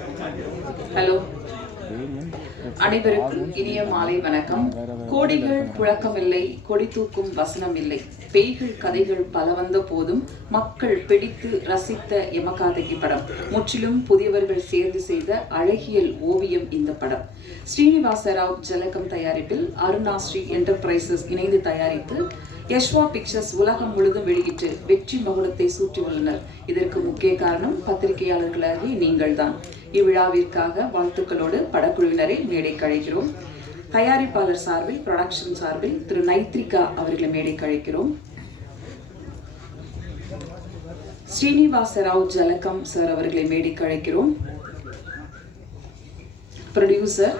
Hello, அனைவருக்கும் இனிய மாலை வணக்கம். கோடிகள் புழக்கமில்லை, கொடி தூக்கும் வசனம் இல்லை, பேய்கள் கதைகள் பல வந்த போதும் மக்கள் பிடித்து ரசித்த யமகாதகி படம் முற்றிலும் புதியவர்கள் சேர்ந்து செய்த அழகியல் ஓவியம். இந்த படம் ஸ்ரீனிவாச ராவ் ஜலகம் தயாரிப்பில் அருணாஸ்ரீ என்டர்பிரைசஸ் இணைந்து தயாரித்து யஷ்வா பிக்சர்ஸ் உலகம் முழுதும் வெளியிட்டு வெற்றி மகுடத்தை சூட்டியுள்ளனர். இதற்கு முக்கிய காரணம் பத்திரிகையாளர்களாகிய நீங்கள்தான். இவ்விழாவிற்காக வாழ்த்துக்களோடு படக்குழுவினரை மேடைக்கு அழைக்கிறோம். தயாரிப்பாளர் சார்பில், புரொடக்ஷன் சார்பில் திரு நைத்ரிகா அவர்களை மேடைக்கு அழைக்கிறோம். ஸ்ரீனிவாச ராவ் ஜலகம் சார் அவர்களை மேடைக்கு அழைக்கிறோம். Producer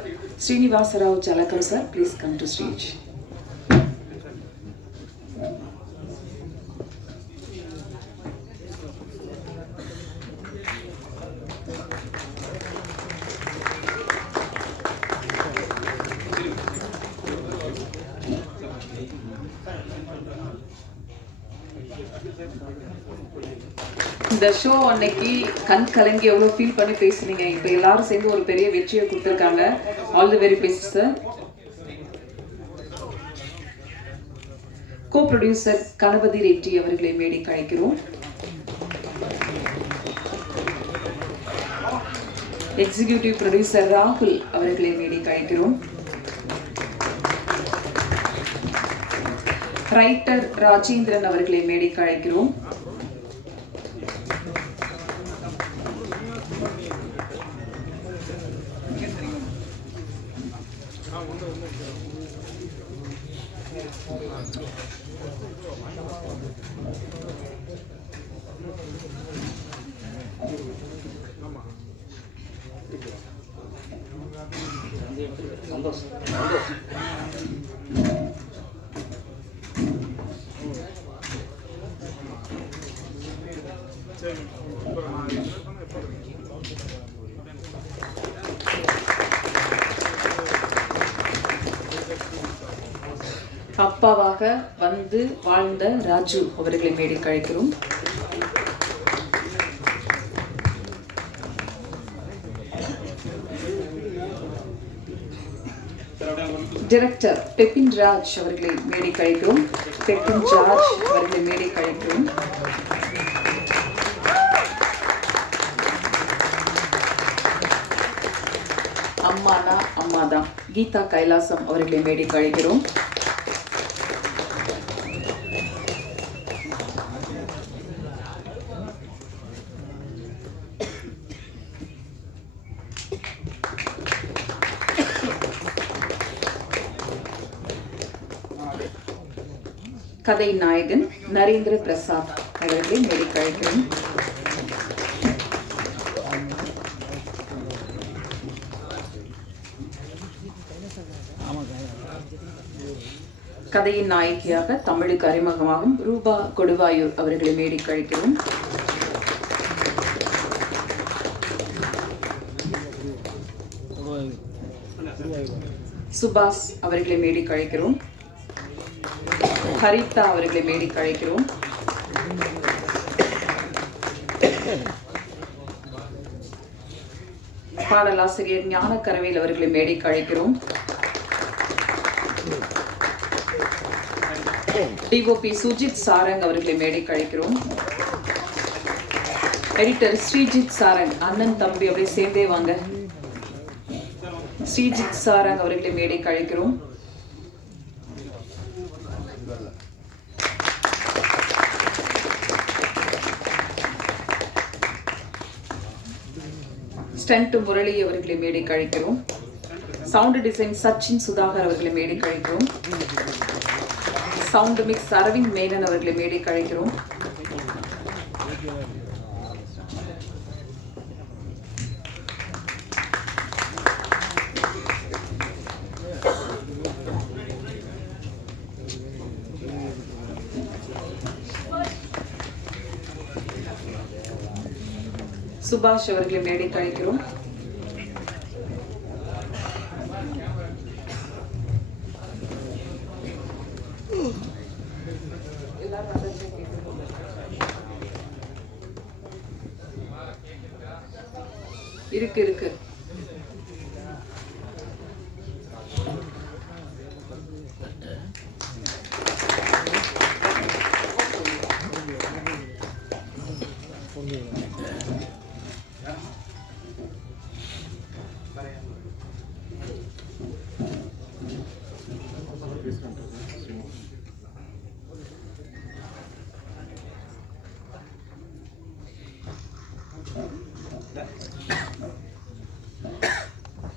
Srinivasa Rao Jalagam sir, please come to stage. இந்த ஷோ அன்னைக்கு கண் கலங்கி எவ்வளவு ஃபீல் பண்ணி பேசுனீங்க. இப்ப எல்லாரும் சேர்ந்து ஒரு பெரிய வெற்றியை கொடுத்திருக்காங்க. All the very best sir. Co producer Ganapathi Reddy அவர்களை மேடைக்கு அழைக்கிறோம். எக்ஸிகியூட்டிவ் ப்ரொடியூசர் ராகுல் அவர்களை மேடைக்கு அழைக்கிறோம். ரைட்டர் ராஜேந்திரன் அவர்களை மேடைக்கு அழைக்கிறோம். அப்பாவாக வந்து வாழ்ந்த ராஜு அவர்களை மேடைக்கு அழைக்கிறோம். டைரக்டர் பெப்பின் ராஜ் அவர்களை மேடைக்கு அழைக்கிறோம். பெப்பின் ஜார்ஜ் அவர்களை மேடைக்கு அழைக்கிறோம். அம்மானா அம்மாதான் கீதா கைலாசம் அவர்களை மேடைக்கு அழைக்கிறோம். கதை நாயகன் நரேந்திர பிரசாத் அவர்களை மேடைக்கு அழைக்கிறோம். கதையின் நாயகியாக தமிழுக்கு அறிமுகமாகும் ரூபா கொடுவாயூர் அவர்களை மேடைக்கு அழைக்கிறோம். சுபாஷ் அவர்களை மேடைக்கு அழைக்கிறோம். ஹரிதா அவர்களை மேடைக்கு அழைக்கிறோம். பாடலாசிரியர் ஞானக்கரவேல் அவர்களை மேடைக்கு அழைக்கிறோம். டிஓபி சுஜித் சாரங் அவர்களை மேடைக்கு அழைக்கிறோம். எடிட்டர் ஸ்ரீஜித் சாரங், அண்ணன் தம்பி அப்படியே சேர்ந்தே வாங்க. ஸ்ரீஜித் சாரங் அவர்களை மேடைக்கு அழைக்கிறோம். ஸ்டண்ட் முரளி அவர்களை மேடைக்கு அழைக்கிறோம். சவுண்ட் டிசைன் சச்சின் சுதாகர் அவர்களை மேடைக்கு அழைக்கிறோம். சவுண்ட் மிக்ஸ் அரவிந்த் மேனன் அவர்களை மேடைக்கு அழைக்கிறோம். சுபாஷ் அவர்களை மேடைக்கு அழைக்கிறோம். இருக்கு இருக்கு.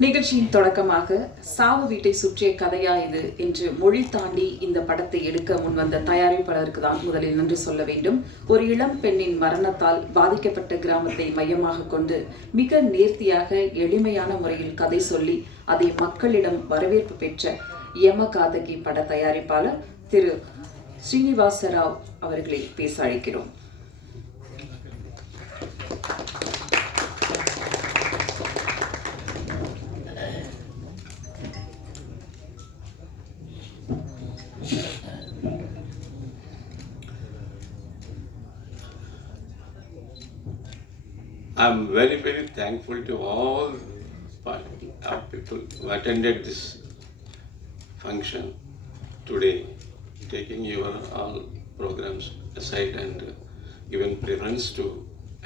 நிகழ்ச்சியின் தொடக்கமாக சாவு வீட்டை சுற்றிய கதையா இது என்று மொழி தாண்டி இந்த படத்தை எடுக்க முன்வந்த தயாரிப்பாளருக்கு தான் முதலில் நன்றி சொல்ல வேண்டும். ஒரு இளம் பெண்ணின் மரணத்தால் பாதிக்கப்பட்ட கிராமத்தை மையமாக கொண்டு மிக நேர்த்தியாக எளிமையான முறையில் கதை சொல்லி அதை மக்களிடம் வரவேற்பு பெற்ற யமகாதகி பட தயாரிப்பாளர் திரு ஸ்ரீனிவாச ராவ் அவர்களை பேச அழைக்கிறோம். I'm very, very thankful to all people who attended this function today, taking your all programs aside and given preference to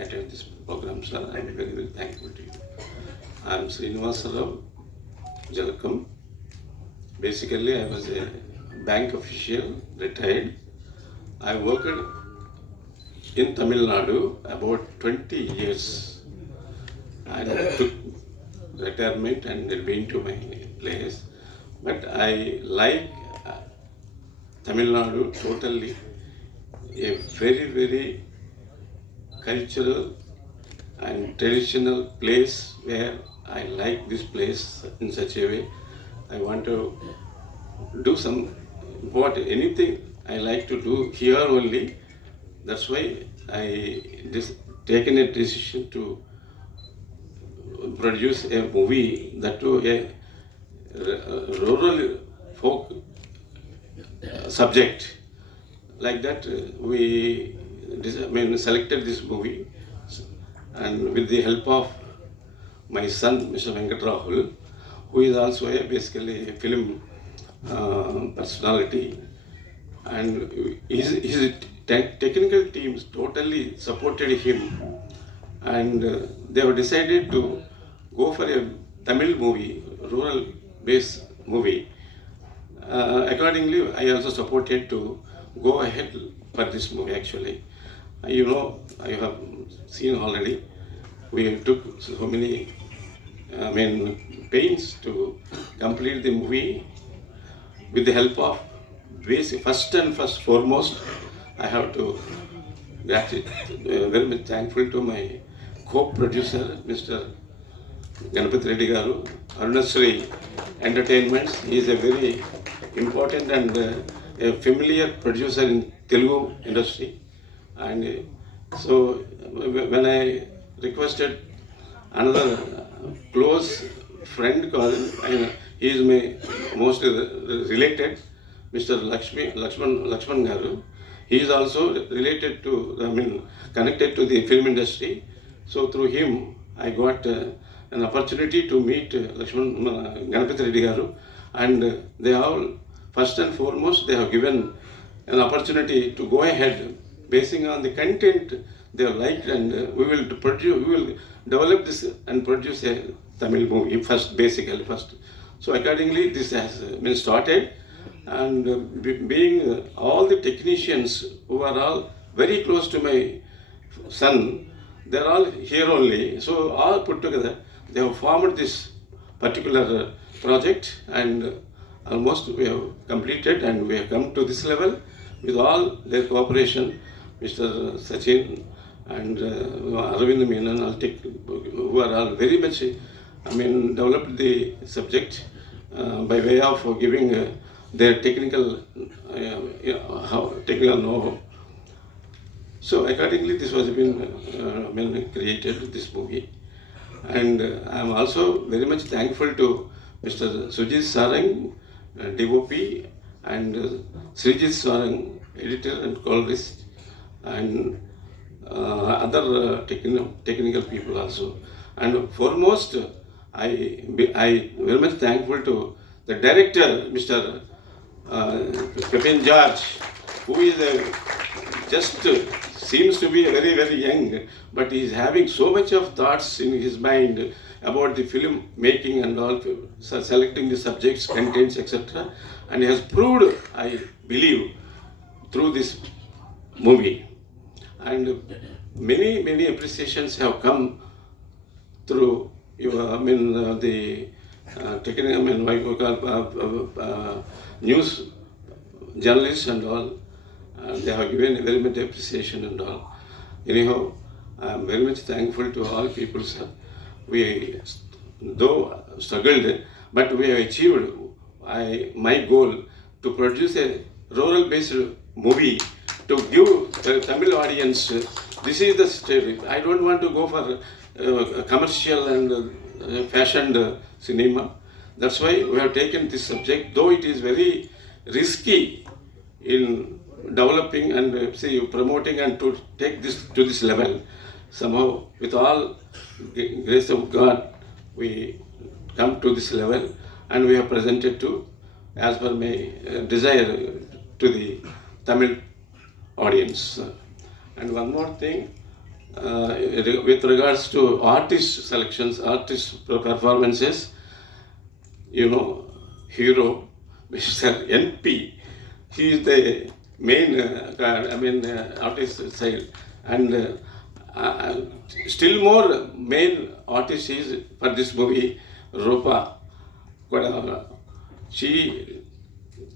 attend this program, sir. I'm very, very thankful to you. I'm Srinivasa Rao, Jalakam. Basically, I was a bank official, retired. I worked in Tamil Nadu about 20 years. I took retirement and been to my place. But I like Tamil Nadu totally, a very, very cultural and traditional place where I like this place in such a way. I want to do anything I like to do here only. That's why I taken a decision to produce a movie, that too a rural folk subject. Like that, we selected this movie, and with the help of my son, Mr. Venkat Rahul, who is also basically a film personality, and his technical teams totally supported him, and they have decided to go for a Tamil movie, rural based movie. Accordingly, I also supported to go ahead for this movie. Actually, I have seen already, we took so many pains to complete the movie with the help of first and foremost, I have to very much thankful to my co-producer, Mr. Ganapati Reddy Garu, Arunasri Entertainments. He is a very important and a familiar producer in Telugu industry. And so when I requested another close friend, he is my most related, Mr. Lakshman Garu. He is also related to, connected to the film industry. So through him, I got an opportunity to meet Ganapati Reddy Garu, and they all, first and foremost, they have given an opportunity to go ahead, basing on the content they have liked, and we will develop this and produce a Tamil movie basically first. So accordingly, this has been started. And being all the technicians who are all very close to my son, they are all here only. So all put together, they have formed this particular project, and almost we have completed, and we have come to this level with all their cooperation. Mr. Sachin and Aravind Menon, who are all very much, developed the subject by way of giving their technical know-how. So accordingly, this was been created, this movie. And I am also very much thankful to Mr. Sujit Sarang, DOP, and Srijit Sarang, editor and colorist, and other technical people also. And foremost, I very much thankful to the director, Mr. Pepin George, who is just seems to be very, very young, but he is having so much of thoughts in his mind about the film making and all, selecting the subjects, contents, etc. And he has proved, I believe, through this movie. And many appreciations have come through the technical, news journalists and all. They have given very much appreciation and all. Anyhow, I am very much thankful to all people, sir. We, though struggled, but we have achieved my goal to produce a rural-based movie to give the Tamil audience. This is the story. I don't want to go for commercial and fashioned cinema. That's why we have taken this subject, though it is very risky in developing and promoting and to take this to this level. Somehow, with all grace of God, we come to this level, and we have presented to, as per my desire, to the Tamil audience. And one more thing, with regards to artist selections, artist performances, hero, Mr. NP, he is the main, artist side, and still more main artist is for this movie, Rupa. She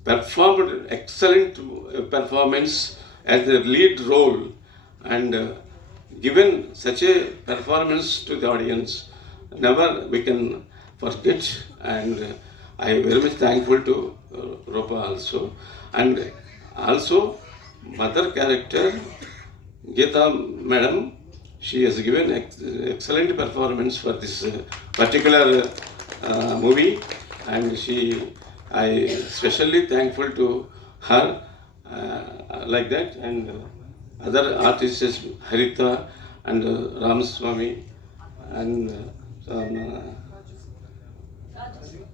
performed excellent performance as the lead role, and given such a performance to the audience, never we can forget. And I am very much thankful to Rupa also. And also, mother character, Geeta Madam, she has given excellent performance for this particular movie, and I especially thankful to her like that. And other artists, Harita and Ramaswamy and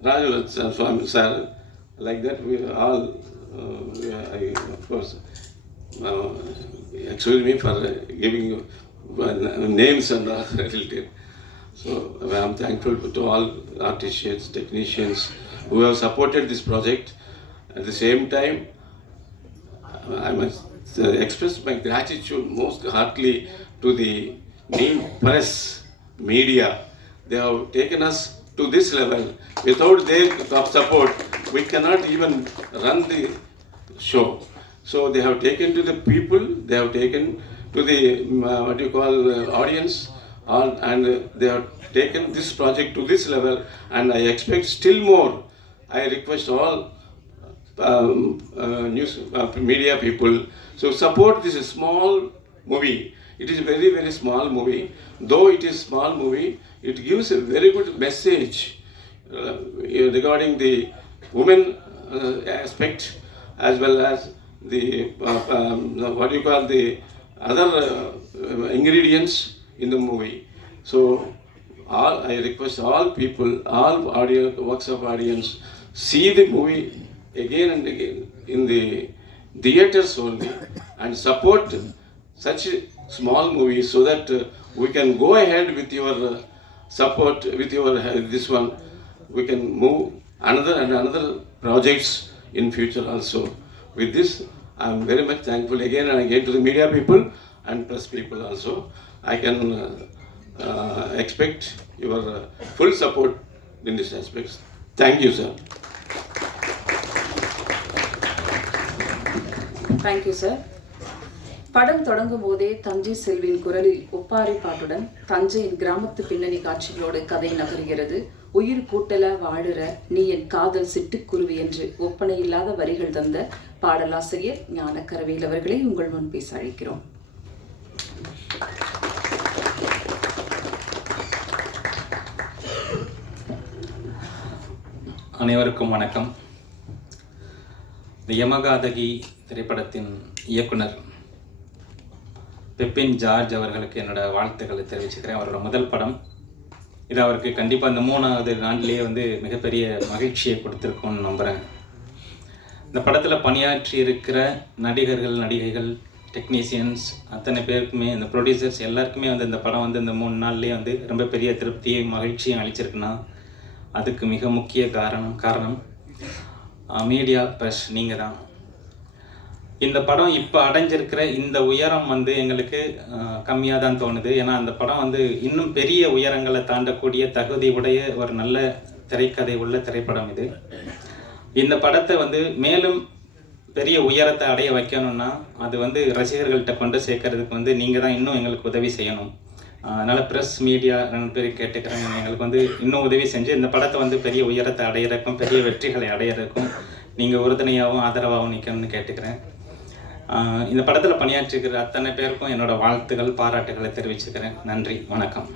Raju Swami sir, like that. We all, of course, excuse me for giving you names and related. So I am thankful to all artisans, technicians who have supported this project. At the same time, I must express my gratitude most heartily to the main press, media. They have taken us to this level. Without their support, we cannot even run the show. So they have taken to the people, they have taken to the audience, and they have taken this project to this level, and I expect still more. I request all news media people, so support this small movie. It is a very, very small movie. Though it is small movie, it gives a very good message regarding the women aspect, as well as the the other ingredients in the movie. So I request all people, all audience, works of audience, see the movie again and again in the theaters only, and support such small movies, so that we can go ahead with your support, with your this one. We can move another projects in future also. With this, I am very much thankful again and again to the media people and press people also. I can expect your full support in this aspect. Thank you, sir. Thank you, sir. படம் தொடங்கும் போதே தஞ்சை செல்வியின் குரலில் ஒப்பாரி பாட்டுடன் தஞ்சையின் கிராமத்து பின்னணி காட்சிகளோடு கதை நகர்கிறது. உயிர் கூட்டல வாழுற நீ என் காதல் சிட்டுக்குருவி என்று ஒப்பனையில்லாத வரிகள் தந்த பாடலாசிரியர் ஞானக்கரவேல் அவர்களை உங்கள் முன் பேச அழைக்கிறோம். அனைவருக்கும் வணக்கம். யமகாதகி திரைப்படத்தின் இயக்குனர் பெப்பின் ஜார்ஜ் அவர்களுக்கு என்னோட வாழ்த்துக்களை தெரிவிச்சுக்கிறேன். அவரோட முதல் படம் இது அவருக்கு கண்டிப்பாக இந்த 3வது நாள்லேயே வந்து மிகப்பெரிய மகிழ்ச்சியை கொடுத்துருக்கோன்னு நம்புகிறேன். இந்த படத்தில் பணியாற்றி இருக்கிற நடிகர்கள், நடிகைகள், டெக்னீஷியன்ஸ் அத்தனை பேருக்குமே, இந்த ப்ரொடியூசர்ஸ் எல்லாருக்குமே வந்து இந்த படம் வந்து இந்த 3 நாள்லேயே வந்து ரொம்ப பெரிய திருப்தியும் மகிழ்ச்சியும் அளிச்சிருக்குன்னா அதுக்கு மிக முக்கிய காரணம் மீடியா ப்ரெஸ் நீங்கள் தான். இந்த படம் இப்போ அடைஞ்சிருக்கிற இந்த உயரம் வந்து எங்களுக்கு கம்மியாக தான் தோணுது. ஏன்னா அந்த படம் வந்து இன்னும் பெரிய உயரங்களை தாண்டக்கூடிய தகுதி உடைய ஒரு நல்ல திரைக்கதை உள்ள திரைப்படம் இது. இந்த படத்தை வந்து மேலும் பெரிய உயரத்தை அடைய வைக்கணும்னா அது வந்து ரசிகர்கள்ட்ட கொண்டு சேர்க்கறதுக்கு வந்து நீங்கள் தான் இன்னும் எங்களுக்கு உதவி செய்யணும். அதனால் ப்ரெஸ், மீடியா 2 பேரும் கேட்டுக்கிறேன், எங்களுக்கு வந்து இன்னும் உதவி செஞ்சு இந்த படத்தை வந்து பெரிய உயரத்தை அடையிறக்கும், பெரிய வெற்றிகளை அடையிறக்கும் நீங்கள் உறுதுணையாகவும் ஆதரவாகவும் நிற்கணும்னு கேட்டுக்கிறேன். இந்த படத்தில் பணியாற்றிருக்கிற அத்தனை பேருக்கும் என்னோடய வாழ்த்துக்கள், பாராட்டுகளை தெரிவிச்சுக்கிறேன். நன்றி, வணக்கம்.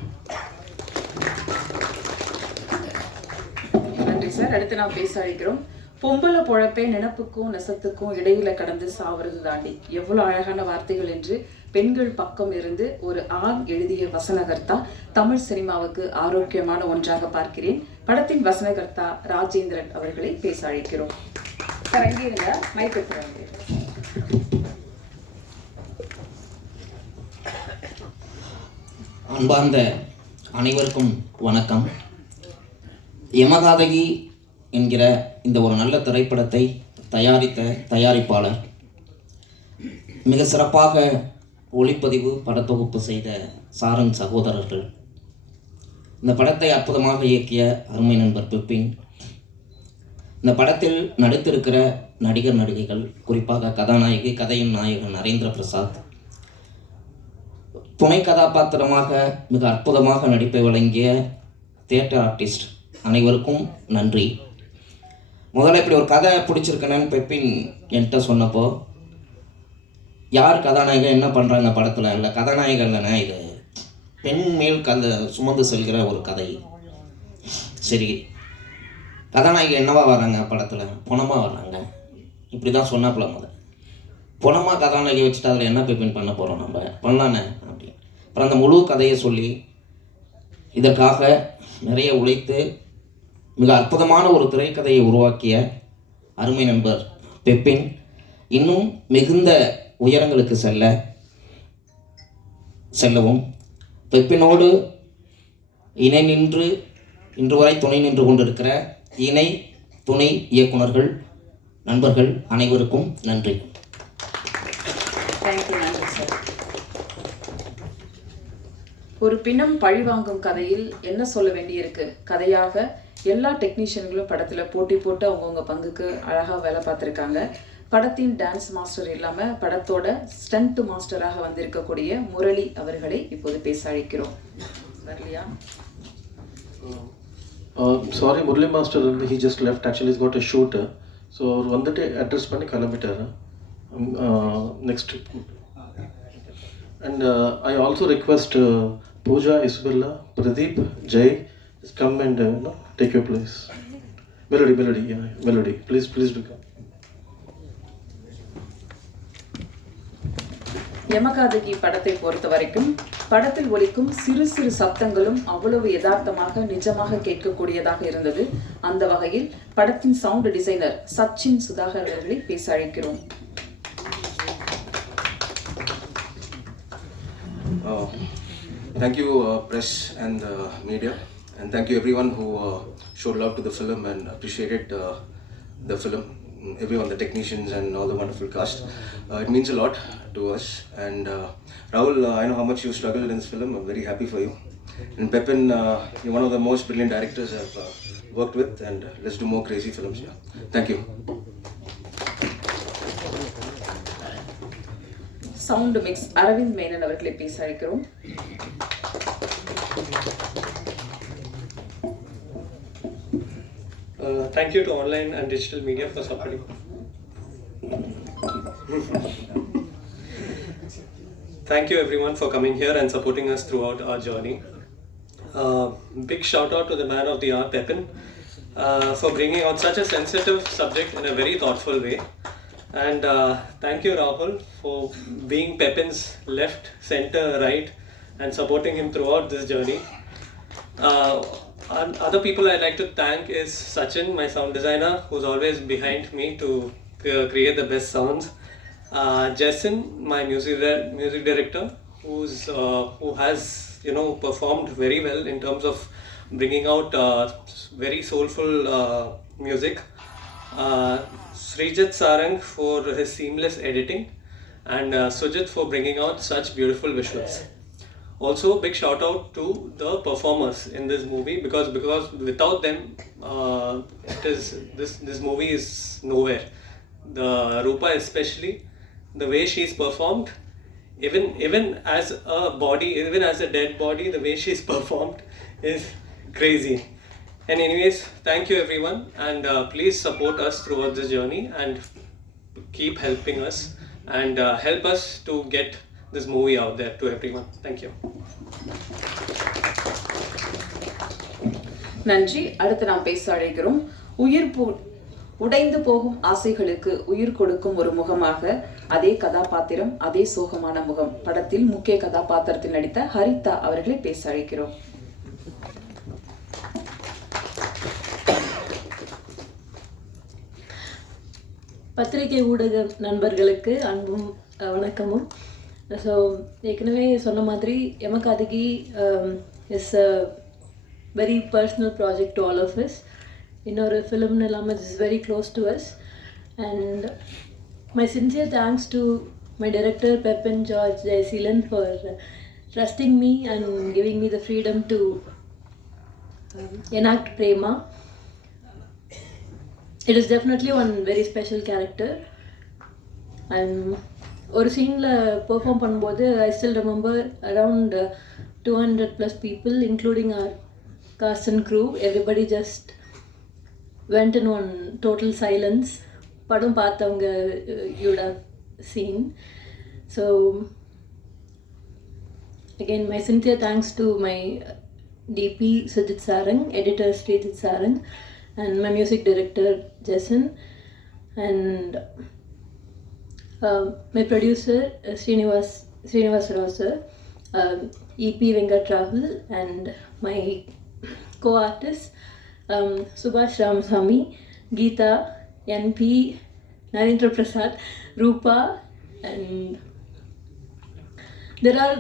நன்றி சார். அடுத்து நான் பேச அழைக்கிறோம். பொம்பளை பொழப்பே நினப்புக்கும் நெசத்துக்கும் இடையில கடந்து சாவறது தாண்டி, எவ்வளவு அழகான வார்த்தைகள் என்று பெண்கள் பக்கம் இருந்து ஒரு ஆண் எழுதிய வசனகர்த்தா தமிழ் சினிமாவுக்கு ஆரோக்கியமான ஒன்றாக பார்க்கிறேன். படத்தின் வசனகர்த்தா ராஜேந்திரன் அவர்களை பேச அழைக்கிறோம். சார் அங்கே இருந்தா மைக்கு போறாங்க. அன்பார்ந்த அனைவருக்கும் வணக்கம். யமகாதகி என்கிற இந்த ஒரு நல்ல திரைப்படத்தை தயாரித்த தயாரிப்பாளர், மிக சிறப்பாக ஒளிப்பதிவு படத்தொகுப்பு செய்த சாரன் சகோதரர்கள், இந்த படத்தை அற்புதமாக இயக்கிய அருமை நண்பர் பெப்பின், இந்த படத்தில் நடித்திருக்கிற நடிகர் நடிகைகள், குறிப்பாக கதாநாயகி, கதையின் நாயகன் நரேந்திர பிரசாத், துணை கதாபாத்திரமாக மிக அற்புதமாக நடிப்பை வழங்கிய தியேட்டர் ஆர்டிஸ்ட் அனைவருக்கும் நன்றி. முதல்ல இப்படி ஒரு கதை பிடிச்சிருக்கேன்னு பெப்பின் என்கிட்ட சொன்னப்போ, யார் கதாநாயகன், என்ன பண்ணுறாங்க படத்தில், இல்லை கதாநாயகன் இல்லைண்ணே, இது பெண் மேல் சுமந்து செல்கிற ஒரு கதை. சரி, கதாநாயகி என்னவா வராங்க படத்தில், பொணமாக வர்றாங்க, இப்படி தான் சொன்னாப்புல. பொணமாக கதாநாயகி வச்சுட்டு அதில் என்ன பெப்பின் பண்ண போகிறோம், நம்ம பண்ணலானே அப்படி. அப்புறம் அந்த முழு கதையை சொல்லி இதற்காக நிறைய உழைத்து மிக அற்புதமான ஒரு திரைக்கதையை உருவாக்கிய அருமை நண்பர் பெப்பின் இன்னும் மிகுந்த உயரங்களுக்கு செல்லவும், பெப்பினோடு இணை நின்று இன்று வரை துணை நின்று கொண்டிருக்கிற இணை துணை இயக்குனர்கள், நண்பர்கள் அனைவருக்கும் நன்றி. ஒரு பிணம் பழிவாங்கும் கதையில் என்ன சொல்ல வேண்டியிருக்கு? கதையாக எல்லா டெக்னீஷியன்களும் படத்தில் போட்டி போட்டு அவங்கவுங்க பங்குக்கு அழகாக வேலை பார்த்துருக்காங்க. படத்தின் டான்ஸ் மாஸ்டர் இல்லாமல் படத்தோட ஸ்டண்ட் மாஸ்டராக வந்திருக்கக்கூடிய முரளி அவர்களை இப்போது பேச அழைக்கிறோம். வரலையா? சாரி, முரளி மாஸ்டர் வந்து he just left, actually he's got a shoot, so அவர் வந்துட்டு அட்ரஸ் பண்ணி கிளம்பிட்டாரு next. And I also request Pooja, Isabella, Pradeep, Jay, just come and take your place. Melody, please do come. யமகாதகி படத்தை பொறுத்த வரைக்கும் படத்தில் ஒலிக்கும் சிறு சிறு சப்தங்களும் அவ்வளவு யதார்த்தமாக நிஜமாக கேட்கக்கூடியதாக இருந்தது. அந்த வகையில் படத்தின் சவுண்ட் டிசைனர் சச்சின் சுதாகர் அவர்களை பேச அழைக்கிறோம். Thank you press and media, and thank you everyone who showed love to the film and appreciated the film. Everyone, the technicians and all the wonderful cast. It means a lot to us. And Rahul, I know how much you struggled in this film. I'm very happy for you. And Pepin, you're one of the most brilliant directors I've worked with, and let's do more crazy films. Yeah. Thank you. Sound mix Aravind Menon அவர்களை பேச அழைக்கிறோம். Thank you to online and digital media for supporting. Thank you everyone for coming here and supporting us throughout our journey. Big shout out to the man of the hour, Pepin, for bringing out such a sensitive subject in a very thoughtful way. And thank you Rahul for being Pepin's left, center, right and supporting him throughout this journey. Other people I'd like to thank is Sachin, my sound designer, who's always behind me to create the best sounds. Jason, my music director, who has performed very well in terms of bringing out very soulful music. Srijit Sarang for his seamless editing, and Sujit for bringing out such beautiful visuals. Also, big shout out to the performers in this movie because without them, this movie is nowhere. The Rupa especially, the way she's performed, even as a body, even as a dead body, the way she's performed is crazy. And anyways, thank you everyone, and please support us throughout this journey and keep helping us and help us to get this movie out there to everyone. Thank you. நன்றி. அடுத்து நாம் பேச அழைக்கிறோம். உடைந்து போகும் ஆசைகளுக்கு உயிர் கொடுக்கும் ஒரு முகமாக அதே கதாபாத்திரம், அதே சோகமான முகம் படத்தில் முக்கிய கதாபாத்திரத்தில் நடித்த ஹரிதா அவர்களை பேச அழைக்கிறோம். பத்திரிகை ஊடக நண்பர்களுக்கு அன்பும் வணக்கமும். ஸோ ஏற்கனவே சொன்ன மாதிரி Yamakaathagi is a very personal project to all of us. இன்னொரு ஃபிலிம்னு இல்லாமல் is very close to us. And my sincere thanks to my director Peppin George Jayaseelan for trusting me and giving me the freedom to enact Prema. It is definitely one very special character. And ஒரு சீனில் perform பண்ணும்போது I still remember around 200 plus people, including our cast and crew. Everybody just went in on total silence. படம் பார்த்தவங்க you would have seen. So again, my sincere thanks to my DP Sujit Sarang, editor Srijit Sarang, and my music director Jason, and my producer Srinivas Rao sir, EP Venkat Rahul, and my co-artists Subhash Ramasamy, Geeta, NP, Narendra Prasad, Rupa, and there are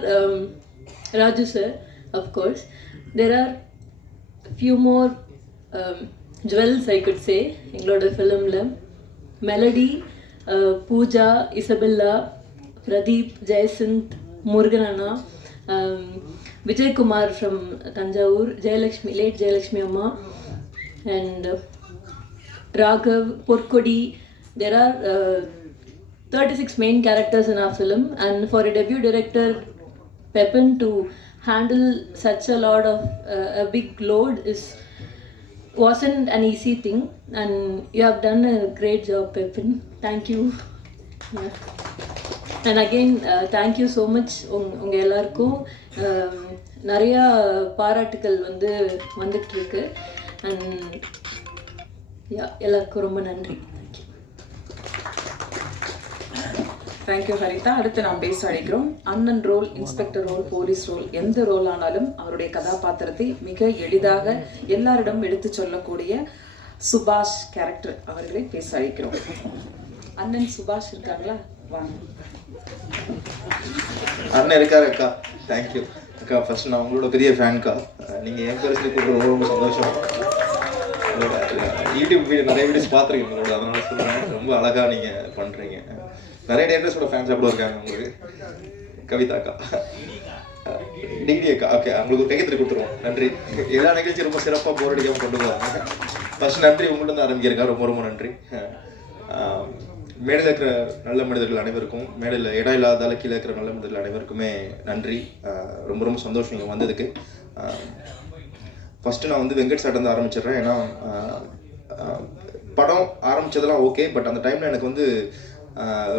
Raju sir, of course. There are few more jewels I could say எங்களோட ஃபிலிமில். Melody, Pooja, Isabella, Pradeep, Jayasanth, Murugan அண்ணா, Vijayakumar from Thanjavur, Jayalakshmi, late Jayalakshmi அம்மா, and Raghav, Porkodi. There are 36 main characters in our film, and for a debut director Pepin to handle such a lot of a big load wasn't an easy thing, and you have done a great job, Pepin. Thank you. Yeah. And again, thank you so much. உங்க எல்லாருக்கும் நிறையா பாராட்டுகள் வந்துட்டு இருக்கு. And எல்லாருக்கும் ரொம்ப நன்றி. Thank you Haritha. அடுத்து நாம் பேச அழைக்கிறோம். அண்ணன் role, inspector role, police role, எந்த ரோல் ஆனாலும் அவருடைய கதாபாத்திரத்தை மிக எளிதாக எல்லாரிடம் எடுத்து சொல்லக்கூடிய சுபாஷ் கேரக்டர் அவர்களை பேச அழைக்கிறோம். அண்ணன் சுபாஷ் இருக்காங்களா? வாங்க. அண்ணன் இருக்காரு அக்கா. தேங்க்யூ அக்கா. ஃபர்ஸ்ட் நான் உங்களோட பெரிய ஃபேன்க்கா. நீங்கள் என் பேர் சொல்லி கூப்பிட்டு ரொம்ப சந்தோஷம். யூடியூப் வீடியோ நிறைய வீடியோஸ் பார்த்துருக்கேன் உங்களோட, அதனால சொல்கிறேன். ரொம்ப அழகாக நீங்கள் பண்ணுறீங்க. நிறைய டேரக்டர்ஸோட ஃபேன்ஸ் கூட இருக்காங்க உங்களுக்கு. கவிதா அக்கா, டிகிரி அக்கா. ஓகே, உங்களுக்கு ஒரு கையெழுத்து கொடுத்துருவோம். நன்றி. எல்லா நிகழ்ச்சியும் ரொம்ப சிறப்பாக போர் அடிக்காமல் கொண்டு போவாங்க. ஃபர்ஸ்ட் நன்றி உங்கள்கிட்ட ஆரம்பிக்கிறேங்க. ரொம்ப ரொம்ப நன்றி. மேடையில் இருக்கிற நல்ல மனிதர்கள் அனைவருக்கும், மேடையில் இடம் இல்லாதால கீழே இருக்கிற நல்ல மனிதர்கள் அனைவருக்குமே நன்றி. ரொம்ப ரொம்ப சந்தோஷம் நீங்கள் வந்ததுக்கு. ஃபஸ்ட்டு நான் வெங்கட் சார்ட்டு ஆரம்பிச்சிடுறேன். ஏன்னா படம் ஆரம்பித்ததெல்லாம் ஓகே, பட் அந்த டைமில் எனக்கு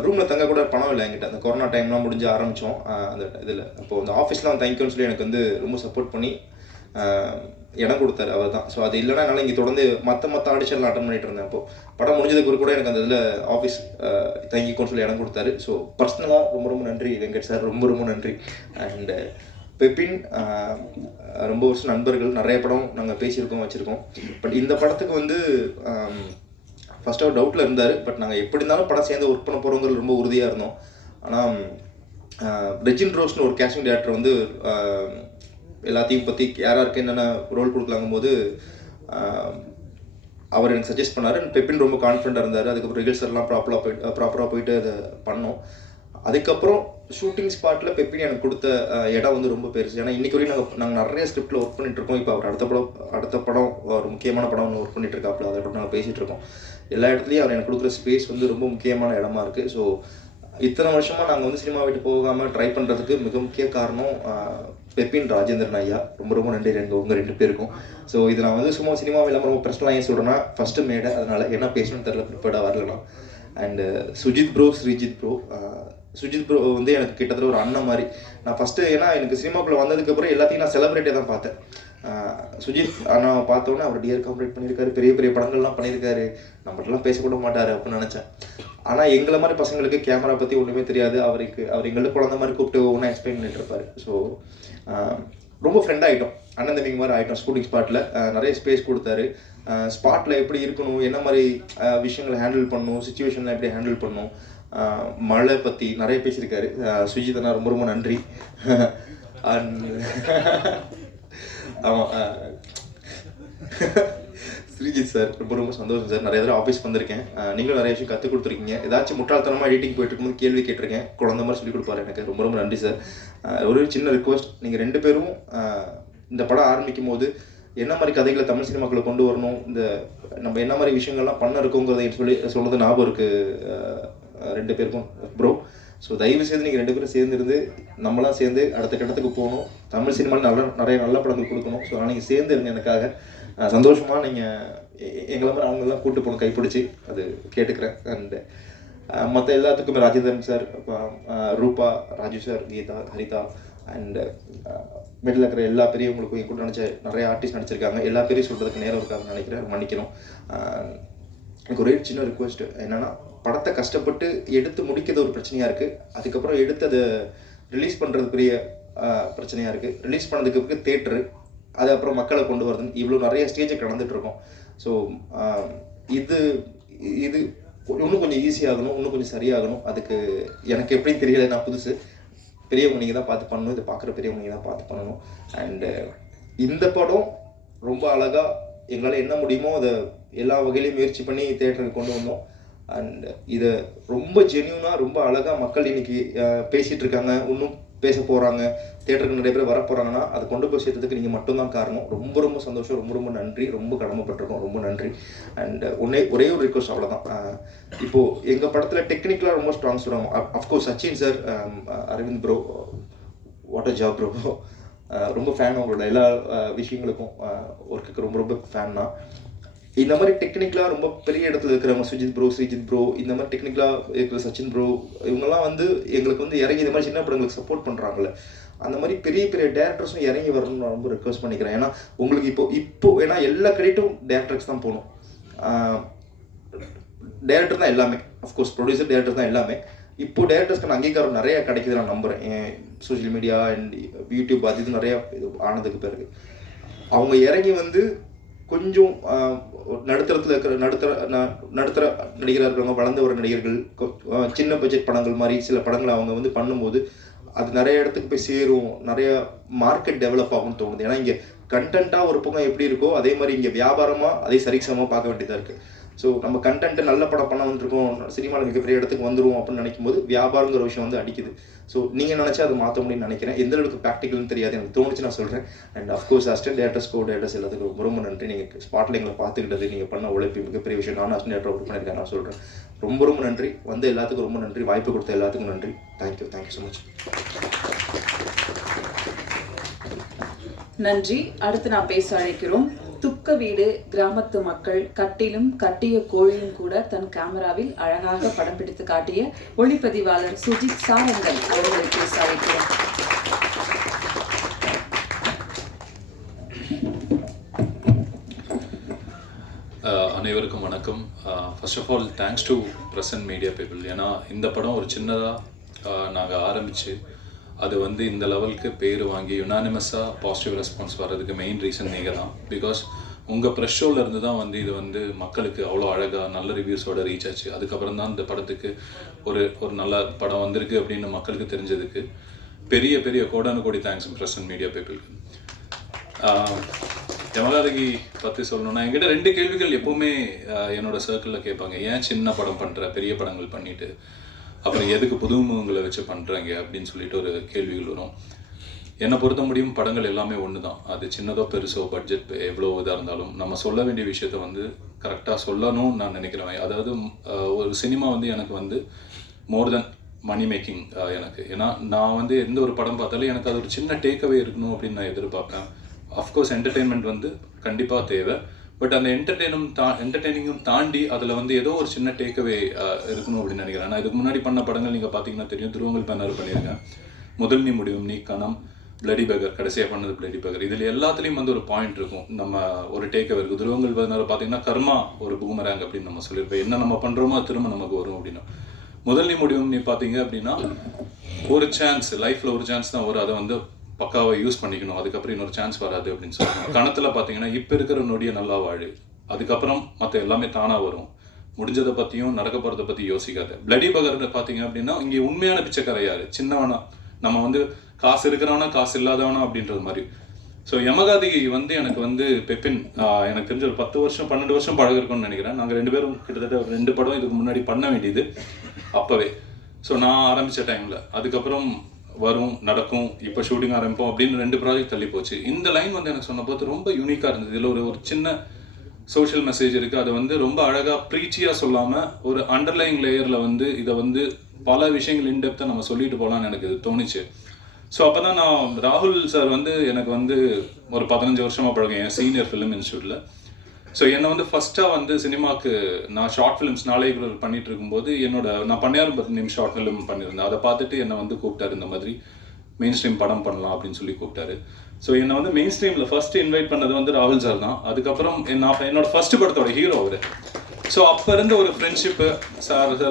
ரூமில் தங்க கூட பணம் இல்லை என்கிட்ட. அந்த கொரோனா டைம்லாம் முடிஞ்சு ஆரம்பித்தோம் அந்த இதில். அப்போது அந்த ஆஃபீஸ்லாம் தேங்க்யூன்னு சொல்லி எனக்கு ரொம்ப சப்போர்ட் பண்ணி இடம் கொடுத்தாரு அவர் தான். ஸோ அது இல்லைனா என்னால் இங்கே தொடர்ந்து மற்ற ஆடிஷன்லாம் அட்டன் பண்ணிட்டு இருந்தேன். அப்போது படம் முடிஞ்சதுக்கு கூட எனக்கு அந்த இதில் ஆஃபீஸ் தங்கிக்கோன்னு சொல்லி இடம் கொடுத்தாரு. ஸோ பர்சனலாக ரொம்ப ரொம்ப நன்றி வெங்கட் சார், ரொம்ப ரொம்ப நன்றி. அண்டு பெப்பின் ரொம்ப வருஷம் நண்பர்கள், நிறைய படம் நாங்கள் பேசியிருக்கோம் வச்சுருக்கோம். பட் இந்த படத்துக்கு வந்து ஃபஸ்ட் அவர் டவுட்டில் இருந்தார். பட் நாங்கள் எப்படி இருந்தாலும் படம் சேர்ந்து ஒர்க் பண்ண போகிறோங்கிறது ரொம்ப உறுதியாக இருந்தோம். ஆனால் ரெஜின் ரோஸ்னு ஒரு கேஸ்டிங் டேரக்டர் வந்து எல்லாத்தையும் பற்றி யாராருக்கு என்னென்ன ரோல் கொடுக்கலாங்கும் போது அவர் எனக்கு சஜஸ்ட் பண்ணார். பெப்பின் ரொம்ப கான்ஃபிடண்ட்டாக இருந்தார். அதுக்கப்புறம் ரிஹர்சல்லாம் ப்ராப்பராக போயிட்டு அதை பண்ணோம். அதுக்கப்புறம் ஷூட்டிங் ஸ்பாட்டில் பெப்பின் எனக்கு கொடுத்த இடம் வந்து ரொம்ப பெருசு. ஏன்னா இன்றைக்கி வரையும் நாங்கள் நிறைய ஸ்கிரிப்டில் ஒர்க் பண்ணிகிட்ருக்கோம். இப்போ அவர் அடுத்த படம் ஒரு முக்கியமான படம் ஒன்று ஒர்க் பண்ணிகிட்ருக்காப்புல, அதை பற்றி நாங்கள் பேசிகிட்ருக்கோம். எல்லா இடத்துலையும் அவர் எனக்கு கொடுக்குற ஸ்பேஸ் வந்து ரொம்ப முக்கியமான இடமா இருக்குது. ஸோ இத்தனை வருஷமாக நாங்கள் வந்து சினிமா விட்டு போகாமல் ட்ரை பண்ணுறதுக்கு மிக முக்கிய காரணம் பெப்பின் ராஜேந்திரன் ஐயா. ரொம்ப ரொம்ப நன்றி உங்கள் 2 பேருக்கும். ஸோ இது நான் வந்து சும்மா சினிமா இல்லாமல் ரொம்ப பர்சனலாக ஏன் சொல்கிறேன்னா, ஃபஸ்ட்டு மேடை, அதனால் என்ன பேசணும்னு தெரில, ப்ரிப்பேர்டாக வரலனா. And Sujith bro, Sreejith bro. Sujith bro வந்து எனக்கு கிட்டத்தட்ட ஒரு அண்ணன் மாதிரி. நான் ஃபஸ்ட்டு ஏன்னா எனக்கு சினிமாக்குள்ளே வந்ததுக்கப்புறம் எல்லாத்தையும் நான் செலிப்ரேட்டே தான் பார்த்தேன். சுஜித் அண்ணா பார்த்தோன்னே அவர் டிஆர் காம்ப்ளீட் பண்ணியிருக்காரு, பெரிய பெரிய படங்கள்லாம் பண்ணியிருக்காரு, நம்மகிட்டலாம் பேசக்கூட மாட்டார் அப்படின்னு நினச்சேன். ஆனால் எங்களை மாதிரி பசங்களுக்கு கேமரா பற்றி ஒன்றுமே தெரியாது. அவர் எங்களுக்கு குழந்த மாதிரி கூப்பிட்டு ஒவ்வொன்றா எக்ஸ்பிளைன் பண்ணிட்டு இருப்பார். ஸோ ரொம்ப ஃப்ரெண்ட் ஆகிட்டோம், அண்ணன் தம்பிங்க மாதிரி ஆகிட்டோம். ஷூட்டிங் ஸ்பாட்டில் நிறைய ஸ்பேஸ் கொடுத்தாரு. ஸ்பாட்டில் எப்படி இருக்கணும், என்ன மாதிரி விஷயங்களை ஹேண்டில் பண்ணணும், சுச்சுவேஷனில் எப்படி ஹேண்டில் பண்ணணும், மழை பற்றி நிறைய பேசியிருக்காரு. சுஜித் அண்ணா ரொம்ப ரொம்ப நன்றி. அண்ட் ஆமாம், ஸ்ரீஜித் சார் ரொம்ப ரொம்ப சந்தோஷம் சார். நிறைய தடவை ஆஃபீஸ் வந்திருக்கேன், நீங்களும் நிறைய விஷயம் கற்றுக் கொடுத்துருக்கீங்க. ஏதாச்சும் முட்டாள்தனமாக எடிட்டிங் போயிட்டு இருக்கும்போது கேள்வி கேட்டிருக்கேன், குழந்த மாதிரி சொல்லிக் கொடுப்பாரு எனக்கு. ரொம்ப ரொம்ப நன்றி சார். ஒரு சின்ன ரிக்வஸ்ட், நீங்கள் 2 பேரும் இந்த படம் ஆரம்பிக்கும் போது என்ன மாதிரி கதைகளை தமிழ் சினிமாக்களை கொண்டு வரணும், இந்த நம்ம என்ன மாதிரி விஷயங்கள்லாம் பண்ண இருக்கோங்கிறத சொன்னது ஞாபகம் இருக்குது 2 பேருக்கும் ப்ரோ. ஸோ தயவு செய்து நீங்கள் 2 பேரும் சேர்ந்துருந்து நம்மளாம் சேர்ந்து அடுத்த கட்டத்துக்கு போகணும். தமிழ் சினிமாவில் நிறைய நல்ல படங்கள் கொடுக்கணும். ஸோ நீங்கள் சேர்ந்து இருங்க எனக்காக. சந்தோஷமாக நீங்கள் எங்களை மாதிரி அவங்களெல்லாம் கூப்பிட்டு போகணும் கைப்பிடிச்சி, அது கேட்டுக்கிறேன். அண்டு மற்ற எல்லாத்துக்குமே Rajendran sir, Rupa, Raju sir, Geetha, Haritha and middle இருக்கிற எல்லா பெரியவங்களுக்கும் என் கூட நிறைய ஆர்டிஸ்ட் நடிச்சிருக்காங்க. எல்லா பேரையும் சொல்கிறதுக்கு நேரம் இருக்காதுன்னு நினைக்கிறேன், மன்னிக்கணும். எனக்கு ஒரே சின்ன ரிக்வெஸ்ட் என்னென்னா, படத்தை கஷ்டப்பட்டு எடுத்து முடிக்கிறது ஒரு பிரச்சனையாக இருக்குது. அதுக்கப்புறம் எடுத்து அதை ரிலீஸ் பண்ணுறது பெரிய பிரச்சனையாக இருக்குது. ரிலீஸ் பண்ணதுக்கு பிறகு தேட்டரு, அது அப்புறம் மக்களை கொண்டு வரதுன்னு இவ்வளோ நிறைய ஸ்டேஜை கடந்துகிட்ருக்கோம். ஸோ இது இன்னும் கொஞ்சம் ஈஸியாகணும், இன்னும் கொஞ்சம் சரியாகணும். அதுக்கு எனக்கு எப்படின்னு தெரியல, நான் புதுசு. பெரியவங்க நீங்கள் தான் பார்த்து பண்ணணும், இதை பார்க்குற பெரியவங்க நீங்கள் தான் பார்த்து பண்ணணும். அண்டு இந்த படம் ரொம்ப அழகாக எங்களால் என்ன முடியுமோ அதை எல்லா வகையிலையும் முயற்சி பண்ணி தேட்டருக்கு கொண்டு வந்தோம். அண்ட் இதை ரொம்ப ஜென்யூனாக ரொம்ப அழகாக மக்கள் இன்றைக்கி பேசிகிட்டு இருக்காங்க, இன்னும் பேச போகிறாங்க, தேட்டருக்கு நிறைய பேர் வர போகிறாங்கன்னா அதை கொண்டு போய் சேர்த்ததுக்கு நீங்கள் மட்டும்தான் காரணம். ரொம்ப ரொம்ப சந்தோஷம், ரொம்ப ரொம்ப நன்றி, ரொம்ப கடமைப்பட்டிருக்கோம், ரொம்ப நன்றி. அண்ட் ஒரே ஒரு ரிக்வஸ்ட், அவ்வளோதான். இப்போது எங்கள் படத்தில் டெக்னிக்கலாக ரொம்ப ஸ்ட்ராங் சொல்லுவாங்க. Of course Sachin sir, Aravind bro, what a job bro. ரொம்ப ஃபேன் அவங்களோட எல்லா விஷயங்களுக்கும், ஒர்க்குக்கு ரொம்ப ரொம்ப ஃபேன் தான். இந்த மாதிரி டெக்னிக்கலாக ரொம்ப பெரிய இடத்துல இருக்கிறவங்க, சுஜித் ப்ரோ, ஸ்ரீஜித் ப்ரோ, இந்த மாதிரி டெக்னிக்கலாக இருக்கிற சச்சின் ப்ரோ, இவங்கெல்லாம் வந்து எங்களுக்கு வந்து இறங்கி இந்த மாதிரி சின்ன படங்களுக்கு சப்போர்ட் பண்ணுறாங்களே, அந்த மாதிரி பெரிய பெரிய டேரக்டர்ஸும் இறங்கி வரணும்னு நான் ரொம்ப ரெக்வஸ்ட் பண்ணிக்கிறேன். ஏன்னா உங்களுக்கு இப்போ ஏன்னா எல்லா கிரெடிட்டும் டேரக்டர்ஸ் தான் போகணும். டேரக்டர் தான் எல்லாமே, அஃப்கோர்ஸ் ப்ரொடியூசர் டேரக்டர் தான் எல்லாமே. இப்போ டேரக்டர்ஸ்க்கான அங்கீகாரம் நிறைய கிடைக்குது நான் நம்புகிறேன். சோஷியல் மீடியா அண்ட் யூடியூப் அது இது நிறையா இது ஆனதுக்கு பிறகு அவங்க இறங்கி வந்து கொஞ்சம் நடுத்தரத்தில் இருக்கிற நடுத்தர நடிகராக இருக்கிறவங்க, வளர்ந்த ஒரு நடிகர்கள், சின்ன பட்ஜெட் படங்கள் மாதிரி சில படங்களை அவங்க வந்து பண்ணும்போது அது நிறைய இடத்துக்கு போய் சேரும், நிறைய மார்க்கெட் டெவலப் ஆகும்னு தோணுது. ஏன்னா இங்கே கண்டென்ட்டாக ஒரு பக்கம் எப்படி இருக்கோ அதே மாதிரி இங்கே வியாபாரமாக அதே சரிசமமாக பார்க்க வேண்டியதாக இருக்குது. ஸோ நம்ம கண்டென்ட்டு நல்ல படம் பண்ண வந்துருக்கோம், சினிமாவில் மிகப்பெரிய இடத்துக்கு வந்துடும் அப்படின்னு நினைக்கும் போது வியாபாரங்கிற விஷயம் வந்து அடிக்குது. ஸோ நீங்கள் நினச்சா அதை மாற்ற முடியும்னு நினைக்கிறேன். எந்த அளவுக்கு ப்ராக்டிக்கல்னு தெரியாது, எனக்கு தோணுச்சு நான் சொல்கிறேன். And of course assistant directors, co directors எல்லாத்துக்கும் ரொம்ப ரொம்ப நன்றி. நீங்கள் ஸ்பாட்டில் எங்களை பார்த்துக்கிட்டது, நீங்கள் பண்ண உழைப்பு மிகப்பெரிய விஷயம். நான் அசிஸ்டன்ட் டேரக்டர் ஒர்க் பண்ணியிருக்கேன், நான் சொல்கிறேன். ரொம்ப ரொம்ப நன்றி. வந்து எல்லாத்துக்கும் ரொம்ப நன்றி, வாய்ப்பு கொடுத்த எல்லாத்துக்கும் நன்றி. Thank you so much. நன்றி. அடுத்து நான் பேச அழைக்கிறோம். துக்க வீடு கிராமத்து மக்கள் கட்டிலும் கட்டிய கோழியும் கூட தன் கேமராவில் அழகாக படம் பிடித்து காட்டிய ஒளிப்பதிவாளர் சுஜித் சாரங்கல் அவர்களை பேச அழைக்கிறோம். அனைவருக்கும் வணக்கம். First of all thanks to present media people. ஏன்னா இந்த படம் ஒரு சின்னதாக நாங்கள் ஆரம்பித்து அது வந்து இந்த லெவலுக்கு பேர் வாங்கி யுனானிமஸாக பாசிட்டிவ் ரெஸ்பான்ஸ் வர்றதுக்கு மெயின் ரீசன் நீங்கள் தான். பிகாஸ் உங்கள் ப்ரெஷ் ஷோவில் இருந்து தான் வந்து இது வந்து மக்களுக்கு அவ்வளோ அழகாக நல்ல ரிவ்யூஸோட ரீச் ஆச்சு. அதுக்கப்புறம் தான் இந்த படத்துக்கு ஒரு நல்ல படம் வந்திருக்கு அப்படின்னு மக்களுக்கு தெரிஞ்சதுக்கு பெரிய பெரிய கோடானு கோடி தேங்க்ஸ் ப்ரெஸ் அண்ட் மீடியா பீப்புளுக்கு. யமகாதகி பற்றி சொல்லணும்னா என்கிட்ட 2 கேள்விகள் எப்போவுமே என்னோட சர்க்கிளில் கேட்பாங்க. ஏன் சின்ன படம் பண்ணுற, பெரிய படங்கள் பண்ணிவிட்டு அப்புறம் எதுக்கு புதுமுகங்களை வச்சு பண்ணுறாங்க அப்படின்னு சொல்லிட்டு ஒரு கேள்விகள் வரும். என்னை பொறுத்த முடியும் படங்கள் எல்லாமே ஒன்று தான். அது சின்னதோ பெருசோ பட்ஜெட் எவ்வளோ இதாக இருந்தாலும் நம்ம சொல்ல வேண்டிய விஷயத்த வந்து கரெக்டாக சொல்லணும்னு நான் நினைக்கிறேன். அதாவது ஒரு சினிமா வந்து எனக்கு வந்து மோர் தென் மணி மேக்கிங் எனக்கு. ஏன்னா நான் வந்து எந்த ஒரு படம் பார்த்தாலும் எனக்கு அது ஒரு சின்ன டேக்அவே இருக்கணும் அப்படின்னு நான் எதிர்பார்ப்பேன். அஃப்கோர்ஸ் என்டர்டெயின்மெண்ட் வந்து கண்டிப்பாக தேவை. பட் அந்த என்டர்டெய்னிங்கும் தாண்டி அதில் வந்து ஏதோ ஒரு சின்ன டேக்அவே இருக்கணும் அப்படின்னு நினைக்கிறேன். நான் இதுக்கு முன்னாடி பண்ண படங்கள் நீங்கள் பார்த்தீங்கன்னா தெரியும். துருவங்கள் பேனர் பண்ணியிருக்கேன், முதல் நீ முடிவும் நீ, கணம், பிளடி பகர், கடைசியாக பண்ணது பிளடி பகர். இதில் எல்லாத்துலேயும் வந்து ஒரு பாயிண்ட் இருக்கும், நம்ம ஒரு டேக்அவே இருக்குது. துருவங்கள் பேனர் பார்த்தீங்கன்னா கர்மா ஒரு பூமராங் அப்படின்னு நம்ம சொல்லியிருப்போம். என்ன நம்ம பண்ணுறோமோ திரும்ப நமக்கு வரும் அப்படின்னா. முதல் நீ முடிவும் நீ பார்த்தீங்க அப்படின்னா ஒரு சான்ஸ், லைஃப்பில் ஒரு சான்ஸ் தான் வரும், அதை வந்து பக்காவை யூஸ் பண்ணிக்கணும், அதுக்கப்புறம் இன்னொரு சான்ஸ் வராது அப்படின்னு சொல்லுவாங்க. கணத்தில் பார்த்தீங்கன்னா இப்போ இருக்கிற நொடியை நல்லா வாழு, அதுக்கப்புறம் மற்ற எல்லாமே தானாக வரும், முடிஞ்சதை பற்றியும் நடக்க போகிறத பற்றி யோசிக்காது. பிளடி பகர் பார்த்தீங்க அப்படின்னா இங்கே உண்மையான பிச்சைக்கார யார், சின்னவனா, நம்ம வந்து காசு இருக்கிறவனா காசு இல்லாதவனா அப்படின்றது மாதிரி. ஸோ யமகாதகி வந்து எனக்கு வந்து பெப்பின் எனக்கு தெரிஞ்ச ஒரு 10 வருஷம் 12 வருஷம் பழகிருக்கோம்னு நினைக்கிறேன். நாங்கள் 2 பேரும் கிட்டத்தட்ட 2 படம் இதுக்கு முன்னாடி பண்ண வேண்டியது அப்போவே. ஸோ நான் ஆரம்பித்த டைமில் அதுக்கப்புறம் வரும் நடக்கும், இப்போ ஷூட்டிங் ஆரம்பிப்போம் அப்படின்னு 2 ப்ராஜெக்ட் தள்ளி போச்சு. இந்த லைன் வந்து எனக்கு சொன்ன போது ரொம்ப யூனிக்காக இருந்தது. இதில் ஒரு சின்ன சோஷியல் மெசேஜ் இருக்குது. அதை வந்து ரொம்ப அழகாக ப்ரீச்சியாக சொல்லாமல் ஒரு அண்டர்லைங் லேயரில் வந்து இதை வந்து பல விஷயங்கள் இன்டெப்த்தாக நம்ம சொல்லிட்டு போகலான்னு எனக்கு தோணுச்சு. ஸோ அப்போ தான் நான் ராகுல் சார் வந்து எனக்கு வந்து ஒரு 15 வருஷமாக பழகம், என் சீனியர் ஃபிலிம் இன்ஸ்டியூட்டில். ஸோ என்னை வந்து ஃபஸ்ட்டாக வந்து சினிமாவுக்கு நான் ஷார்ட் ஃபிலிம்ஸ் நாளைக்குள் பண்ணிகிட்டு இருக்கும்போது நான் 16 நிமிஷம் ஷார்ட் ஃபிலிம் பண்ணியிருந்தேன். அதை பார்த்துட்டு என்னை வந்து கூப்பிட்டாரு, இந்த மாதிரி மெயின் ஸ்ட்ரீம் படம் பண்ணலாம் அப்படின்னு சொல்லி கூப்பிட்டாரு. ஸோ என்னை வந்து மெயின் ஸ்ட்ரீமில் ஃபஸ்ட்டு இன்வைட் பண்ணது வந்து ராகுல் சார் தான். அதுக்கப்புறம் என்னோட ஃபஸ்ட்டு படத்தோட ஹீரோ அவர். ஸோ அப்போ இருந்த ஒரு ஃப்ரெண்ட்ஷிப்பு,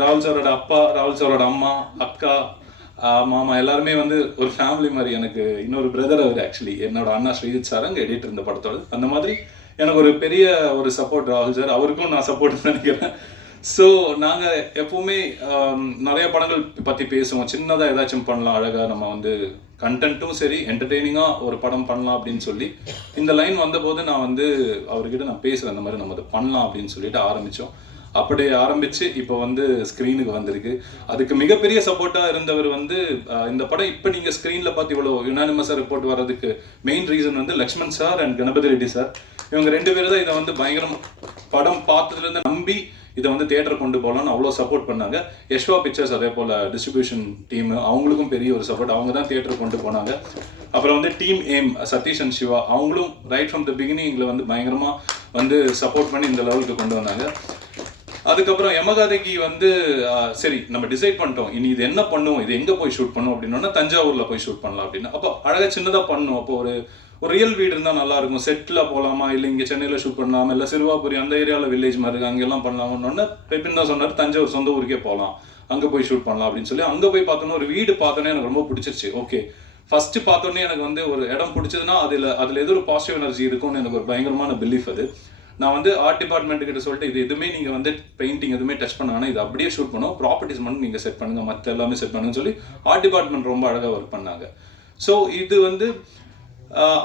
ராகுல் சாரோட அப்பா, ராகுல் சாரோட அம்மா, அக்கா, மாமா எல்லாருமே வந்து ஒரு ஃபேமிலி மாதிரி. எனக்கு இன்னொரு பிரதர் அவர், ஆக்சுவலி என்னோட அண்ணா ஸ்ரீஜித் சார் அங்கே எடிட்டர் இந்த படத்தோடு. அந்த மாதிரி எனக்கு ஒரு பெரிய ஒரு சப்போர்ட் ராகுல் சார், அவருக்கும் நான் சப்போர்ட் நினைக்கிறேன். ஸோ நாங்கள் எப்போவுமே நிறைய படங்கள் பற்றி பேசுவோம். சின்னதாக ஏதாச்சும் பண்ணலாம், அழகாக நம்ம வந்து கண்டென்ட்டும் சரி என்டர்டெய்னிங்காக ஒரு படம் பண்ணலாம் அப்படின்னு சொல்லி இந்த லைன் வந்தபோது நான் வந்து அவர்கிட்ட நான் பேசுகிறேன், அந்த மாதிரி நம்ம அதை பண்ணலாம் அப்படின்னு சொல்லிட்டு ஆரம்பித்தோம். அப்படி ஆரம்பித்து இப்போ வந்து ஸ்க்ரீனுக்கு வந்திருக்கு. அதுக்கு மிகப்பெரிய சப்போர்ட்டாக இருந்தவர் வந்து இந்த படம் இப்போ நீங்கள் ஸ்க்ரீனில் பார்த்து இவ்வளோ யுனானிமஸாக ரிப்போர்ட் வர்றதுக்கு மெயின் ரீசன் வந்து Lakshman sir and Ganapathi Reddy sir. இவங்க 2 பேர் தான் இதை வந்து பயங்கரம் படம் பார்த்ததுலேருந்து நம்பி இதை வந்து தியேட்டர் கொண்டு போகலான்னு அவ்வளோ சப்போர்ட் பண்ணாங்க. யஷ்வா பிக்சர்ஸ் அதே போல் டிஸ்ட்ரிபியூஷன் டீமு, அவங்களுக்கும் பெரிய ஒரு சப்போர்ட், அவங்க தான் தியேட்டர் கொண்டு போனாங்க. அப்புறம் வந்து team aim Satish and Siva, அவங்களும் ரைட் ஃப்ரம் த பிகினிங்கில் வந்து பயங்கரமாக வந்து சப்போர்ட் பண்ணி இந்த லெவலுக்கு கொண்டு வந்தாங்க. அதுக்கப்புறம் யமகாதகி வந்து சரி நம்ம டிசைட் பண்ணிட்டோம், இனி இது என்ன பண்ணுவோம், இது எங்கே போய் ஷூட் பண்ணுவோம் அப்படின்னா தஞ்சாவூரில் போய் ஷூட் பண்ணலாம் அப்படின்னு. அப்போ அழகாக சின்னதாக பண்ணும். அப்போ ஒரு ரியல் வீடு இருந்தால் நல்லாயிருக்கும், செட்டில் போகலாமா, இல்லை இங்கே சென்னையில் ஷூட் பண்ணலாமா, இல்லை சிறுவாபுரி அந்த ஏரியாவில் வில்லேஜ் மாதிரி இருக்குது அங்கெல்லாம் பண்ணலாம்னு பெப்பின் தான் சொன்னார். தஞ்சாவூர் சொந்த ஊருக்கே போகலாம், அங்கே போய் ஷூட் பண்ணலாம் அப்படின்னு சொல்லி அங்கே போய் பார்த்தோன்னா ஒரு வீடு பார்த்தோன்னே எனக்கு ரொம்ப பிடிச்சிருச்சு. ஓகே, ஃபஸ்ட்டு பார்த்தோன்னே எனக்கு வந்து ஒரு இடம் பிடிச்சதுன்னா அதில் ஏதோ ஒரு பாசிட்டிவ் எனர்ஜி இருக்கும்னு எனக்கு ஒரு பயங்கரமான பிலீஃப். அது நான் வந்து ஆர்ட் டிபார்ட்மெண்ட் கிட்ட சொல்லிட்டு இது எதுவுமே நீங்கள் வந்து பெயிண்டிங் எதுவுமே டச் பண்ணாங்கன்னா இது அப்படியே ஷூட் பண்ணோம், ப்ராப்பர்ட்டிஸ் மட்டும் நீங்கள் செட் பண்ணுங்கள், மற்ற எல்லாமே செட் பண்ணுங்கன்னு சொல்லி ஆர்ட் டிபார்ட்மெண்ட் ரொம்ப அழகாக ஒர்க் பண்ணாங்க. ஸோ இது வந்து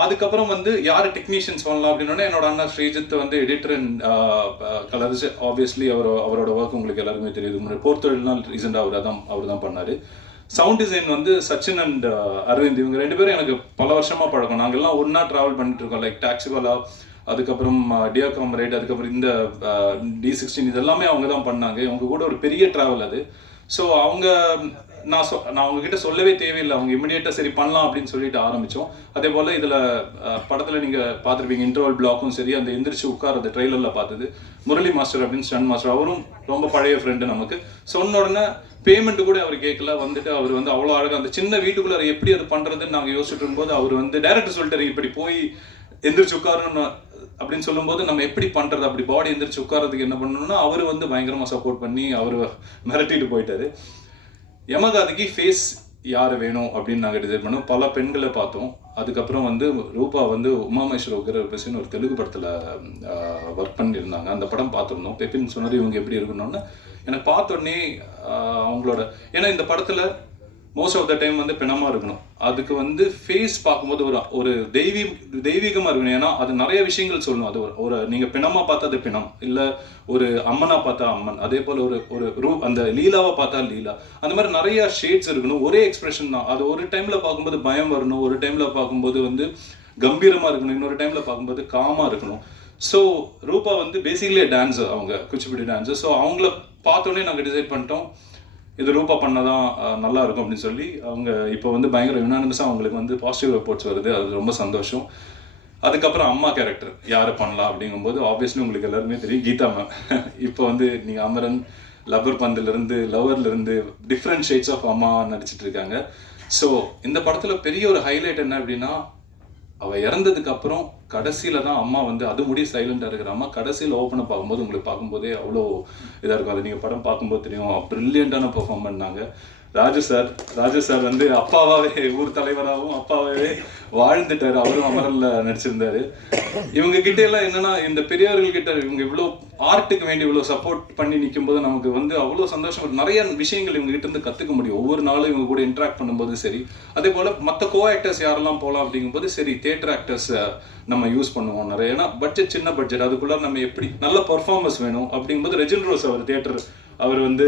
அதுக்கப்புறம் வந்து யார் டெக்னீஷியன்ஸ் பண்ணலாம் அப்படின்னா என்னோட அண்ணா ஸ்ரீஜித் வந்து எடிட்டர் அண்ட் கலர்ஸ். ஆப்வியஸ்லி அவரோட ஒர்க் உங்களுக்கு எல்லாருமே தெரியுது. முன்னாடி போர்த்தொழில்னால் ரீசெண்டாக அவர் தான் பண்ணார். சவுண்ட் டிசைன் வந்து சச்சின் அண்ட் அரவிந்த், இவங்க 2 பேரும் எனக்கு பல வருஷமாக பழக்கம். நாங்கள்லாம் ஒன்றா ட்ராவல் பண்ணிட்டு இருக்கோம், லைக் டாக்ஸிவாலா, அதுக்கப்புறம் டியர் காம்ரேட், அதுக்கப்புறம் இந்த D16 இதெல்லாமே அவங்க தான் பண்ணாங்க. இவங்க கூட ஒரு பெரிய ட்ராவல் அது. ஸோ நான் அவங்ககிட்ட சொல்லவே தேவையில்லை, அவங்க இமிடியேட்டாக சரி பண்ணலாம் அப்படின்னு சொல்லிட்டு ஆரம்பித்தோம். அதே போல் இதில் படத்தில் நீங்கள் பார்த்துருப்பீங்க இன்டர்வல் பிளாக்கும் சரி, அந்த எந்திரிச்சு உட்கார்றது ட்ரெய்லரில் பார்த்தது முரளி மாஸ்டர் அப்படின்னு ஸ்டன் மாஸ்டர், அவரும் ரொம்ப பழைய ஃப்ரெண்டு நமக்கு. சொன்ன உடனே பேமெண்ட் கூட அவர் கேட்கல, வந்துட்டு அவர் வந்து அவ்வளோ அழகாக அந்த சின்ன வீட்டுக்குள்ளே எப்படி அது பண்ணுறதுன்னு நாங்கள் யோசிச்சுட்டு இருக்கும்போது அவர் வந்து டைரக்டர் சொல்லிட்டாரு இப்படி போய் எந்திரிச்சு உட்காரணும் அப்படின்னு சொல்லும்போது நம்ம எப்படி பண்ணுறது, அப்படி பாடி எந்திரிச்சு உட்காரதுக்கு என்ன பண்ணணும்னா அவர் வந்து பயங்கரமாக சப்போர்ட் பண்ணி அவர் மிரட்டிட்டு போயிட்டாரு. யமகாதகி ஃபேஸ் யார் வேணும் அப்படின்னு நாங்கள் டிசைட் பண்ணோம். பல பெண்களை பார்த்தோம். அதுக்கப்புறம் வந்து ரூபா வந்து உமாமேஸ்வர உக்ரபசின்னு ஒரு தெலுங்கு படத்தில் ஒர்க் பண்ணியிருந்தாங்க. அந்த படம் பார்த்துருந்தோம். பெப்பின் சொன்னது இவங்க எப்படி இருக்கணும்னு எனக்கு பார்த்தோடனே அவங்களோட, ஏன்னா இந்த படத்தில் மோஸ்ட் ஆஃப் த டைம் வந்து பிணமாக இருக்கணும். அதுக்கு வந்து ஃபேஸ் பார்க்கும்போது ஒரு தெய்வீகமாக இருக்கணும். ஏன்னா அது நிறைய விஷயங்கள் சொல்லணும். அது ஒரு நீங்கள் பிணமாக பார்த்தா அது பிணம், இல்லை ஒரு அம்மனாக பார்த்தா அம்மன், அதே போல் ஒரு அந்த லீலாவை பார்த்தா லீலா, அந்த மாதிரி நிறைய ஷேட்ஸ் இருக்கணும். ஒரே எக்ஸ்பிரஷன் தான். அது ஒரு டைமில் பார்க்கும்போது பயம் வரணும், ஒரு டைமில் பார்க்கும்போது வந்து கம்பீரமாக இருக்கணும், இன்னொரு டைமில் பார்க்கும்போது காமாக இருக்கணும். ஸோ ரூபா வந்து பேசிக்கலி டான்ஸர், அவங்க குச்சிப்புடி டான்ஸர். ஸோ அவங்கள பார்த்தோன்னே நாங்கள் டிசைட் பண்ணிட்டோம் இது ரூபா பண்ணதான் நல்லா இருக்கும் அப்படின்னு சொல்லி. அவங்க இப்போ வந்து பயங்கர யுனானிமஸாக அவங்களுக்கு வந்து பாசிட்டிவ் ரிப்போர்ட்ஸ் வருது. அது ரொம்ப சந்தோஷம். அதுக்கப்புறம் அம்மா கேரக்டர் யாரை பண்ணலாம் அப்படிங்கும்போது ஆப்வியஸ்லி உங்களுக்கு எல்லாருமே தெரியும், கீதா மேம். இப்போ வந்து நீங்கள் அமரன், லப்பர் பந்துலேருந்து, லவர்லேருந்து டிஃப்ரெண்ட் ஷேட்ஸ் ஆஃப் அம்மா நடிச்சிட்டு இருக்காங்க. ஸோ இந்த படத்தில் பெரிய ஒரு ஹைலைட் என்ன அப்படின்னா, அவள் இறந்ததுக்கு அப்புறம் கடைசியில் தான் அம்மா வந்து அது முடி சைலண்டாக இருக்கிற அம்மா கடைசியில் ஓப்பனை பார்க்கும்போது உங்களுக்கு பார்க்கும்போதே அவ்வளோ இதாக இருக்கும். அது நீங்கள் படம் பார்க்கும்போது தெரியும். ப்ரில்லியண்ட்டான பெர்ஃபார்ம் பண்ணாங்க. ராஜு சார் வந்து அப்பாவாகவே, ஊர் தலைவராகவும் அப்பாவே வாழ்ந்துட்டார். அவரும் அமரனில் நடிச்சிருந்தாரு. இவங்க கிட்ட எல்லாம் என்னன்னா, இந்த பெரியவர்கள்கிட்ட இவங்க இவ்வளோ ஆர்ட்டுக்கு வேண்டி இவ்வளோ சப்போர்ட் பண்ணி நிற்கும் போது நமக்கு வந்து அவ்வளோ சந்தோஷம். நிறைய விஷயங்கள் இவங்க கிட்ட இருந்து கற்றுக்க முடியும். ஒவ்வொரு நாளும் இவங்க கூட இன்ட்ராக்ட் பண்ணும்போது சரி. அதே போல் மற்ற கோ ஆக்டர்ஸ் யாரெல்லாம் போகலாம் அப்படிங்கும்போது சரி, தியேட்டர் ஆக்டர்ஸ் நம்ம யூஸ் பண்ணுவோம் நிறைய. ஏன்னா பட்ஜெட் சின்ன பட்ஜெட், அதுக்குள்ள நம்ம எப்படி நல்ல பர்ஃபார்மன்ஸ் வேணும் அப்படிங்கும்போது ரெஜின் ரோஸ் அவர் தியேட்டர் அவர் வந்து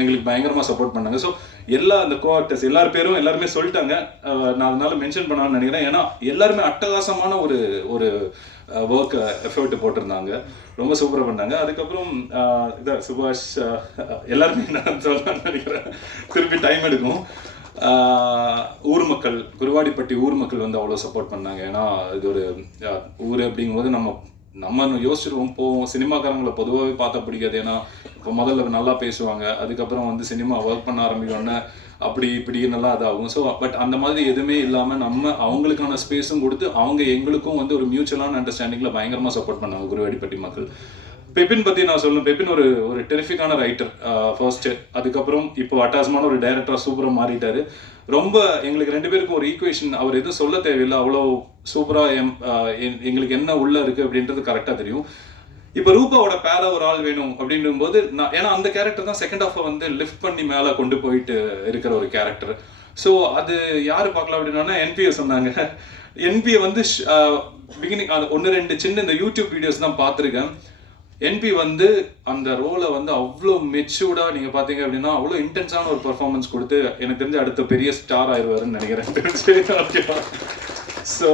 எங்களுக்கு பயங்கரமாக சப்போர்ட் பண்ணாங்க. ஸோ எல்லா அந்த கோ ஆக்டர்ஸ் எல்லாருமே சொல்லிட்டாங்க. நான் அதனால மென்ஷன் பண்ணான்னு நினைக்கிறேன். ஏன்னா எல்லாருமே அட்டகாசமான ஒரு ஒர்க் எஃபர்ட் போட்டிருந்தாங்க. ரொம்ப சூப்பராக பண்ணாங்க. அதுக்கப்புறம் இதான் சுபாஷ், எல்லாருமே நான் சொல்லலாம்னு நினைக்கிறேன், திருப்பி டைம் எடுக்கும். ஊர் மக்கள், குருவாடிப்பட்டி ஊர் மக்கள் வந்து அவ்வளோ சப்போர்ட் பண்ணாங்க. ஏன்னா இது ஒரு ஊர் அப்படிங்கும்போது நம்ம யோசிச்சிருவோம், போவோம். சினிமாக்காரங்களை பொதுவாகவே பார்த்தா பிடிக்காது. ஏன்னா இப்போ முதல்ல நல்லா பேசுவாங்க, அதுக்கப்புறம் வந்து சினிமா ஒர்க் பண்ண ஆரம்பிக்கணும்னா அப்படி இப்படி நல்லா இதாகும். ஸோ பட் அந்த மாதிரி எதுவுமே இல்லாமல் நம்ம அவங்களுக்கான ஸ்பேஸும் கொடுத்து அவங்க எங்களுக்கும் வந்து ஒரு மியூச்சுவலான அண்டர்ஸ்டாண்டிங்கில் பயங்கரமாக சப்போர்ட் பண்ணாங்க குருவாடிப்பட்டி மக்கள். பெப்பின் பற்றி நான் சொல்லணும். பெப்பின் ஒரு டெரிஃபிக்கான ரைட்டர் ஃபர்ஸ்ட்டு. அதுக்கப்புறம் இப்போ அட்டாசமான ஒரு டைரக்டராக சூப்பராக மாறிட்டார். ரொம்ப எங்களுக்கு 2 பேருக்கும் ஒரு ஈக்குவேஷன், அவர் எதுவும் சொல்ல தேவையில்லை, அவ்வளோ சூப்பராக எங்களுக்கு என்ன உள்ளே இருக்குது அப்படின்றது கரெக்டாக தெரியும். இப்போ ரூபாவோட பேரா ஒரு ஆள் வேணும் அப்படின்னும் போது ஏன்னா அந்த கேரக்டர் தான் செகண்ட் ஹாஃபை வந்து லிஃப்ட் பண்ணி மேலே கொண்டு போயிட்டு இருக்கிற ஒரு கேரக்டர். ஸோ அது யார் பார்க்கலாம் அப்படின்னா என்பிஏ சொன்னாங்க. என்பிஏ வந்து பிகினிங் 1-2 சின்ன இந்த யூடியூப் வீடியோஸ் தான் பார்த்துருக்கேன். என்பி வந்து அந்த ரோலை வந்து அவ்வளோ மெச்சூர்டாக நீங்கள் பார்த்தீங்க அப்படின்னா அவ்வளோ இன்டென்ஸான ஒரு பர்ஃபார்மன்ஸ் கொடுத்து எனக்கு தெரிஞ்ச அடுத்த பெரிய ஸ்டார் ஆயிடுவாருன்னு நினைக்கிறேன். ஓகேவா? ஸோ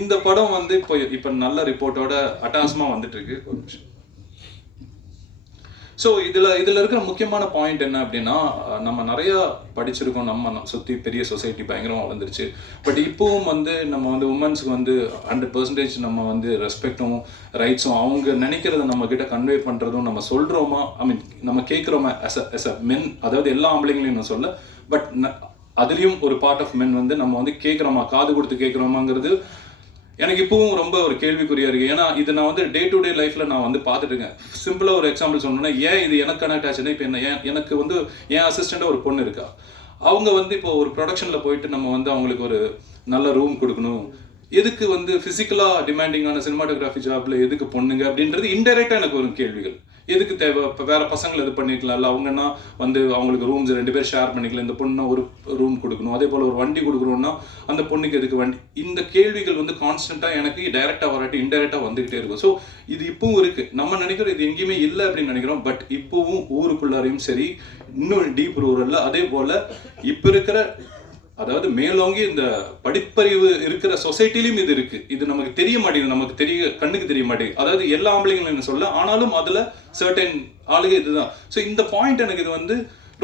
இந்த படம் வந்து இப்போ நல்ல ரிப்போர்ட்டோட அட்டாசமாக வந்துட்டு இருக்கு. ஒரு நிமிஷம். ஸோ இதில் இருக்கிற முக்கியமான பாயிண்ட் என்ன அப்படின்னா, நம்ம நிறையா படிச்சிருக்கோம், நம்ம சுற்றி பெரிய சொசைட்டி பயங்கரமாக வளர்ந்துருச்சு. பட் இப்போவும் வந்து நம்ம வந்து உமன்ஸுக்கு வந்து 100% நம்ம வந்து ரெஸ்பெக்டும் ரைட்ஸும் அவங்க நினைக்கிறத நம்ம கிட்ட கன்வே பண்ணுறதும் நம்ம சொல்கிறோமா, நம்ம கேட்குறோமா as a men, அதாவது எல்லா ஆம்பளைங்களையும் நான் சொல்ல, பட் அதுலேயும் ஒரு பார்ட் ஆஃப் மென் வந்து நம்ம வந்து கேட்குறோமா, காது கொடுத்து கேட்குறோமாங்கிறது எனக்கு இப்பவும் ரொம்ப ஒரு கேள்விக்குறியா இருக்கு. ஏன்னா இது நான் வந்து டே டு டே லைஃப்ல நான் வந்து பார்த்துட்டு இருக்கேன். சிம்பிளா ஒரு எக்ஸாம்பிள் சொன்னோன்னா, ஏன் இது எனக்கு கனெக்ட் ஆச்சுன்னா, இப்போ எனக்கு வந்து என் அசிஸ்டண்டா ஒரு பொண்ணு இருக்கா. அவங்க வந்து இப்போ ஒரு ப்ரொடக்ஷன்ல போயிட்டு நம்ம வந்து அவங்களுக்கு ஒரு நல்ல ரூம் கொடுக்கணும், எதுக்கு வந்து பிசிக்கலா டிமாண்டிங்கான சினிமாட்டோகிராஃபி ஜாப்ல எதுக்கு பொண்ணுங்க அப்படின்றது இன்டெரக்டா எனக்கு ஒரு கேள்விகள். எதுக்கு தேவை? இப்போ வேற பசங்களை இது பண்ணிக்கலாம்ல, அவங்கன்னா வந்து அவங்களுக்கு ரூம்ஸ் 2 பேர் ஷேர் பண்ணிக்கலாம், இந்த பொண்ணு ஒரு ரூம் கொடுக்கணும், அதே போல் ஒரு வண்டி கொடுக்கணும்னா அந்த பொண்ணுக்கு எதுக்கு வண்டி? இந்த கேள்விகள் வந்து கான்ஸ்டன்ட்டாக எனக்கு டைரெக்டாக வராட்டி இன்டெரக்டாக வந்துகிட்டே இருக்கும். ஸோ இது இப்பவும் இருக்கு. நம்ம நினைக்கிறோம் இது எங்கேயுமே இல்லை அப்படின்னு நினைக்கிறோம். பட் இப்பவும் ஊருக்குள்ளாரையும் சரி, இன்னும் டீப் ரூரல்ல, அதே போல் இப்போ இருக்கிற அதாவது மேலோங்கி இந்த படிப்பறிவு இருக்கிற சொசைட்டிலையும் இது இருக்கு. இது நமக்கு தெரிய மாட்டேங்குது, நமக்கு கண்ணுக்கு தெரிய மாட்டேங்குது. அதாவது எல்லா ஆம்பளைங்களும் சொல்ல, ஆனாலும் அதுல சர்டன் ஆளுங்க இதுதான். ஸோ இந்த பாயிண்ட் எனக்கு இது வந்து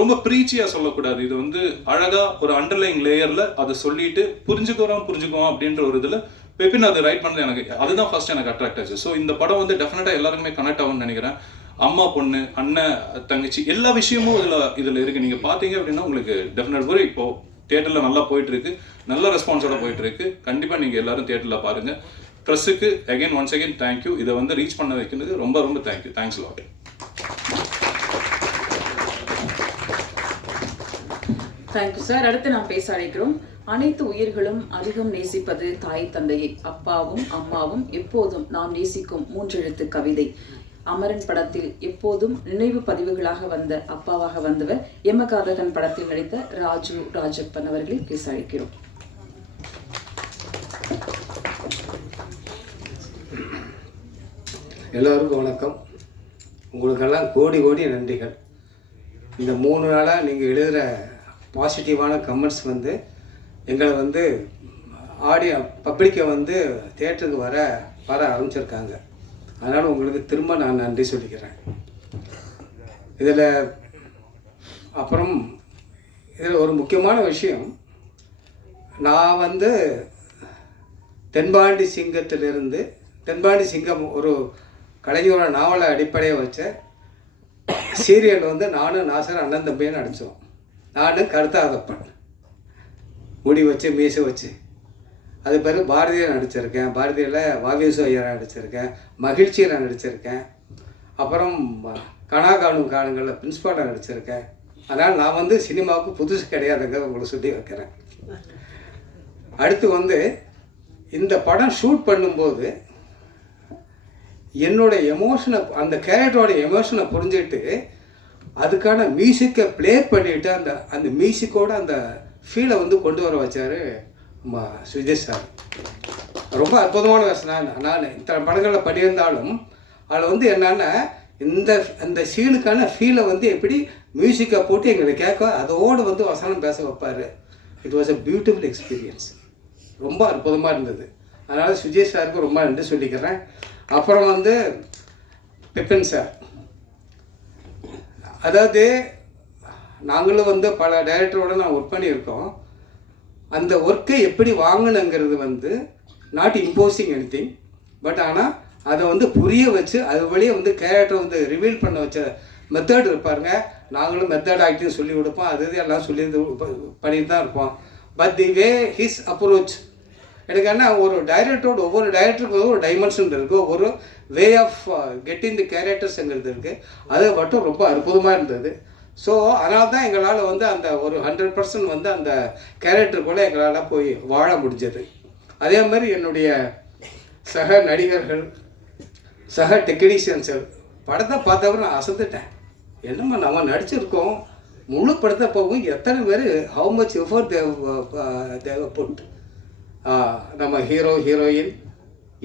ரொம்ப ப்ரீச்சியா சொல்லக்கூடாது. இது வந்து அழகா ஒரு அண்டர்லைங் லேயர்ல அதை சொல்லிட்டு புரிஞ்சுக்குவோம் அப்படின்ற ஒரு இதுல பெப்பின் அதை ரைட் பண்ணது எனக்கு அதுதான் ஃபர்ஸ்ட் எனக்கு அட்ராக்ட் ஆச்சு. ஸோ இந்த படம் வந்து டெஃபினட்டா எல்லாருக்குமே கனெக்ட் ஆகும்னு நினைக்கிறேன். அம்மா பொண்ணு, அண்ணன் தங்கச்சி, எல்லா விஷயமும் இதுல இருக்கு. நீங்க பாத்தீங்க அப்படின்னா உங்களுக்கு டெஃபினட் ஒரு இப்போ தியேட்டரில் நல்லா போயிட்டு இருக்கு, நல்ல ரெஸ்பான்ஸோட போயிட்டு இருக்கு. கண்டிப்பாக நீங்கள் எல்லாரும் தியேட்டரில் பாருங்க. ப்ரெஸ்ஸுக்கு ஒன்ஸ் அகைன் தேங்க்யூ. இதை வந்து ரீச் பண்ண வைக்கிறது ரொம்ப ரொம்ப thank you. Thanks lot. Thank you sir. அடுத்து நாம் பேச அழைக்கிறோம். அனைத்து உயிர்களும் அதிகம் நேசிப்பது தாய் தந்தையை. அப்பாவும் அம்மாவும் எப்போதும் நாம் நேசிக்கும் 3 எழுத்து கவிதை. அமரன் படத்தில் எப்போதும் நினைவு பதிவுகளாக வந்த அப்பாவாக வந்தவர் யமகாதகன் படத்தில் நடித்த ராஜு ராஜப்பன் அவர்களை பேச அழைக்கிறோம். எல்லோருக்கும் வணக்கம். உங்களுக்கெல்லாம் கோடி கோடி நன்றிகள். இந்த 3 நாளாக நீங்கள் எழுதுகிற பாசிட்டிவான கமெண்ட்ஸ் வந்து எங்களை வந்து பப்ளிக்கை வந்து தியேட்டருக்கு வர ஆரம்பிச்சிருக்காங்க. அதனால் உங்களுக்கு திரும்ப நான் நன்றி சொல்லிக்கிறேன். அப்புறம் இதில் ஒரு முக்கியமான விஷயம், நான் வந்து தென்பாண்டி சிங்கம் ஒரு கலைஞரோட நாவலை அடிப்படையை வச்ச சீரியல் வந்து நானும் நாசர் அண்ணன் தம்பியும் நடித்தோம். நான் கருத்தாதப்பன், முடி வச்சு மீசை வச்சு. அது பிறகு பாரதியை நடிச்சிருக்கேன். பாரதியில் வாவேசு ஐயரை நடிச்சிருக்கேன். மகிழ்ச்சியை நான் நடிச்சிருக்கேன். அப்புறம் கனா காணும் காலங்களில் பிரின்ஸ்பாலாக நடிச்சிருக்கேன். அதனால் நான் வந்து சினிமாவுக்கு புதுசு கிடையாதுங்க, உங்களை சொல்லி வைக்கிறேன். அடுத்து வந்து இந்த படம் ஷூட் பண்ணும்போது என்னோட எமோஷனை, அந்த கேரக்டரோட எமோஷனை புரிஞ்சுட்டு அதுக்கான மியூசிக்கை ப்ளே பண்ணிவிட்டு அந்த மியூசிக்கோட அந்த ஃபீலை வந்து கொண்டு வர வச்சார் சுஜய் சார். ரொம்ப அற்புதமான வேஷம். நான் இத்தனை படங்களில் பண்ணியிருந்தாலும் அதில் வந்து என்னென்னா இந்த சீனுக்கான ஃபீலை வந்து எப்படி மியூசிக்கை போட்டு எங்களை கேட்க அதோடு வந்து வசனம் பேச வைப்பார். It was a beautiful experience. ரொம்ப அற்புதமாக இருந்தது. அதனால் சுஜய் சாருக்கு ரொம்ப நன்றி சொல்லிக்கிறேன். அப்புறம் வந்து பெப்பன் சார், அதாவது நாங்களும் வந்து பல டைரக்டரோடு நான் ஒர்க் பண்ணியிருக்கோம். அந்த ஒர்க்கை எப்படி வாங்கணுங்கிறது வந்து நாட் இம்போசிங் எனிதிங், பட் ஆனால் அதை வந்து புரிய வச்சு அது வழியே வந்து கேரக்டரை வந்து ரிவீல் பண்ண வச்ச மெத்தட் இருப்பாருங்க. நாங்களும் மெத்தட் ஆக்டிங் சொல்லி கொடுப்போம், அது எல்லாம் சொல்லி பண்ணிட்டு தான் இருப்போம். But the way his approach, எனக்கு என்ன, ஒரு டைரக்டரோட ஒவ்வொரு டைரக்டருக்கும் ஒரு டைமென்ஷன் இருக்குது, ஒரு வே ஆஃப் கெட்டிங் தி கேரக்டர்ஸுங்கிறது இருக்குது. அது மட்டும் ரொம்ப அற்புதமாக இருந்தது. ஸோ அதனால தான் எங்களால் வந்து அந்த ஒரு 100% வந்து அந்த கேரக்டருக்குள்ளே எங்களால் போய் வாழ முடிஞ்சது. அதே மாதிரி என்னுடைய சக நடிகர்கள், சக டெக்னீஷியன்ஸு படத்தை பார்த்தவரை நான் அசந்துட்டேன். என்னம்மா நம்ம நடிச்சிருக்கோம், முழு படத்தை போகும் எத்தனை பேர் ஹவு மச் எஃபோர்ட் தேவ புட். நம்ம ஹீரோ ஹீரோயின்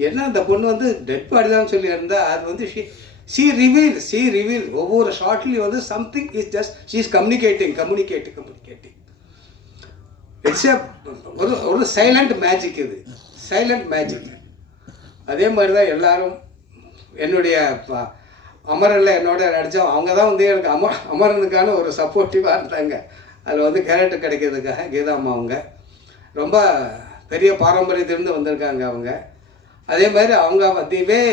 என்ன, அந்த பொண்ணு வந்து டெட் பாடி தான் சொல்லியிருந்தால் அது வந்து ஷீ ரிவீல் ஒவ்வொரு ஷார்ட்லேயும் வந்து something is just she is communicating. It's ஒரு சைலண்ட் மேஜிக், இது சைலண்ட் மேஜிக். அதே மாதிரி தான் எல்லாரும் என்னுடைய அமரனில் என்னோட நடித்தோம். அவங்க தான் வந்து எனக்கு அமரனுக்கான ஒரு சப்போர்ட்டிவாக இருந்தாங்க. அதில் வந்து கேரக்டர் கிடைக்கிறதுக்காக கீதாம்மா அவங்க ரொம்ப பெரிய பாரம்பரியத்திலிருந்து வந்திருக்காங்க அவங்க. அதே மாதிரி அவங்க அதுவே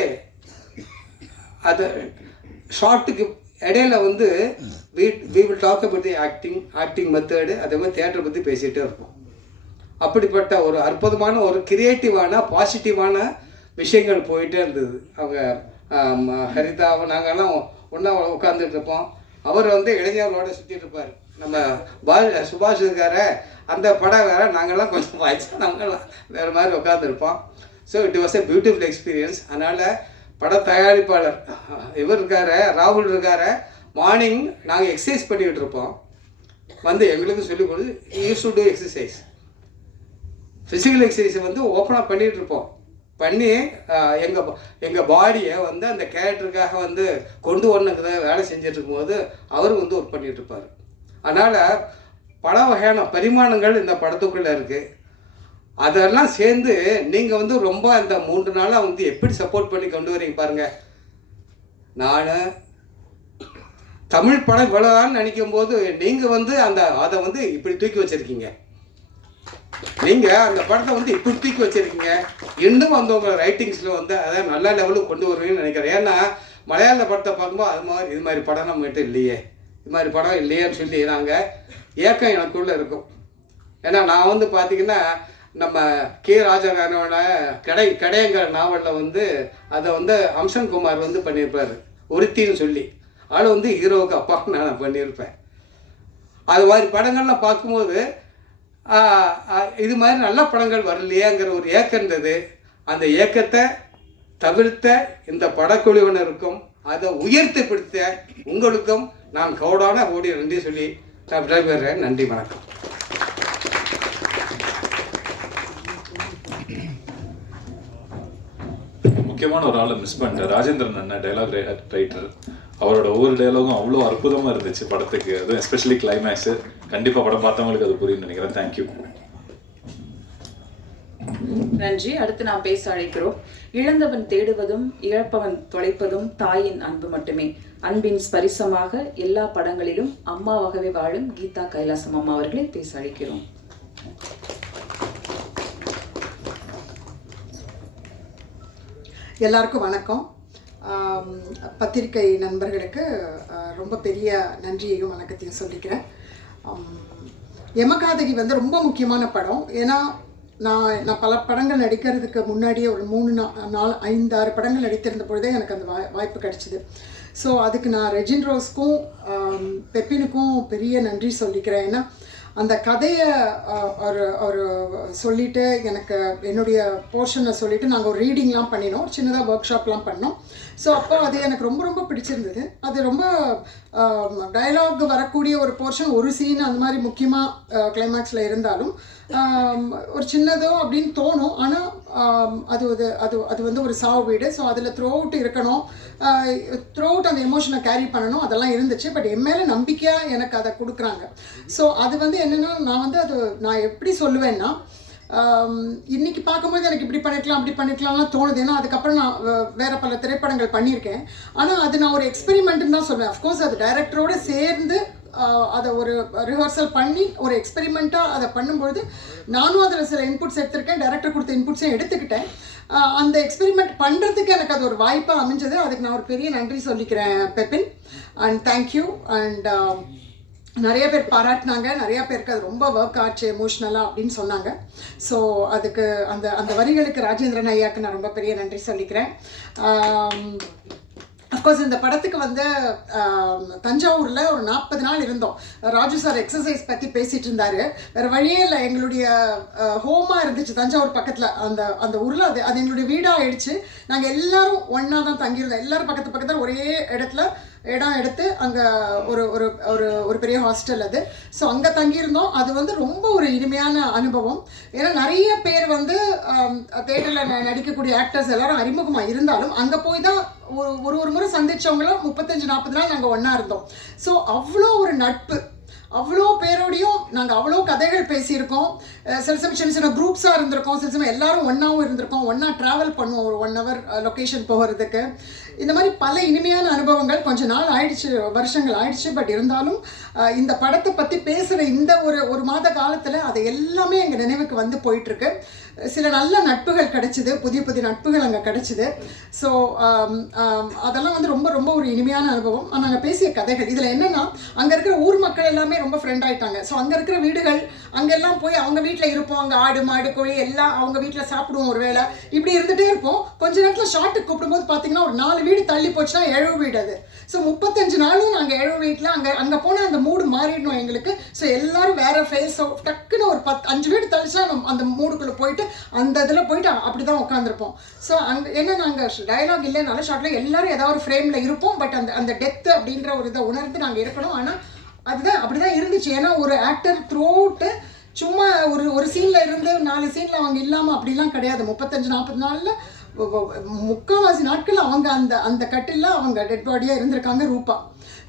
அது ஷார்ட்டுக்கு இடையில வந்து we will talk about the acting method, அதே மாதிரி தியேட்டரை பற்றி பேசிகிட்டே இருப்போம். அப்படிப்பட்ட ஒரு அற்புதமான ஒரு கிரியேட்டிவான பாசிட்டிவான விஷயங்கள் போயிட்டே இருந்தது. அவங்க ஹரிதாவை நாங்கள்லாம் ஒன்றா உட்காந்துட்டு இருப்போம். அவர் வந்து இளைஞர்களோட சுற்றிட்டு இருப்பார். நம்ம சுபாஷ் இருக்கார அந்த படம் வேறு, நாங்கள்லாம் கொஞ்சம் வயசானவங்கலாம் வேறு மாதிரி உட்காந்துருப்போம். So it was a beautiful experience. அதனால் பட தயாரிப்பாளர் இவர் இருக்கார், ராகுல் இருக்கார். மார்னிங் நாங்கள் எக்ஸசைஸ் பண்ணிக்கிட்டு இருப்போம். வந்து எங்களுக்கு சொல்லிக் கொடுத்து use to do exercise, physical எக்ஸசைஸை வந்து ஓப்பனாக பண்ணிகிட்டு இருப்போம். பண்ணி எங்கள் பாடியை வந்து அந்த கேரக்டருக்காக வந்து கொண்டு வரணுங்கிறத வேலை செஞ்சுட்டு இருக்கும்போது அவரும் வந்து ஒர்க் பண்ணிகிட்டு இருப்பார். அதனால் பல வகையான பரிமாணங்கள் இந்த படத்துக்குள்ளே இருக்குது. அதெல்லாம் சேர்ந்து நீங்கள் வந்து ரொம்ப அந்த 3 நாளாக வந்து எப்படி சப்போர்ட் பண்ணி கொண்டு வரீங்க பாருங்கள். நான் தமிழ் படம் இவ்வளோதான்னு நினைக்கும் போது நீங்கள் வந்து அதை வந்து இப்படி தூக்கி வச்சுருக்கீங்க. நீங்கள் அந்த படத்தை வந்து இப்படி தூக்கி வச்சுருக்கீங்க. இன்னும் வந்து உங்கள் ரைட்டிங்ஸில் வந்து அதை நல்ல லெவலுக்கு கொண்டு வருவீங்கன்னு நினைக்கிறேன். ஏன்னா மலையாள படத்தை பார்க்கும்போது இது மாதிரி படம் நம்மகிட்ட இல்லையே, இது மாதிரி படம் இல்லையேன்னு சொல்லி நாங்கள் ஏக்கம் எனக்குள்ளே இருக்கும். ஏன்னா நான் வந்து பார்த்திங்கன்னா நம்ம கே ராஜகாரனோட கடையங்கிற நாவலில் வந்து அதை வந்து அம்சன் குமார் வந்து பண்ணியிருப்பார், ஒருத்தின்னு சொல்லி. ஆள் வந்து ஹீரோவுக்கு அப்பா நான் பண்ணியிருப்பேன். அது மாதிரி படங்கள்லாம் பார்க்கும்போது இது மாதிரி நல்ல படங்கள் வரலையேங்கிற ஒரு ஏக்கம் இருந்தது. அந்த ஏக்கத்தை தவிர்த்த இந்த படக்குழுவினருக்கும் அதை உயர்த்தி பிடித்த உங்களுக்கும் நான் கோடான ஓடி நன்றி சொல்லி நான் விடைபெறுறேன். நன்றி, வணக்கம். முக்கியமான ஒரு ஆளை மிஸ் பண்ணிட்டேன். ராஜேந்திரன் அண்ணா டைலாக் ரைட்டர். அவரோட ஒவ்வொரு டைலாகும் அவ்வளோ அற்புதமாக இருந்துச்சு படத்துக்கு. அதுவும் எஸ்பெஷலி கிளைமேக்ஸு. கண்டிப்பாக படம் பார்த்தவங்களுக்கு அது புரியும்னு நினைக்கிறேன். தேங்க்யூ. நன்றி. அடுத்து நாம் பேச அழைக்கிறோம். இழந்தவன் தேடுவதும் இழப்பவன் தொலைப்பதும் தாயின் அன்பு மட்டுமே. அன்பின் ஸ்பரிசமாக எல்லா படங்களிலும் அம்மாவாகவே வாழும் கீதா கைலாசம் அம்மா அவர்களை பேச அழைக்கிறோம். எல்லாருக்கும் வணக்கம். பத்திரிகை நண்பர்களுக்கு ரொம்ப பெரிய நன்றியையும் வணக்கத்தையும் சொல்லிக்கிறேன். யமகாதகி வந்து ரொம்ப முக்கியமான படம். ஏன்னா நான் பல படங்கள் நடிக்கிறதுக்கு முன்னாடியே ஒரு 3-4-5-6 படங்கள் நடித்திருந்த பொழுதே எனக்கு அந்த வாய்ப்பு கிடச்சிது. ஸோ அதுக்கு நான் ரெஜின் ரோஸ்க்கும் பெப்பினுக்கும் பெரிய நன்றி சொல்லிக்கிறேன். ஏன்னா அந்த கதையை ஒரு சொல்லிவிட்டு எனக்கு என்னுடைய போர்ஷனை சொல்லிவிட்டு நாங்கள் ஒரு ரீடிங்லாம் பண்ணினோம், சின்னதாக ஒர்க் ஷாப்லாம் பண்ணோம். ஸோ அப்போ அது எனக்கு ரொம்ப ரொம்ப பிடிச்சிருந்தது. அது ரொம்ப டயலாக் வரக்கூடிய ஒரு போர்ஷன், ஒரு சீன் அந்த மாதிரி முக்கியமாக கிளைமேக்ஸில் இருந்தாலும் ஒரு சின்னதோ அப்படின்னு தோணும். ஆனால் அது அது அது வந்து ஒரு சாவு வீடு. ஸோ அதில் த்ரூ அவுட் இருக்கணும், த்ரூ அவுட் அந்த எமோஷனை கேரி பண்ணணும், அதெல்லாம் இருந்துச்சு. பட் என் மேலே நம்பிக்கையாக எனக்கு அதை கொடுக்குறாங்க. ஸோ அது வந்து என்னென்னா நான் எப்படி சொல்லுவேன்னா, இன்றைக்கி பார்க்கும்போது எனக்கு இப்படி பண்ணிக்கலாம் அப்படி பண்ணிக்கலாம்லாம் தோணுது. ஏன்னா அதுக்கப்புறம் நான் வேறு பல திரைப்படங்கள் பண்ணியிருக்கேன். ஆனால் அது நான் ஒரு எக்ஸ்பெரிமெண்ட்டுன்னு தான் சொல்லுவேன். அஃப்கோர்ஸ் அது டைரக்டரோடு சேர்ந்து அதை ஒரு ரிஹர்சல் பண்ணி ஒரு எக்ஸ்பெரிமெண்ட்டாக அதை பண்ணும்பொழுது நானும் அதில் சில இன்புட்ஸ் எடுத்திருக்கேன், டைரக்டர் கொடுத்த இன்புட்ஸையும் எடுத்துக்கிட்டேன். அந்த எக்ஸ்பெரிமெண்ட் பண்ணுறதுக்கு எனக்கு அது ஒரு வாய்ப்பாக அமைஞ்சது. அதுக்கு நான் ஒரு பெரிய நன்றி சொல்லிக்கிறேன் பெப்பின். And thank you. அண்ட் நிறைய பேர் பாராட்டினாங்க, நிறையா பேருக்கு அது ரொம்ப ஒர்க் ஆச்சு எமோஷ்னலாக அப்படின்னு சொன்னாங்க. ஸோ அதுக்கு அந்த வரிகளுக்கு ராஜேந்திரன் ஐயாவுக்கு நான் ரொம்ப பெரிய நன்றி சொல்லிக்கிறேன். அஃப்கோர்ஸ் இந்த படத்துக்கு வந்து தஞ்சாவூரில் ஒரு 40 நாள் இருந்தோம். ராஜு சார் எக்ஸசைஸ் பற்றி பேசிகிட்டு இருந்தார். வேறு வழியே இல்லை, எங்களுடைய ஹோமாக இருந்துச்சு தஞ்சாவூர் பக்கத்தில். அந்த ஊரில் அது எங்களுடைய வீடாக ஆயிடுச்சு. நாங்கள் எல்லோரும் ஒன்றா தான் தங்கியிருந்தோம். எல்லோரும் பக்கத்தில் ஒரே இடம் எடுத்து அங்கே ஒரு ஒரு ஒரு ஒரு பெரிய ஹாஸ்டல் அது. ஸோ அங்கே தங்கியிருந்தோம். அது வந்து ரொம்ப ஒரு இனிமையான அனுபவம். ஏன்னா நிறைய பேர் வந்து தேட்டரில் நடிக்கக்கூடிய ஆக்டர்ஸ் எல்லாரும் அறிமுகமாக இருந்தாலும் அங்கே போய் தான் ஒரு முறை சந்தித்தவங்களும் 35-40 நாள் நாங்கள் ஒன்றா இருந்தோம். ஸோ அவ்வளோ ஒரு நட்பு, அவ்வளோ பேரோடையும் நாங்கள் அவ்வளோ கதைகள் பேசியிருக்கோம். சில சமயம் சின்ன சின்ன குரூப்ஸாக இருந்திருக்கோம், சில சமயம் எல்லாரும் ஒன்றாவும் இருந்திருக்கோம், ஒன்றா ட்ராவல் பண்ணுவோம் ஒரு 1 hour லொக்கேஷன் போகிறதுக்கு. இந்த மாதிரி பல இனிமையான அனுபவங்கள். கொஞ்சம் நாள் ஆயிடுச்சு, வருஷங்கள் ஆயிடுச்சு. பட் இருந்தாலும் இந்த படத்தை பற்றி பேசுகிற இந்த ஒரு மாத காலத்தில் அது எல்லாமே எங்கள் நினைவுக்கு வந்து போயிட்டுருக்கு. சில நல்ல நட்புகள் கிடச்சிது, புதிய நட்புகள் அங்கே கிடச்சிது. ஸோ அதெல்லாம் வந்து ரொம்ப ரொம்ப ஒரு இனிமையான அனுபவம். நாங்கள் பேசிய கதைகள் இதில் என்னென்னா, அங்கே இருக்கிற ஊர் மக்கள் எல்லாமே ரொம்ப ஃப்ரெண்ட் ஆகிட்டாங்க. ஸோ அங்கே இருக்கிற வீடுகள், அங்கெல்லாம் போய் அவங்க வீட்டில் இருப்போம். அங்கே ஆடு மாடு கோழி எல்லாம் அவங்க வீட்டில் சாப்பிடுவோம். ஒரு வேளை இப்படி இருந்துகிட்டே இருப்போம். கொஞ்ச நேரத்தில் ஷார்ட்டுக்கு கூப்பிடும்போது பார்த்தீங்கன்னா ஒரு 4 வீடு தள்ளி போச்சுன்னா 7 வீடு அது. ஸோ 35 நாளும் நாங்கள் 7 வீட்டில் அங்கே போனால் அந்த மூடு மாறிடணும் எங்களுக்கு. ஸோ எல்லோரும் வேறு ஃபேஸ் டக்குன்னு ஒரு 5 வீடு தள்ளிச்சா அந்த மூடுக்குள்ளே போயிட்டு அந்த இதில் போயிட்டு அப்படி தான் உட்காந்துருப்போம். ஸோ அங்கே என்ன, நாங்கள் டயலாக் இல்லைனாலும் ஷார்ட்டில் எல்லோரும் ஏதாவது ஒரு ஃப்ரேமில் இருப்போம். பட் அந்த டெத்து அப்படின்ற ஒரு இதை உணர்ந்து நாங்கள் இருக்கணும். ஆனால் அதுதான் அப்படி தான் இருந்துச்சு. ஏன்னா ஒரு ஆக்டர் த்ரூ அவுட்டு சும்மா ஒரு சீனில் இருந்து 4 சீனில் அவங்க இல்லாமல் அப்படிலாம் கிடையாது. 35-40 நாளில் முக்கால்வாசி நாட்கள் அவங்க அந்த கட்டில் அவங்க டெட் பாடியாக இருந்திருக்காங்க ரூபா.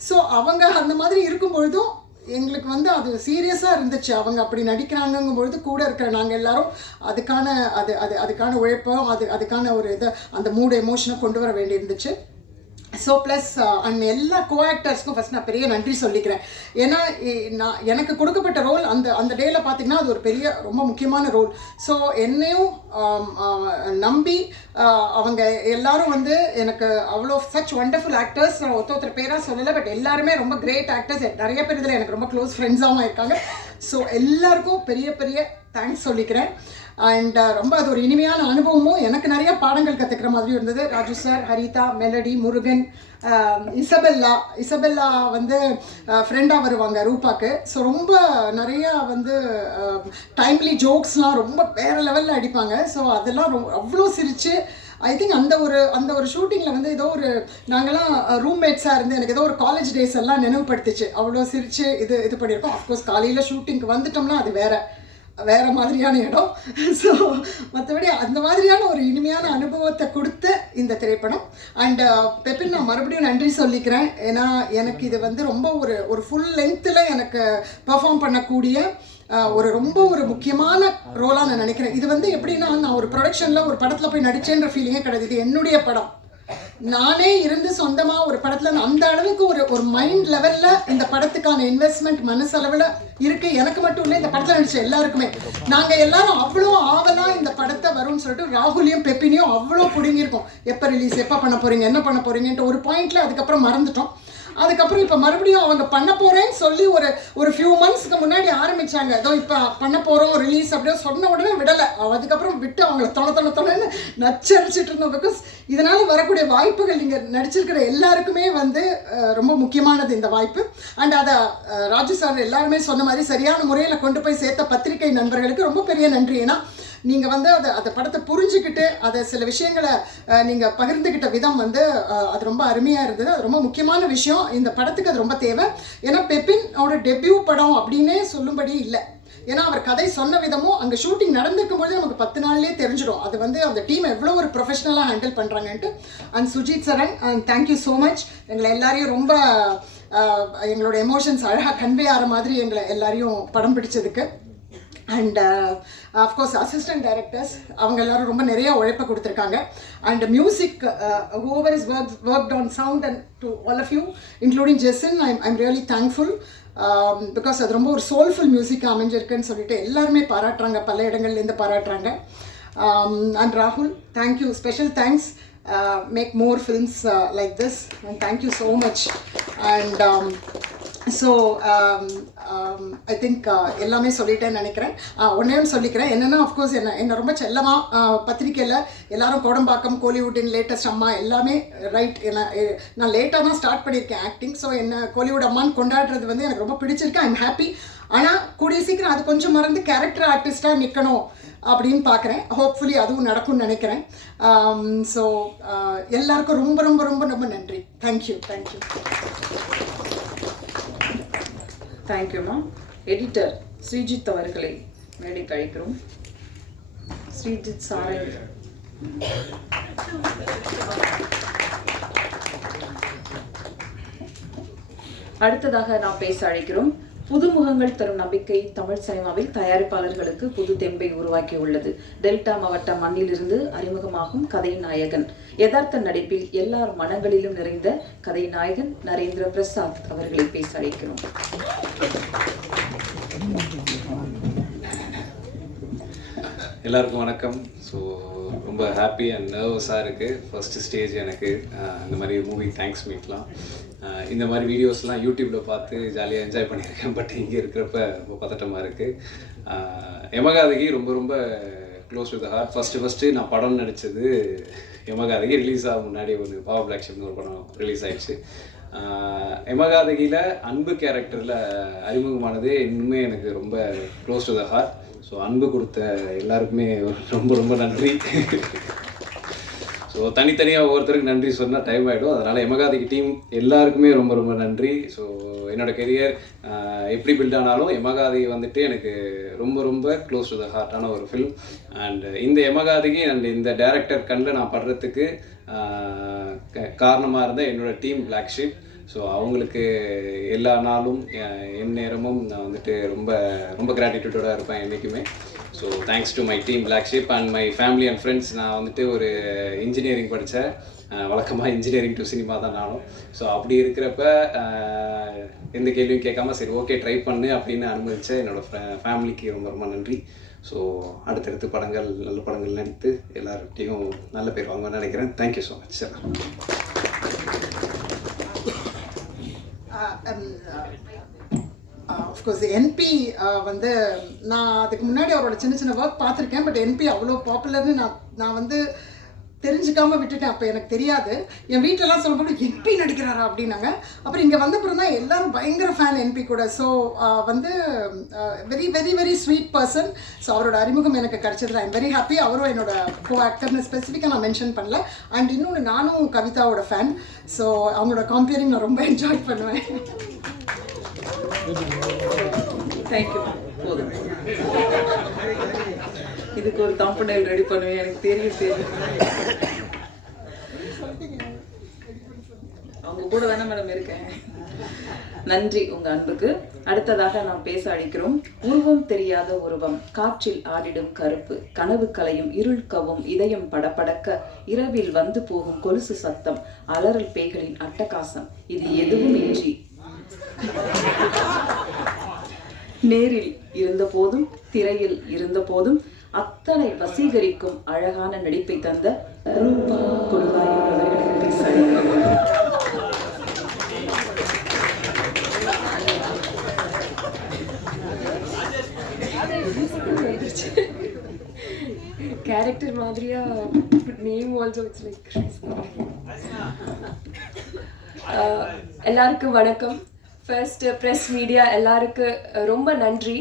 ஸோ அவங்க அந்த மாதிரி இருக்கும் பொழுதும் எங்களுக்கு வந்து அது சீரியஸாக இருந்துச்சு. அவங்க அப்படி நடிக்கிறாங்கங்கும் பொழுது கூட இருக்கிற நாங்கள் எல்லாரும் அதுக்கான உழைப்போம், அதுக்கான ஒரு இதை அந்த மூடு எமோஷனை கொண்டு வர வேண்டியிருந்துச்சு. ஸோ ப்ளஸ் அண்ட் எல்லா கோஆக்டர்ஸ்க்கும் ஃபஸ்ட் நான் பெரிய நன்றி சொல்லிக்கிறேன். ஏன்னா எனக்கு கொடுக்கப்பட்ட ரோல் அந்த டேயில் பார்த்திங்கன்னா அது ஒரு பெரிய ரொம்ப முக்கியமான ரோல். ஸோ என்னையும் நம்பி அவங்க எல்லாரும் வந்து எனக்கு அவ்வளோ சச் ஒண்டர்ஃபுல் ஆக்டர்ஸ். நான் ஒருத்தர் பேராக சொல்லலை, பட் எல்லாருமே ரொம்ப கிரேட் ஆக்டர்ஸ். நிறைய பேர் இதில் எனக்கு ரொம்ப க்ளோஸ் ஃப்ரெண்ட்ஸாகவும் இருக்காங்க. ஸோ எல்லாருக்கும் பெரிய பெரிய தேங்க்ஸ் சொல்லிக்கிறேன். அண்ட் ரொம்ப அது ஒரு இனிமையான அனுபவமும் எனக்கு நிறைய பாடங்கள் கற்றுக்கிற மாதிரி இருந்தது. Raju sir, Haritha, melody, Murugan, Isabella வந்து ஃப்ரெண்டாக வருவாங்க ரூபாக்கு. ஸோ ரொம்ப நிறையா வந்து டைம்லி ஜோக்ஸ்லாம் ரொம்ப வேறு லெவலில் அடிப்பாங்க. ஸோ அதெல்லாம் அவ்வளோ சிரித்து ஐ திங்க் அந்த ஒரு ஷூட்டிங்கில் வந்து ஏதோ ஒரு நாங்கள்லாம் ரூம்மேட்ஸாக இருந்து எனக்கு ஏதோ ஒரு காலேஜ் டேஸ் எல்லாம் நினைவுபடுத்துச்சு. அவ்வளோ சிரித்து இது பண்ணியிருக்கோம். அஃப்கோர்ஸ் காலையில் ஷூட்டிங்க்கு வந்துட்டோம்னா அது வேறு மாதிரியான இடம். ஸோ மற்றபடி அந்த மாதிரியான ஒரு இனிமையான அனுபவத்தை கொடுத்த இந்த திரைப்படம். அண்ட் பெப்பின் நான் மறுபடியும் நன்றி சொல்லிக்கிறேன். ஏன்னா எனக்கு இது வந்து ரொம்ப ஒரு ஃபுல் லென்த்தில் எனக்கு பெர்ஃபார்ம் பண்ணக்கூடிய ரொம்ப முக்கியமான ரோலாக நான் நினைக்கிறேன். இது வந்து எப்படின்னா, நான் ஒரு ப்ரொடக்ஷனில் ஒரு படத்தில் போய் நடித்தேன்ற ஃபீலிங்கே கிடையாது. இது என்னுடைய படம். நானே இருந்து சொந்தமாக ஒரு படத்தில் அந்த அளவுக்கு ஒரு மைண்ட் லெவலில் இந்த படத்துக்கான இன்வெஸ்ட்மெண்ட் மனசளவில் இருக்குது. எனக்கு மட்டும் இல்லை, இந்த படத்தில் நடித்த எல்லாருக்குமே. நாங்கள் எல்லாரும் அவ்வளோ ஆவலாக இந்த படத்தை வரும்னு சொல்லிட்டு ராகுலையும் பெப்பினையும் அவ்வளோ பிடுங்கியிருக்கோம். எப்போ ரிலீஸ், எப்போ பண்ண போகிறீங்க, என்ன பண்ண போகிறீங்கன்ட்டு ஒரு பாயிண்டில் அதுக்கப்புறம் மறந்துட்டோம். அதுக்கப்புறம் இப்போ மறுபடியும் அவங்க பண்ண போகிறேன்னு சொல்லி ஒரு ஃபியூ மந்த்ஸ்க்கு முன்னாடி ஆரம்பித்தாங்க. ஏதோ இப்போ பண்ண போகிறோம் ரிலீஸ் அப்படியே சொன்ன உடனே விடலை. அதுக்கப்புறம் விட்டு அவங்கள தொணன்னு நச்சரிச்சிட்டு இருந்தோம். பிகாஸ் இதனால் வரக்கூடிய வாய்ப்புகள் நீங்கள் நடிச்சிருக்கிற எல்லாருக்குமே வந்து ரொம்ப முக்கியமானது இந்த வாய்ப்பு. அண்ட் அதை ராஜு சார் எல்லாருமே சொன்ன மாதிரி சரியான முறையில் கொண்டு போய் சேர்த்த பத்திரிகை நண்பர்களுக்கு ரொம்ப பெரிய நன்றி. ஏன்னா நீங்கள் வந்து அந்த படத்தை புரிஞ்சுக்கிட்டு அதை சில விஷயங்களை நீங்கள் பகிர்ந்துக்கிட்ட விதம் வந்து அது ரொம்ப அருமையாக இருந்தது. அது ரொம்ப முக்கியமான விஷயம். இந்த படத்துக்கு அது ரொம்ப தேவை. ஏன்னா பெப்பினோட டெபியூ படம் அப்படின்னே சொல்லும்படி இல்லை. ஏன்னா அவர் கதை சொன்ன விதமும் அங்கே ஷூட்டிங் நடந்திருக்கும் போது நமக்கு 10 நாள்லேயே தெரிஞ்சிடும் அது வந்து அந்த டீம் எவ்வளோ ஒரு ப்ரொஃபஷனலாக ஹேண்டில் பண்ணுறாங்கன்ட்டு. And Sujith Saran, and thank you so much. எங்களை எல்லாரையும் ரொம்ப எங்களோட எமோஷன்ஸ் அழகாக கன்வே ஆகிற மாதிரி எங்களை எல்லாரையும் படம் பிடிச்சதுக்கு. அண்ட் அஃப்கோர்ஸ் அசிஸ்டன்ட் டைரக்டர்ஸ் அவங்க எல்லோரும் ரொம்ப நிறைய உழைப்பை கொடுத்துருக்காங்க. And music whoever is worked on sound and to all of you including Jason, I'm really thankful because அது ரொம்ப ஒரு சோல்ஃபுல் மியூசிக்காக அமைஞ்சிருக்குன்னு சொல்லிட்டு எல்லாருமே பாராட்டுறாங்க, பல இடங்கள்லேருந்து பாராட்டுறாங்க. அண்ட் ராகுல், thank you, special thanks. Make more films like this and thank you so much. And so I think எல்லாமே சொல்லிட்டேன்னு நினைக்கிறேன். ஒன்றையும் சொல்லிக்கிறேன் என்னென்னா, அஃப்கோர்ஸ் என்னை ரொம்ப செல்லமாக பத்திரிக்கையில் எல்லாரும் கோடம்பாக்கம், கோலிவுட்டின் லேட்டஸ்ட் அம்மா எல்லாமே ரைட். நான் லேட்டாக தான் ஸ்டார்ட் பண்ணியிருக்கேன் ஆக்டிங். ஸோ என்ன கோலிவுட் அம்மான்னு கொண்டாடுறது வந்து எனக்கு ரொம்ப பிடிச்சிருக்கு. I'm happy. ஆனால் கூடிய சீக்கிரம் அது கொஞ்சம் மறந்து கேரக்டர் ஆர்டிஸ்ட்டாக நிற்கணும் அப்படின்னு பார்க்குறேன். ஹோப்ஃபுல்லி அதுவும் நடக்கும்னு நினைக்கிறேன். ஸோ எல்லாருக்கும் ரொம்ப ரொம்ப ரொம்ப ரொம்ப நன்றி. தேங்க்யூ. தேங்க்யூம்மா. எடிட்டர் ஸ்ரீஜித் அவர்களை மேடை கழிக்கிறோம். ஸ்ரீஜித் சாரை. அடுத்ததாக நாம் பேச அழைக்கிறோம். புதுமுகங்கள் தரும் நம்பிக்கை தமிழ் சினிமாவில் தயாரிப்பாளர்களுக்கு புது தெம்பை உருவாக்கியுள்ளது. டெல்டா மாவட்ட மண்ணிலிருந்து அறிமுகமாகும் கதை நாயகன். யதார்த்த நடிப்பில் எல்லார் மனங்களிலும் நிறைந்த கதை நாயகன் நரேந்திர பிரசாத் அவர்களை பேச அழைக்கிறோம். எல்லாருக்கும் வணக்கம். ஸோ ரொம்ப ஹாப்பி அண்ட் நர்வஸாக இருக்குது. ஃபஸ்ட்டு ஸ்டேஜ் எனக்கு இந்த மாதிரி மூவி தேங்க்ஸ் மீட்லாம். இந்த மாதிரி வீடியோஸ்லாம் யூடியூப்பில் பார்த்து ஜாலியாக என்ஜாய் பண்ணியிருக்கேன். பட் இங்கே இருக்கிறப்ப ரொம்ப பதட்டமாக இருக்குது. யமகாதகி ரொம்ப ரொம்ப close to the heart. First நான் படம் நடித்தது யமகாதகி ரிலீஸ் ஆக முன்னாடி ஒரு பாவா பிளாக் ஷிப்னு ஒரு படம் ரிலீஸ் ஆகிடுச்சு. யமகாதகியில் அன்பு கேரக்டரில் அறிமுகமானதே இன்னுமே எனக்கு ரொம்ப close to the heart. So அன்பு கொடுத்த எல்லாருக்குமே ரொம்ப ரொம்ப நன்றி. ஸோ தனித்தனியாக ஒவ்வொருத்தருக்கு நன்றி சொன்னால் டைம் ஆகிடும். அதனால் யமகாதகி டீம் எல்லாருக்குமே ரொம்ப ரொம்ப நன்றி. ஸோ என்னோடய கெரியர் எப்படி பில்ட் ஆனாலும் யமகாதகி வந்துட்டு எனக்கு ரொம்ப ரொம்ப க்ளோஸ் டு த ஹார்ட்டான ஒரு ஃபில்ம். அண்ட் இந்த யமகாதகி அண்ட் இந்த டைரக்டர் கண்ணில் நான் படுறதுக்கு காரணமாக இருந்த என்னோடய டீம் பிளாக் ஷீப். ஸோ அவங்களுக்கு எல்லா நாளும் என் நேரமும் நான் வந்துட்டு ரொம்ப ரொம்ப கிராட்டிடியூடோடு இருப்பேன் என்றைக்குமே. So thanks to my team Black Sheep and my family and friends. நான் வந்துட்டு ஒரு இன்ஜினியரிங் படித்தேன். வழக்கமாக இன்ஜினியரிங் டு சினிமா தான் நானும். ஸோ அப்படி இருக்கிறப்ப எந்த கேள்வியும் கேட்காம சரி ஓகே ட்ரை பண்ணு அப்படின்னு அனுமதிச்ச என்னோடய ஃபேமிலிக்கு ரொம்ப ரொம்ப நன்றி. ஸோ அடுத்தடுத்து நல்ல படங்கள் நடித்து எல்லார்கிட்டையும் நல்ல பேர் வாங்கன்னு நினைக்கிறேன். Thank you so much sir. Of course NP வந்து நான் அதுக்கு முன்னாடி அவரோட சின்ன சின்ன ஒர்க் பார்த்துருக்கேன். பட் என்பி அவ்வளோ பாப்புலர்னு நான் வந்து தெரிஞ்சுக்காமல் விட்டுட்டேன். அப்போ எனக்கு தெரியாது. என் வீட்டிலலாம் சொல்லும்போது என்பி நடிக்கிறாரா அப்படின்னாங்க. அப்புறம் இங்கே வந்தப்புறம் தான் எல்லோரும் பயங்கர ஃபேன் என்பி கூட. ஸோ வந்து very very very sweet person. So அவரோட அறிமுகம் எனக்கு கிடச்சதில் ஐம் வெரி ஹாப்பி. அவரும் என்னோட கோ ஆக்டர்னு ஸ்பெசிஃபிக்காக நான் மென்ஷன் பண்ணல. அண்ட் இன்னொன்று நானும் கவிதாவோட ஃபேன். ஸோ அவங்களோட காம்பியரிங் நான் ரொம்ப என்ஜாய் பண்ணுவேன். தேங்க்யூ. போதும், இதுக்கு ஒரு தம்பனைல் ரெடி பண்ணுவேன். எனக்கு தெரியும். அவங்க கூட தானே மேடம் இருக்கேன். நன்றி உங்க அன்புக்கு. அடுத்ததாக நாம் பேச அழைக்கிறோம். உருவம் தெரியாத உருவம், காற்றில் ஆடிடும் கருப்பு, கனவு கலையும் இருள் கவும், இதயம் படபடக்க, இரவில் வந்து போகும் கொலுசு சத்தம், அலறல் பேய்களின் அட்டகாசம், இது எதுவும் இன்றி நேரில் இருந்த போதும் திரையில் இருந்த போதும் அத்தனை வசீகரிக்கும் அழகான நடிப்பை தந்த ரூபா கொடுவாயூர் அவர்களுக்கு பேச அழைக்கிறோம். கேரக்டர் மாதிரியா நேம் ஆல்சோ இட்ஸ் லைக். எல்லாருக்கும் வணக்கம். ஃபர்ஸ்ட் ப்ரெஸ் மீடியா எல்லாருக்கும் ரொம்ப நன்றி.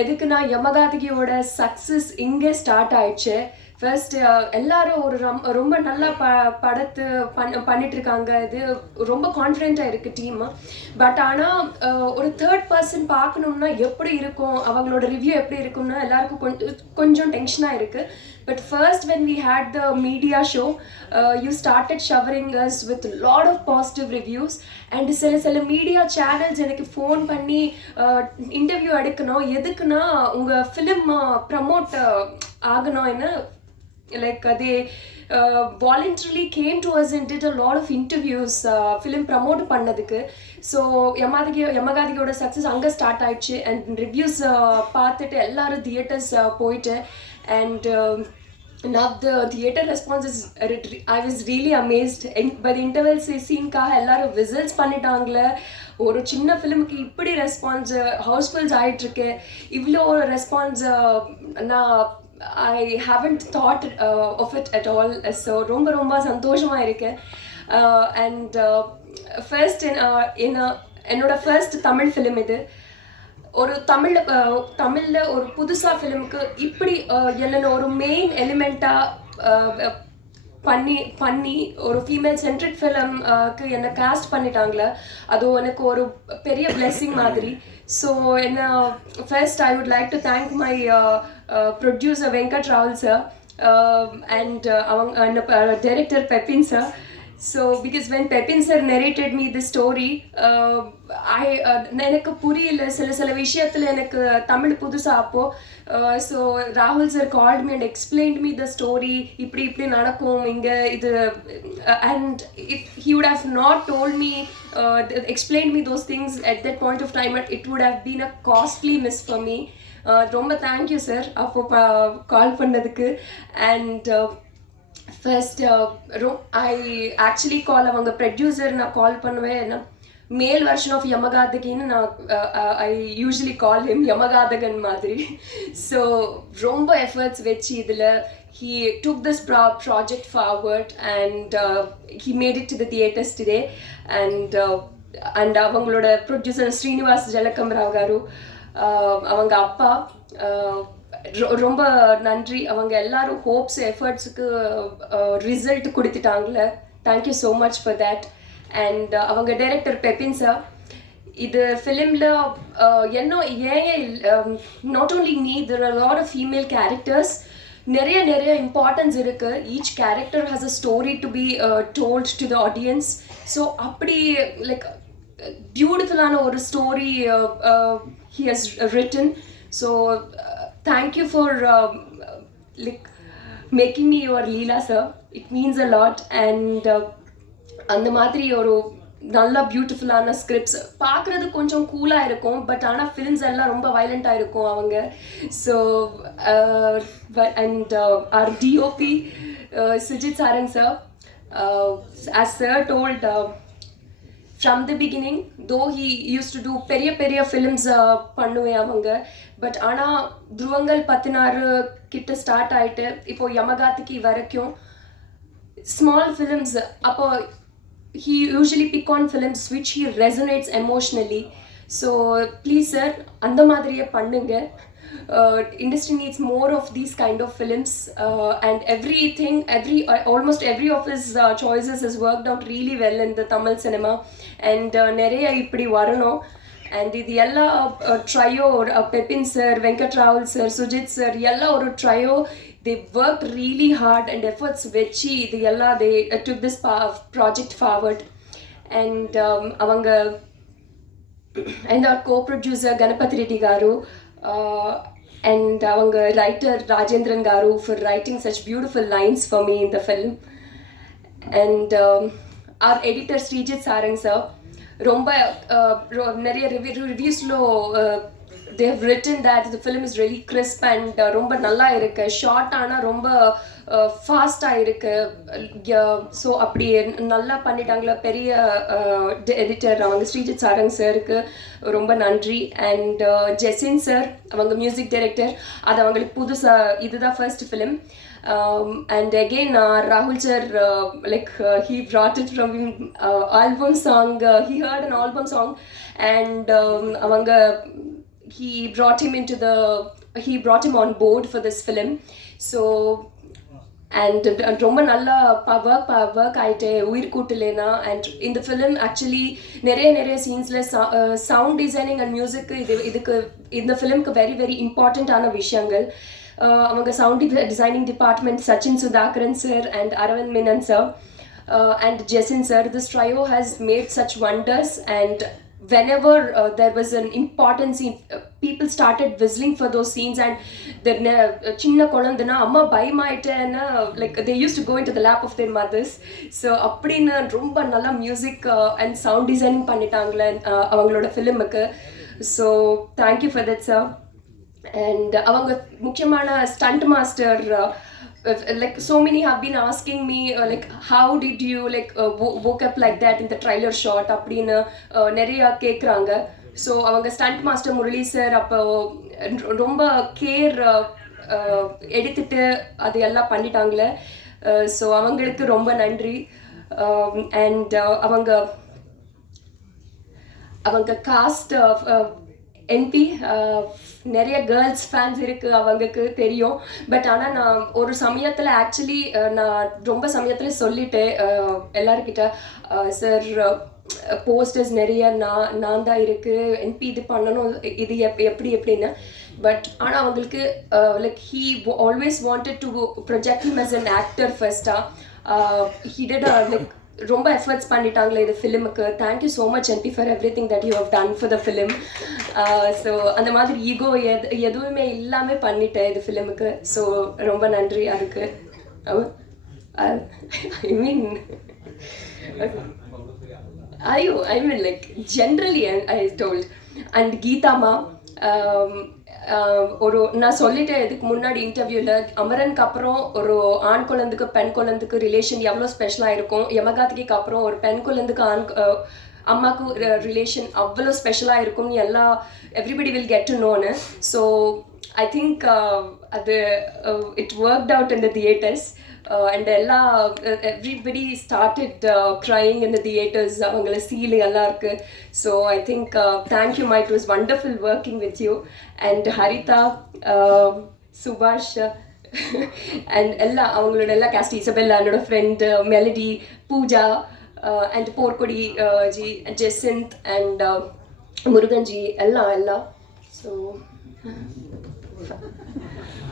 எதுக்குன்னா யமகாதகியோட சக்ஸஸ் இங்கே ஸ்டார்ட் ஆயிடுச்சு. ஃபர்ஸ்ட் எல்லாரும் ஒரு ரொம்ப நல்லா படத்து பண்ணிட்டு இருக்காங்க. இது ரொம்ப கான்ஃபிடென்ட்டாக இருக்குது டீம். பட் ஆனால் ஒரு தேர்ட் பர்சன் பார்க்கணும்னா எப்படி இருக்கும், அவங்களோட ரிவ்யூ எப்படி இருக்கும்னா எல்லாருக்கும் கொஞ்சம் டென்ஷனாக இருக்குது. But first when we had the media show, you started showering us with a lot of positive reviews. And சில மீடியா சேனல்ஸ் எனக்கு ஃபோன் பண்ணி இன்டர்வியூ எடுக்கணும், எதுக்குன்னா உங்கள் ஃபிலிம் ப்ரமோட் ஆகணும்னு. Like they voluntarily came to us and did a lot of interviews film promote பண்ணதுக்கு. So யமகாதியோட success அங்கே start ஆயிடுச்சு. அண்ட் ரிவ்யூஸ் பார்த்துட்டு எல்லாரும் தியேட்டர்ஸ் போயிட்டு. And now the theater response is, I was really amazed. By the interval scene-காக எல்லாரும் whistles பண்ணிட்டாங்களே. ஒரு சின்ன ஃபிலிமுக்கு இப்படி ரெஸ்பான்ஸ் ஹவுஸ்ஃபுல்ஸ் ஆகிட்டுருக்கு. இவ்வளோ ஒரு ரெஸ்பான்ஸ் நான் I haven't thought of it at all. So ரொம்ப சந்தோஷமாக இருக்கேன். And first என்னோட ஃபர்ஸ்ட் தமிழ் ஃபிலிம் இது. ஒரு தமிழில் ஒரு புதுசாக ஃபிலிமுக்கு இப்படி என்னென்ன ஒரு மெயின் எலிமெண்ட்டாக பண்ணி ஒரு ஃபீமேல் சென்ட்ரிக் ஃபிலிம்க்கு என்னை காஸ்ட் பண்ணிட்டாங்களே, அது எனக்கு ஒரு பெரிய பிளெஸ்ஸிங் மாதிரி. ஸோ என்ன first I would like to thank my producer Venkat Raval sir and அவங்க director Peppin sir. So because when Pepin sir narrated me the story, எனக்கு புரியல சில விஷயத்தில் எனக்கு தமிழ் புதுசா அப்போ. ஸோ ராகுல் sir called me and explained me the story. இப்படி நடக்கும் இங்கே இது. And if he would have not told me, explained me those things at that point of time, it would have been a costly miss for me. ரொம்ப thank you sir அப்போ கால் பண்ணதுக்கு. And first I actually கால் அவங்க producer நான் கால் பண்ணுவேன். மேல் version of யமகாதகின்னு நான் ஐ usually call him யமகாதகன் மாதிரி. So ரொம்ப எஃபர்ட்ஸ் வச்சு இதில் he took this project forward and he made it to the theaters today. And அவங்களோட ப்ரொடியூசர் ஸ்ரீனிவாஸ் ஜலகம்ராவ் காரு, அவங்க அப்பா, ரொம்ப நன்றி. அவங்க எல்லாரும் ஹோப்ஸ் எஃபர்ட்ஸுக்கு ரிசல்ட் கொடுத்துட்டாங்களே. Thank you so much for that. And அவங்க டைரக்டர் பெப்பின் சார், இது ஃபிலிமில் not only me, there are lot of female characters. நிறைய இம்பார்ட்டன்ஸ் இருக்குது. Each character has a story to be told to the audience. So அப்படி like பியூட்டிஃபுல்லான ஒரு story he has written. So thank you for like making me your Leela sir. It means a lot. And அந்த மாதிரி ஒரு நல்ல பியூட்டிஃபுல்லான scripts பார்க்குறது கொஞ்சம் கூலாக இருக்கும். பட் ஆனால் ஃபிலிம்ஸ் எல்லாம் ரொம்ப வயலண்ட்டாக இருக்கும் அவங்க. So and our DOP Sujit Sarang sir, as sir told, from the beginning, though he used to do பெரிய films பண்ணுவே அவங்க, பட் ஆனால் துருவங்கள் 16 கிட்ட ஸ்டார்ட் ஆகிட்டு இப்போ யமகாதிக்கு வரைக்கும் small films, அப்போ he usually pick on films which he resonates emotionally. So please sir, அந்த மாதிரியே பண்ணுங்க. Industry needs more of these kind of films, and almost every of his choices has worked out really well in the Tamil cinema, and நிறைய இப்படி வரணும். And இது எல்லா trio, Pepin sir, Venkat Rahul sir, Sujit sir, எல்லா ஒரு trio, they worked really hard and efforts vechi இது எல்லா they took this project forward. And அவங்க and our co-producer Ganapathi Reddy garu, and our writer Rajendran garu for writing such beautiful lines for me in the film. And our editor Srijit Sarang sir, romba nariya reviews lo they have written that the film is really crisp and romba nalla irukku, short ana romba fast ah irukku, so appadi nalla pannitaangala periya editor avanga Srijit Sarang sir ku romba nandri. And Jasin sir avanga music director, adu avangalukku pudusa idudha first film. And again Rahul sir, he brought it from album song, he heard an album song, and avanga he brought him on board for this film. So and ரொம்ப நல்லா work ஆயிட்டே உயிர் கூட்டலேனா. And in the film actually நிறைய சீன்ஸ்ல sound designing and music இதுக்கு இந்த ஃபிலிம்க்கு very important ஆன விஷயங்கள். அவங்க sound designing department Sachin Sudhakaran sir and Aravind Menon sir and Jasin sir, this trio has made such wonders. And whenever there was an important scene, people started whistling for those scenes, and the chinna kolandana amma bayamaitena, like they used to go into the lap of their mothers. So appadina romba nalla music and sound designing pannitaangla avangaloda filmukku. So thank you for that sir. And avanga mukyamana stunt master, like so many have been asking me like how did you woke up like that in the trailer shot அப்படினு நிறைய கேக்குறாங்க. So அவங்க stunt master Murali sir அப்போ ரொம்ப care எடுத்துட்டு அது எல்லாம் பண்ணிட்டாங்களே. So அவங்களுக்கு ரொம்ப நன்றி. அண்ட் அவங்க காஸ்ட் என்பி நிறைய கேர்ள்ஸ் ஃபேன்ஸ் இருக்குது அவங்களுக்கு தெரியும். பட் ஆனால் நான் ஒரு சமயத்தில் ஆக்சுவலி நான் ரொம்ப சமயத்தில் சொல்லிட்டேன் எல்லாருக்கிட்ட, சார் போஸ்டர்ஸ் நிறைய நான் தான் இருக்குது, என்பி இது பண்ணணும், இது எப்படின்னு. பட் ஆனால் அவங்களுக்கு he always wanted to project him as an actor ஃபர்ஸ்ட்டாக. he did ரொம்ப எஃபர்ட்ஸ் பண்ணிட்டாங்களே இது ஃபிலிமுக்கு. Thank you so much NP for everything that you have done for the film. So அந்த மாதிரி ஈகோ எதுவுமே இல்லாமல் பண்ணிட்டேன் இது ஃபிலிமுக்கு. ஸோ ரொம்ப நன்றி அதுக்கு. ஐ மீன் generally I told. And கீதாமா ஒரு நான் சொல்லிட்டேன் இதுக்கு முன்னாடி இன்டர்வியூவில், அமரனுக்கு அப்புறம் ஒரு ஆண் குழந்தைக்கு பெண் குழந்தைக்கு ரிலேஷன் எவ்வளோ ஸ்பெஷலாக இருக்கும், யமகாதிக்கு அப்புறம் ஒரு பெண் குழந்தைக்கு அம்மாவுக்கு ரிலேஷன் அவ்வளோ ஸ்பெஷலாக இருக்கும்னு எவ்ரிபடி வில் கெட் டு நோன்னு. ஸோ ஐ திங்க் அது it worked out in the theaters. And everybody started crying in the theaters. அவங்கள சீல் எல்லாம் இருக்கு. So I think thank you Mike, it was wonderful working with you. And Harita, Subhash and எல்லா அவங்களோட எல்லா cast, Isabella என்னோட friend, Melody, Pooja and Porkodi ji, Jesinth and Murugan ji எல்லாம். So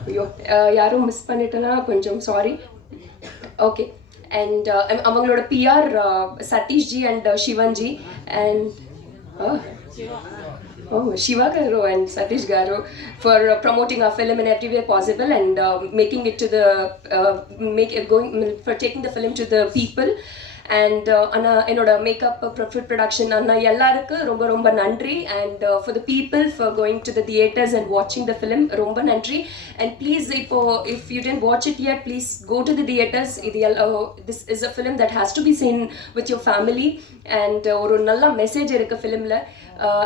ஐயோ யாரும் மிஸ் பண்ணிட்டேன்னா கொஞ்சம் சாரி. ஓகே. அண்ட் அவங்களோட PR Sathish ji and Sivan ji and Shiva garu and Satish garu for promoting our film in every way possible and making it to the for taking the film to the people. And அண்ணா என்னோட makeup food production அண்ணா எல்லாருக்கு ரொம்ப ரொம்ப நன்றி. And for the people for going to the theaters and வாட்சிங் the film ரொம்ப நன்றி. அண்ட் ப்ளீஸ் இப்போ if you didn't watch it yet please go to the theaters. இது this is a film that has to be seen with your family. And ஒரு நல்ல message இருக்குது ஃபிலிமில்.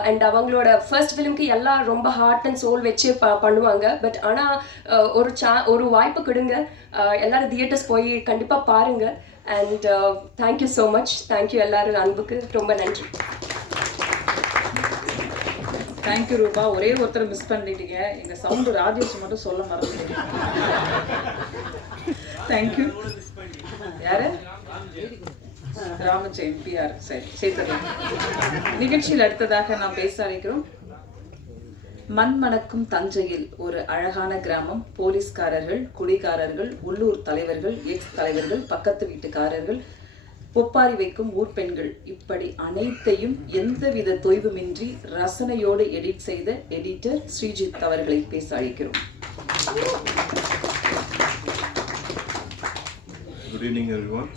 And அவங்களோட ஃபர்ஸ்ட் ஃபிலிம்க்கு எல்லாம் ரொம்ப ஹார்ட் அண்ட் சோல் வச்சு பண்ணுவாங்க. பட் ஆனால் ஒரு வாய்ப்பு கொடுங்க, எல்லோரும் தியேட்டர்ஸ் போய் கண்டிப்பாக பாருங்கள். And thank you so much. Thank you எல்லாரும் அன்புக்கு ரொம்ப நன்றி. தேங்க்யூ ரூபா. ஒரே ஒருத்தர் மிஸ் பண்ணிட்டீங்க, எங்கள் சவுண்டு ராஜேஷ் மட்டும் சொல்ல மறந்துட்டீங்க. தேங்க்யூ. யாரு? ராமஜெயம் எம்பிஆர். சரி சேர்த்துக்கலாம். நிகழ்ச்சியில் அடுத்ததாக நாம் பேச அழைக்கிறோம். மண் மணக்கும் தஞ்சையில் ஒரு அழகான கிராமம். போலீஸ்காரர்கள், குடிகாரர்கள், உள்ளூர் தலைவர்கள், எக்ஸ் தலைவர்கள், பக்கத்து வீட்டுக்காரர்கள், ஒப்பாரி வைக்கும் ஊர் பெண்கள், இப்படி அனைத்தையும் எந்தவித தொய்வுமின்றி ரசனையோடு எடிட் செய்த எடிட்டர் ஸ்ரீஜித் அவர்களை பேச அழைக்கிறோம். Good evening everyone.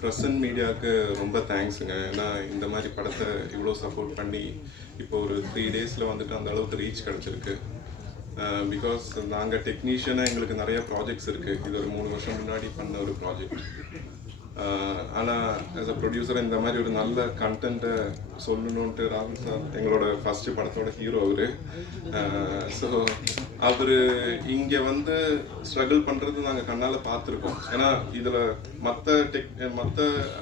Press and மீடியாவுக்கு ரொம்ப தேங்க்ஸுங்க. ஏன்னா இந்த மாதிரி படத்தை இவ்வளோ சப்போர்ட் பண்ணி இப்போ ஒரு 3 டேஸில் வந்துட்டு அந்த அளவுக்கு ரீச் கிடச்சிருக்கு. பிகாஸ் நாங்கள் டெக்னீஷியனாக எங்களுக்கு நிறைய ப்ராஜெக்ட்ஸ் இருக்குது. இது ஒரு 3 வருஷம் முன்னாடி பண்ண ஒரு ப்ராஜெக்ட். ஆனால் ஆஸ் அ ப்ரொடியூசர் இந்த மாதிரி ஒரு நல்ல கண்டென்ட்டை சொல்லணுன்ட்டு ராகுல் சார் எங்களோட ஃபஸ்ட்டு படத்தோட ஹீரோ அவர். ஸோ அவர் இங்கே வந்து ஸ்ட்ரகிள் பண்ணுறது நாங்கள் கண்ணால் பார்த்துருக்கோம். ஏன்னா இதில் மற்ற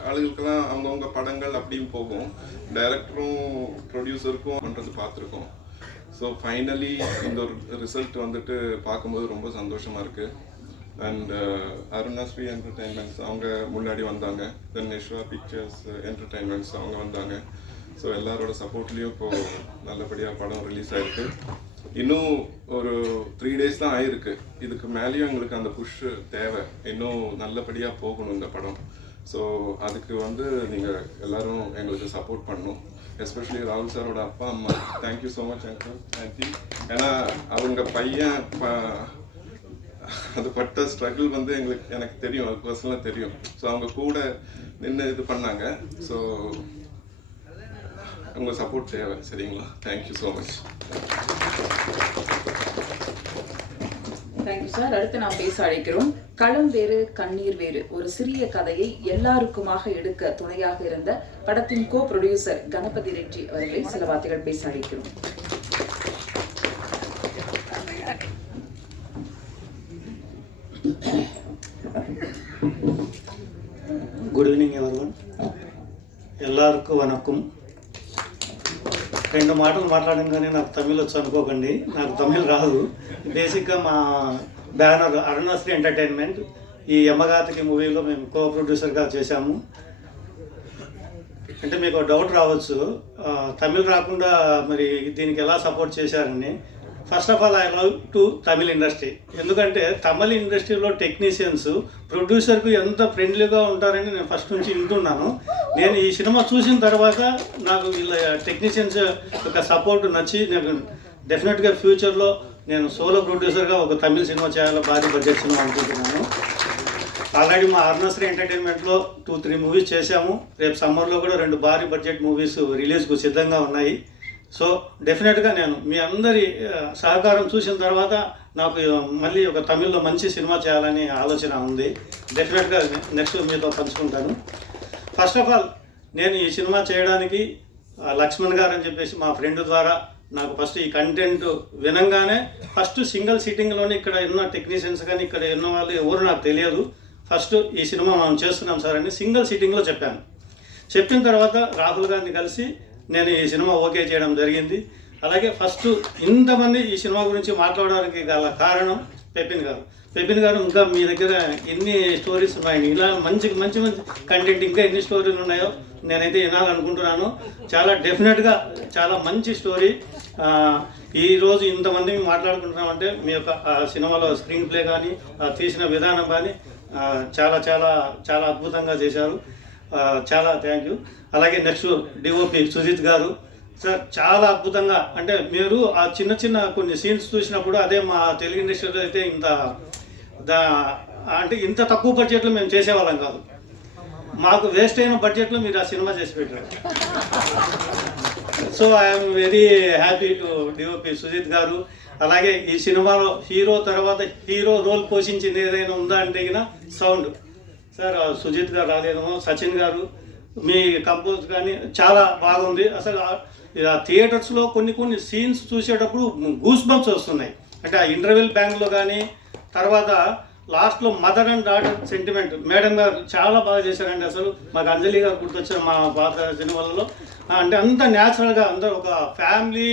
ஆளுகளுக்கெல்லாம் அவங்கவுங்க படங்கள் அப்படியும் போகும், டைரக்டரும் ப்ரொடியூசருக்கும் பண்ணுறது பார்த்துருக்கோம். ஸோ ஃபைனலி இந்த ஒரு ரிசல்ட் வந்துட்டு பார்க்கும்போது ரொம்ப சந்தோஷமாக இருக்குது. அண்ட் அருணாஸ்ரீ என்டர்டெயின்மெண்ட்ஸ் அவங்க முன்னாடி வந்தாங்க. தென் நிஷ்வா பிக்சர்ஸ் என்டர்டெயின்மெண்ட்ஸ் அவங்க வந்தாங்க. ஸோ எல்லாரோட சப்போர்ட்லேயும் இப்போது நல்லபடியாக படம் ரிலீஸ் ஆகிருக்கு. இன்னும் ஒரு 3 டேஸ் தான் ஆகிருக்கு. இதுக்கு மேலேயும் எங்களுக்கு அந்த புஷ் தேவை. இன்னும் நல்லபடியாக போகணும் இந்த படம். ஸோ அதுக்கு வந்து நீங்கள் எல்லோரும் எங்களுக்கு சப்போர்ட் பண்ணணும். எஸ்பெஷலி ராகுல் சாரோட அப்பா அம்மா, thank you so much uncle anti. ஏன்னா அவங்க பையன் அது பட்ட ஸ்ட்ரகிள் வந்து எனக்கு தெரியும், அது பர்சனலாக தெரியும். ஸோ அவங்க கூட நின்று இது பண்ணாங்க. ஸோ உங்கள் சப்போர்ட் தேவை. சரிங்களா? Thank you so much. Thank you sir. அடுத்து நாம் பேச அழைக்கிறோம். களம் வேறு கண்ணீர் வேறு, ஒரு சிறிய கதையை எல்லாருக்குமாக எடுக்க துணையாக இருந்த படத்தின் கோ ப்ரொடியூசர் கணபதி ரெட்டி அவர்களை சில வார்த்தைகள் பேச அழைக்கிறோம். Good evening everyone. ಎಲ್ಲರಿಗೂ వనకం. 2 మాటలు మాట్లాడంగానే నాకు తమిళ్ వచ్చు అనుకోకండి, నాకు తమిళ్ రాదు. బేసిక్గా మా బ్యానర్ అరుణశ్రీ ఎంటర్టైన్మెంట్ ఈ యమగాతకి మూవీలో మేము కో ప్రొడ్యూసర్గా చేశాము. అంటే మీకు డౌట్ రావచ్చు, తమిళ్ రాకుండా మరి దీనికి ఎలా సపోర్ట్ చేశారని. First of all I love to Tamil industry. ఎందుకంటే తమిళ ఇండస్ట్రీలో టెక్నీషియన్స్ ప్రొడ్యూసర్కు ఎంత ఫ్రెండ్లీగా ఉంటారని నేను ఫస్ట్ నుంచి వింటున్నాను. నేను ఈ సినిమా చూసిన తర్వాత నాకు వీళ్ళ టెక్నీషియన్స్ యొక్క సపోర్ట్ నచ్చి నేను డెఫినెట్గా ఫ్యూచర్లో నేను సోలో ప్రొడ్యూసర్గా ఒక తమిళ సినిమా చేయాలి, భారీ బడ్జెట్ సినిమా అనుకుంటున్నాను. ఆల్రెడీ మా అరుణశ్రీ ఎంటర్టైన్మెంట్లో 2-3 మూవీస్ చేశాము. రేపు సమ్మర్లో కూడా 2 భారీ బడ్జెట్ మూవీస్ రిలీజ్కు సిద్ధంగా ఉన్నాయి. సో డెఫినెట్గా నేను మీ అందరి సహకారం చూసిన తర్వాత నాకు మళ్ళీ ఒక తమిళ్లో మంచి సినిమా చేయాలని ఆలోచన ఉంది. డెఫినెట్గా నెక్స్ట్ మీతో పంచుకుంటాను. ఫస్ట్ ఆఫ్ ఆల్ నేను ఈ సినిమా చేయడానికి లక్ష్మణ్ గారు అని చెప్పేసి మా ఫ్రెండ్ ద్వారా నాకు ఫస్ట్ ఈ కంటెంట్ వినంగానే ఫస్ట్ సింగిల్ సిట్టింగ్లోనే ఇక్కడ ఉన్న టెక్నీషియన్స్ కానీ ఇక్కడ ఉన్న వాళ్ళు ఎవరు నాకు తెలియదు. ఫస్ట్ ఈ సినిమా మనం చేస్తున్నాం సార్ అని సింగిల్ సిట్టింగ్లో చెప్పాను. చెప్పిన తర్వాత రాహుల్ గారిని కలిసి నేను ఈ సినిమా ఓకే చేయడం జరిగింది. అలాగే ఫస్ట్ ఇంతమంది ఈ సినిమా గురించి మాట్లాడడానికి గల కారణం పెపిన్ గారు ఇంకా మీ దగ్గర ఎన్ని స్టోరీస్ ఉన్నాయండి, ఇలా మంచి మంచి మంచి కంటెంట్ ఇంకా ఎన్ని స్టోరీలు ఉన్నాయో నేనైతే వినాలనుకుంటున్నాను. చాలా డెఫినెట్గా చాలా మంచి స్టోరీ. ఈరోజు ఇంతమంది మాట్లాడుకుంటున్నామంటే మీ యొక్క సినిమాలో స్క్రీన్ ప్లే కానీ తీసిన విధానం కానీ చాలా చాలా చాలా అద్భుతంగా చేశారు. చాలా థ్యాంక్ యూ. అలాగే నెక్స్ట్ డిఓపి సుజిత్ గారు, సార్ చాలా అద్భుతంగా, అంటే మీరు ఆ చిన్న చిన్న కొన్ని సీన్స్ చూసినప్పుడు అదే మా తెలుగు ఇండస్ట్రీలో అయితే అంటే ఇంత తక్కువ బడ్జెట్లో మేము చేసేవాళ్ళం కాదు. మాకు వేస్ట్ అయిన బడ్జెట్లో మీరు ఆ సినిమా చేసి పెట్టారు. So I'm very happy to DOP Sujith garu. అలాగే ఈ సినిమాలో హీరో తర్వాత హీరో రోల్ పోషించింది ఏదైనా ఉందా అంటే సౌండ్. సార్ సుజిత్ గారు రాలేదేమో, సచిన్ గారు మీ కంపోజ్ కానీ చాలా బాగుంది. అసలు థియేటర్స్లో కొన్ని సీన్స్ చూసేటప్పుడు గూస్ బంప్స్ వస్తున్నాయి. అంటే ఆ ఇంటర్వెల్ బ్యాంక్లో కానీ, తర్వాత లాస్ట్లో mother and daughter sentiment madam గారు చాలా బాగా చేశారండి. అసలు మాకు అంజలి గారు గుర్తొచ్చారు మా పాత సినిమాలలో. అంటే అంత న్యాచురల్గా అందరూ ఒక ఫ్యామిలీ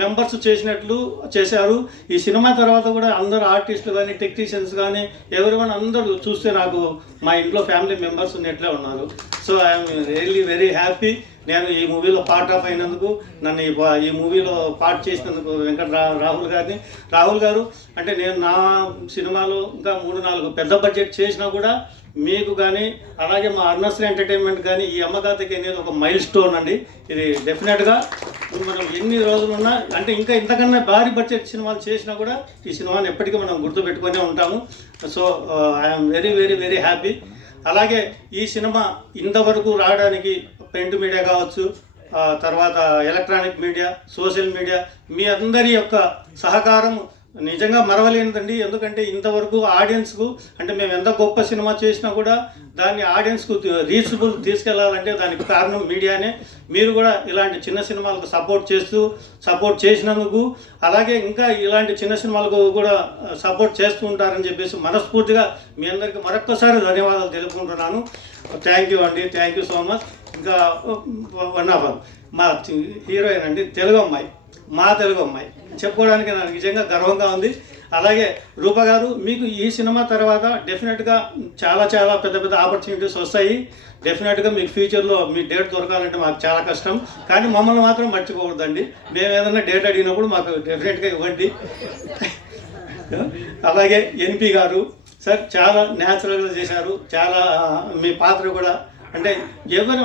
మెంబర్స్ చేసినట్లు చేశారు. ఈ సినిమా తర్వాత కూడా అందరూ ఆర్టిస్టులు కానీ, టెక్నీషియన్స్ కానీ, ఎవరివైనా అందరూ చూస్తే నాకు మా ఇంట్లో ఫ్యామిలీ మెంబర్స్ ఉన్నట్లే ఉన్నారు. So I'm really very happy. నేను ఈ మూవీలో పార్ట్ ఆఫ్ అయినందుకు, నన్ను ఈ మూవీలో పార్ట్ చేసినందుకు రాహుల్ గారు అంటే నేను నా సినిమాలో ఇంకా 3-4 పెద్ద బడ్జెట్ చేసినా కూడా మీకు కానీ, అలాగే మా అరుణశ్రీ ఎంటర్టైన్మెంట్ కానీ ఈ అమ్మగాతకి అనేది ఒక మైల్ స్టోన్ అండి. ఇది డెఫినెట్గా మనం ఎన్ని రోజులున్నా, అంటే ఇంకా ఇంతకన్నా భారీ బడ్జెట్ సినిమాలు చేసినా కూడా ఈ సినిమాని ఎప్పటికీ మనం గుర్తుపెట్టుకునే ఉంటాము. So I'm very very very happy. అలాగే ఈ సినిమా ఇంతవరకు రావడానికి ప్రింట్ మీడియా కావచ్చు, తర్వాత ఎలక్ట్రానిక్ మీడియా, సోషల్ మీడియా, మీ అందరి యొక్క సహకారం నిజంగా మరవలేనిదండి. ఎందుకంటే ఇంతవరకు ఆడియన్స్కు, అంటే మేము ఎంత గొప్ప సినిమా చేసినా కూడా దాన్ని ఆడియన్స్కు రీచబుల్ తీసుకెళ్లాలంటే దానికి కారణం మీడియానే. మీరు కూడా ఇలాంటి చిన్న సినిమాలకు సపోర్ట్ చేసినందుకు, అలాగే ఇంకా ఇలాంటి చిన్న సినిమాలకు కూడా సపోర్ట్ చేస్తూ ఉంటారని చెప్పేసి మనస్ఫూర్తిగా మీ అందరికీ మరొక్కసారి ధన్యవాదాలు తెలుపుకుంటున్నాను. థ్యాంక్ యూ అండి, థ్యాంక్ యూ సో మచ్. ఇంకా వన్ ఆఫ్ మా హీరోయిన్ అండి, తెలుగు అమ్మాయి, మా తెలుగు అమ్మాయి చెప్పుకోవడానికి నాకు నిజంగా గర్వంగా ఉంది. అలాగే రూప గారు, మీకు ఈ సినిమా తర్వాత డెఫినెట్గా చాలా చాలా పెద్ద పెద్ద ఆపర్చునిటీస్ వస్తాయి. డెఫినెట్గా మీకు ఫ్యూచర్లో మీ డేట్ దొరకాలంటే మాకు చాలా కష్టం, కానీ మమ్మల్ని మాత్రం మర్చిపోకూడదండి. మేము ఏదైనా డేట్ అడిగినప్పుడు మాకు డెఫినెట్గా ఇవ్వండి. అలాగే ఎన్పి గారు సార్ చాలా న్యాచురల్గా చేశారు. చాలా మీ పాత్ర కూడా, అంటే ఎవరు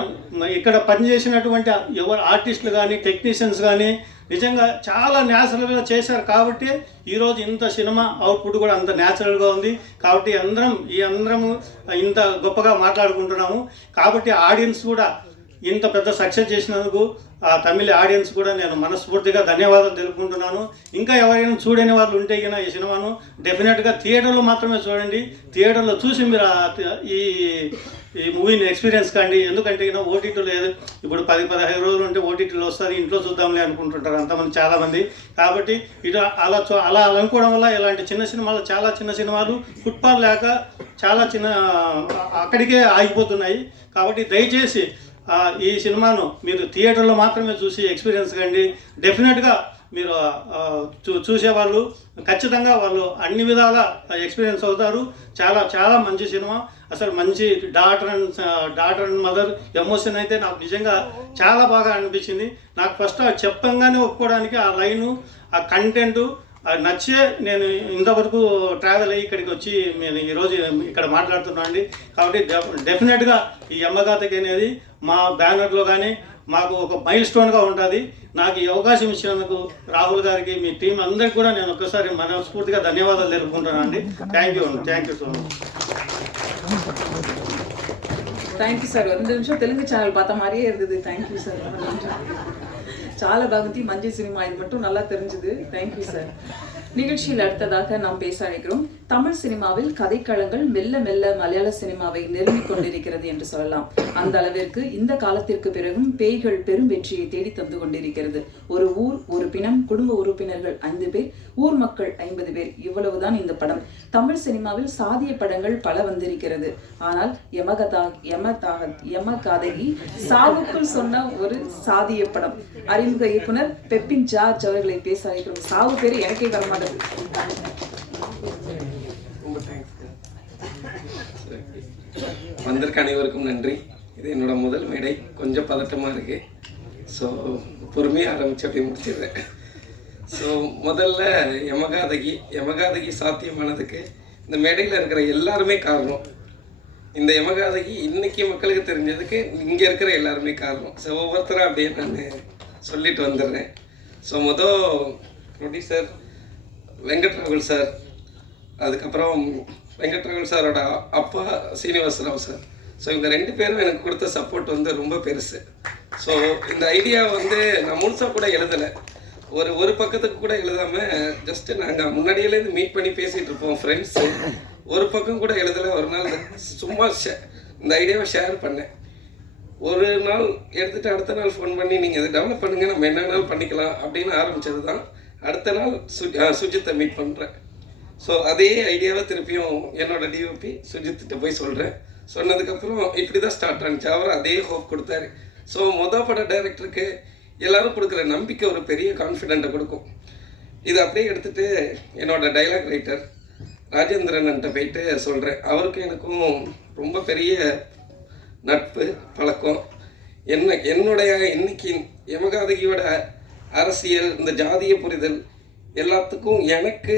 ఇక్కడ పనిచేసినటువంటి ఎవరు ఆర్టిస్టులు కానీ, టెక్నీషియన్స్ కానీ నిజంగా చాలా న్యాచురల్గా చేశారు. కాబట్టి ఈరోజు ఇంత సినిమా అవుట్పుట్ కూడా అంత న్యాచురల్గా ఉంది. కాబట్టి అందరము ఇంత గొప్పగా మాట్లాడుకుంటున్నాము. కాబట్టి ఆడియన్స్ కూడా ఇంత పెద్ద సక్సెస్ చేసినందుకు ఆ తమిళ ఆడియన్స్ కూడా నేను మనస్ఫూర్తిగా ధన్యవాదాలు తెలుపుకుంటున్నాను. ఇంకా ఎవరైనా చూడని వాళ్ళు ఉంటే కన్నా ఈ సినిమాను డెఫినెట్గా థియేటర్లో మాత్రమే చూడండి. థియేటర్లో చూసి మీరు ఈ మూవీని ఎక్స్పీరియన్స్ కండి. ఎందుకంటే ఓటీటీలో ఇప్పుడు 10-15 రోజులు ఉంటే ఓటీటీలో వస్తుంది, ఇంట్లో చూద్దాంలే అనుకుంటుంటారు అంతమంది చాలామంది. కాబట్టి ఇటు అలా అనుకోవడం వల్ల ఇలాంటి చిన్న సినిమాలు, చాలా చిన్న సినిమాలు ఫుట్పాల్ లేక చాలా అక్కడికే ఆగిపోతున్నాయి. కాబట్టి దయచేసి ఈ సినిమాను మీరు థియేటర్లో మాత్రమే చూసి ఎక్స్పీరియన్స్ కండి. డెఫినెట్గా మీరు చూసేవాళ్ళు ఖచ్చితంగా వాళ్ళు అన్ని విధాల ఎక్స్పీరియన్స్ అవుతారు. చాలా చాలా మంచి సినిమా. అసలు మంచి డాటర్ అండ్ మదర్ ఎమోషన్ అయితే నాకు నిజంగా చాలా బాగా అనిపించింది. నాకు ఫస్ట్ చెప్పంగానే ఒప్పుకోవడానికి ఆ లైను, ఆ కంటెంటు నచ్చే నేను ఇంతవరకు ట్రావెల్ అయ్యి ఇక్కడికి వచ్చి నేను ఈరోజు ఇక్కడ మాట్లాడుతున్నాను అండి. కాబట్టి డెఫినెట్గా ఈ అమ్మగాతకి అనేది మా బ్యానర్లో కానీ మాకు ఒక మైల్ స్టోన్గా ఉంటుంది. నాకు ఈ అవకాశం ఇచ్చినందుకు రాహుల్ గారికి, మీ టీం అందరికి కూడా నేను ఒక్కసారి మనస్ఫూర్తిగా ధన్యవాదాలు తెలుపుకుంటున్నాను అండి. Thank you so much. Thank you sir. 2 நிமிஷம் தெலுங்கு சேனல் பார்த்த மாதிரியே இருந்தது. Thank you sir. చాలా బాగుంది. మంచి సినిమా, ఇది மட்டும் நல்லா தெரிஞ்சது. Thank you sir. நிகழ்ச்சியில் அடுத்ததாக நாம் பேச அழைக்கிறோம். தமிழ் சினிமாவில் கதைக்களங்கள் மெல்ல மெல்ல மலையாள சினிமாவை நெருங்கிக் கொண்டிருக்கிறது என்று சொல்லலாம். அந்த அளவிற்கு இந்த காலத்திற்கு பிறகும் பேய்கள் பெரும் வெற்றியை தேடி தந்து கொண்டிருக்கிறது. ஒரு ஊர், ஒரு பிணம், குடும்ப உறுப்பினர்கள் 5 பேர், ஊர் மக்கள் 50 பேர், இவ்வளவுதான் இந்த படம். தமிழ் சினிமாவில் சாதிய படங்கள் பல வந்திருக்கிறது. ஆனால் யமகாதகி சாவுக்குள் சொன்ன ஒரு சாதிய படம். அறிமுக இயக்குனர் பெப்பின் ஜார்ஜ் அவர்களை பேச அழைக்கிறோம். சாவு பேர் எனக்கே வரமாட்டது. வந்திருக்க அனைவருக்கும் நன்றி. இது என்னோட முதல் மேடை, கொஞ்சம் பதட்டமாக இருக்குது. ஸோ பொறுமையாக ஆரம்பித்து அப்படியே முடிச்சிடுறேன். ஸோ முதல்ல யமகாதகி சாத்தியமானதுக்கு இந்த மேடையில் இருக்கிற எல்லாருமே காரணம். இந்த யமகாதகி இன்றைக்கி மக்களுக்கு தெரிஞ்சதுக்கு இங்கே இருக்கிற எல்லாருமே காரணம். ஸோ ஒவ்வொருத்தரும் அப்படியே நான் சொல்லிட்டு வந்துடுறேன். ஸோ ப்ரொடியூசர் வெங்கட்ராகுல் சார், அதுக்கப்புறம் வெங்கட்ராகுல் சாரோட அப்பா சீனிவாச ராவ் சார். ஸோ இவங்க 2 பேரும் எனக்கு கொடுத்த சப்போர்ட் வந்து ரொம்ப பெருசு. ஸோ இந்த ஐடியா வந்து நான் முழுசாக கூட எழுதலை, ஒரு பக்கத்துக்கு கூட எழுதாமல் ஜஸ்ட்டு நாங்கள் முன்னாடியிலேருந்து மீட் பண்ணி பேசிகிட்டு இருப்போம் ஃப்ரெண்ட்ஸு. ஒரு பக்கம் கூட எழுதலை. ஒரு நாள் சும்மா இந்த ஐடியாவை ஷேர் பண்ணேன். ஒரு நாள் எடுத்துகிட்டு அடுத்த நாள் ஃபோன் பண்ணி நீங்கள் இதை டெவலப் பண்ணுங்கள், நம்ம என்ன வேணாலும் பண்ணிக்கலாம் அப்படின்னு ஆரம்பித்தது தான். அடுத்த நாள் சுஜித்தை மீட் பண்ணுறேன். ஸோ அதே ஐடியாவை திருப்பியும் என்னோடய டிஓபி சுஜித்திட்ட போய் சொல்கிறேன். சொன்னதுக்கப்புறம் இப்படி தான் ஸ்டார்ட் ஆனிச்சு. அவர் அதே ஹோப் கொடுத்தாரு. ஸோ பட டைரக்டருக்கு எல்லோரும் கொடுக்குற நம்பிக்கை ஒரு பெரிய கான்ஃபிடென்ட்டை கொடுக்கும். இதை அப்படியே எடுத்துகிட்டு என்னோடய டைலாக் ரைட்டர் ராஜேந்திரன்கிட்ட போயிட்டு சொல்கிறேன். அவருக்கும் எனக்கும் ரொம்ப பெரிய நட்பு பழக்கம். என்னுடைய இன்னைக்கு யமகாதகியோட அரசியல், இந்த ஜாதிய புரிதல் எல்லாத்துக்கும் எனக்கு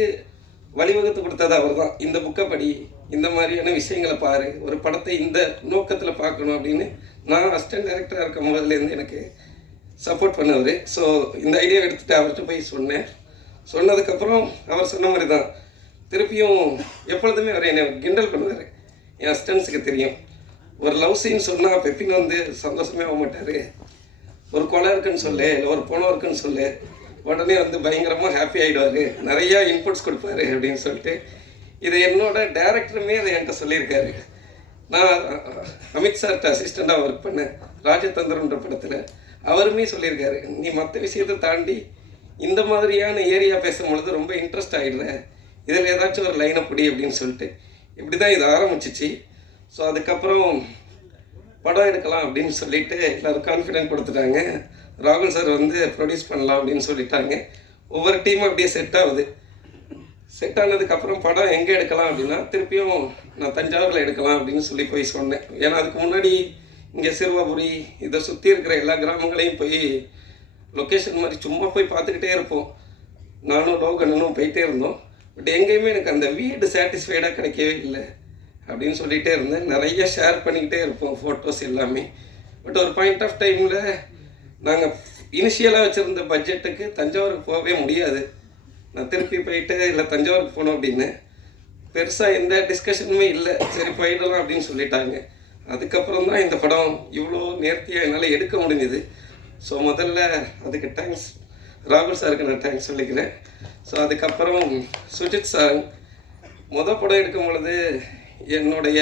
வழிவகுத்து கொடுத்தது அவர் தான். இந்த புக்கை படி, இந்த மாதிரியான விஷயங்களை பாரு, ஒரு படத்தை இந்த நோக்கத்தில் பார்க்கணும் அப்படின்னு நான் அசிஸ்டன்ட் டைரக்டராக இருக்கும் போதுலேருந்து எனக்கு சப்போர்ட் பண்ணவர். ஸோ இந்த ஐடியா எடுத்துகிட்டு அவர்கிட்ட போய் சொன்னேன். சொன்னதுக்கப்புறம் அவர் சொன்ன மாதிரி தான் திருப்பியும் எப்பொழுதுமே அவர் என்னை கிண்டல் பண்ணுவார். என் அசிஸ்டன்ஸுக்கு தெரியும், ஒரு லவ் சீன் சொன்னால் பெப்பின் வந்து சந்தோஷமே ஆக மாட்டார். ஒரு கொலை இருக்குன்னு சொல்லு, இல்லை ஒரு பணம் இருக்குன்னு சொல்லு, உடனே வந்து பயங்கரமாக ஹாப்பி ஆகிடுவார், நிறையா இன்புட்ஸ் கொடுப்பாரு அப்படின்னு சொல்லிட்டு இதை என்னோட டேரக்டருமே அதை என்கிட்ட சொல்லியிருக்காரு. நான் அமித் சார்கிட்ட அசிஸ்டண்ட்டாக ஒர்க் பண்ணேன் ராஜதந்திரன்ற படத்தில். அவருமே சொல்லியிருக்காரு, நீ மற்ற விஷயத்தை தாண்டி இந்த மாதிரியான ஏரியா பேசும்பொழுது ரொம்ப இன்ட்ரெஸ்ட் ஆகிடுற, இதில் ஏதாச்சும் ஒரு லைனை பிடி அப்படின்னு சொல்லிட்டு இப்படி தான் இது ஆரம்பிச்சிச்சு. ஸோ அதுக்கப்புறம் படம் எடுக்கலாம் அப்படின்னு சொல்லிட்டு எல்லோரும் கான்ஃபிடென்ட் கொடுத்துட்டாங்க. ராகுல் சார் வந்து ப்ரொடியூஸ் பண்ணலாம் அப்படின்னு சொல்லிட்டாங்க. ஒவ்வொரு டீமும் அப்படியே செட் ஆகுது. செட் ஆனதுக்கப்புறம் படம் எங்கே எடுக்கலாம் அப்படின்னா திருப்பியும் நான் தஞ்சாவூரில் எடுக்கலாம் அப்படின்னு சொல்லி போய் சொன்னேன். ஏன்னா அதுக்கு முன்னாடி இங்கே சிறுவாபுரி இதை சுற்றி இருக்கிற எல்லா கிராமங்களையும் போய் லொக்கேஷன் மாதிரி சும்மா போய் பார்த்துக்கிட்டே இருப்போம். நானும் லோகண்ணனும் போயிட்டே இருந்தோம். பட் எங்கேயுமே எனக்கு அந்த வீடு சாட்டிஸ்ஃபைடாக கிடைக்கவே இல்லை அப்படின்னு சொல்லிகிட்டே இருந்தேன். நிறைய ஷேர் பண்ணிக்கிட்டே இருப்போம் ஃபோட்டோஸ் எல்லாமே. பட் ஒரு பாயிண்ட் ஆஃப் டைமில் நாங்கள் இனிஷியலாக வச்சுருந்த பட்ஜெட்டுக்கு தஞ்சாவூருக்கு போகவே முடியாது. நான் திருப்பி போயிட்டு இல்லை தஞ்சாவூருக்கு போனோம் அப்படின்னு பெருசாக எந்த டிஸ்கஷனுமே இல்லை. சரி போயிடலாம் அப்படின்னு சொல்லிட்டாங்க. அதுக்கப்புறம் தான் இந்த படம் இவ்வளோ நேர்த்தியாக என்னால் எடுக்க முடிஞ்சுது. ஸோ முதல்ல அதுக்கு தேங்க்ஸ் ராகுல் சாருக்கு நான் தேங்க்ஸ் சொல்லிக்கிறேன். ஸோ அதுக்கப்புறம் சுஜித் சார் படம் எடுக்கும் பொழுது என்னுடைய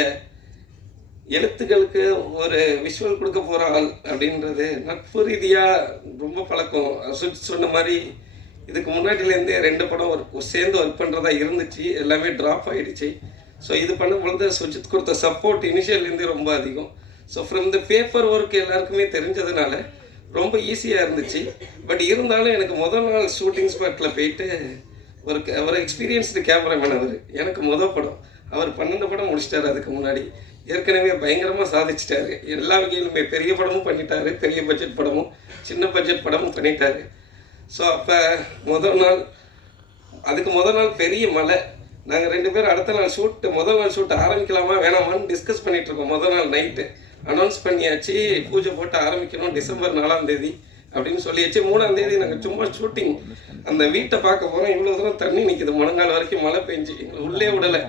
எழுத்துக்களுக்கு ஒரு விஷுவல் கொடுக்க போகிற ஆள் அப்படின்றது நட்பு ரீதியாக ரொம்ப பழக்கம். சுஜித் சொன்ன மாதிரி இதுக்கு முன்னாடியிலேருந்தே 2 படம் சேர்ந்து ஒர்க் பண்ணுறதா இருந்துச்சு, எல்லாமே ட்ராப் ஆகிடுச்சு. ஸோ இது பண்ணும்பொழுது சுஜித் கொடுத்த சப்போர்ட் இனிஷியல்லேருந்தே ரொம்ப அதிகம். So from the paper work எல்லாருக்குமே தெரிஞ்சதுனால ரொம்ப ஈஸியாக இருந்துச்சு. பட் இருந்தாலும் எனக்கு முதல் நாள் ஷூட்டிங் ஸ்பாட்டில் போயிட்டு ஒரு எக்ஸ்பீரியன்ஸ்டு கேமராமேன் அவர். எனக்கு படம் அவர் 12 படம் முடிச்சிட்டாரு. அதுக்கு முன்னாடி ஏற்கனவே பயங்கரமாக சாதிச்சிட்டாரு. எல்லா வகையிலுமே பெரிய படமும் பண்ணிட்டாரு, பெரிய பட்ஜெட் படமும் சின்ன பட்ஜெட் படமும் பண்ணிட்டாரு. ஸோ அப்போ அதுக்கு முதல் நாள் பெரிய மழை. நாங்கள் 2 பேரும் அடுத்த நாள் முதல் நாள் ஷூட் ஆரம்பிக்கலாமா வேணாமான்னு டிஸ்கஸ் பண்ணிகிட்ருக்கோம். முதல் நாள் நைட்டு அனௌன்ஸ் பண்ணியாச்சு, பூஜை போட்டு ஆரம்பிக்கணும் டிசம்பர் 4ஆம் தேதி அப்படின்னு சொல்லியாச்சு. 3ஆம் தேதி நாங்கள் சும்மா ஷூட்டிங் அந்த வீட்டை பார்க்க போகிறோம். இவ்வளோ தூரம் தண்ணி நிற்கிது, முழங்கால் வரைக்கும் மழை பெஞ்சு எங்களை உள்ளே விடலை.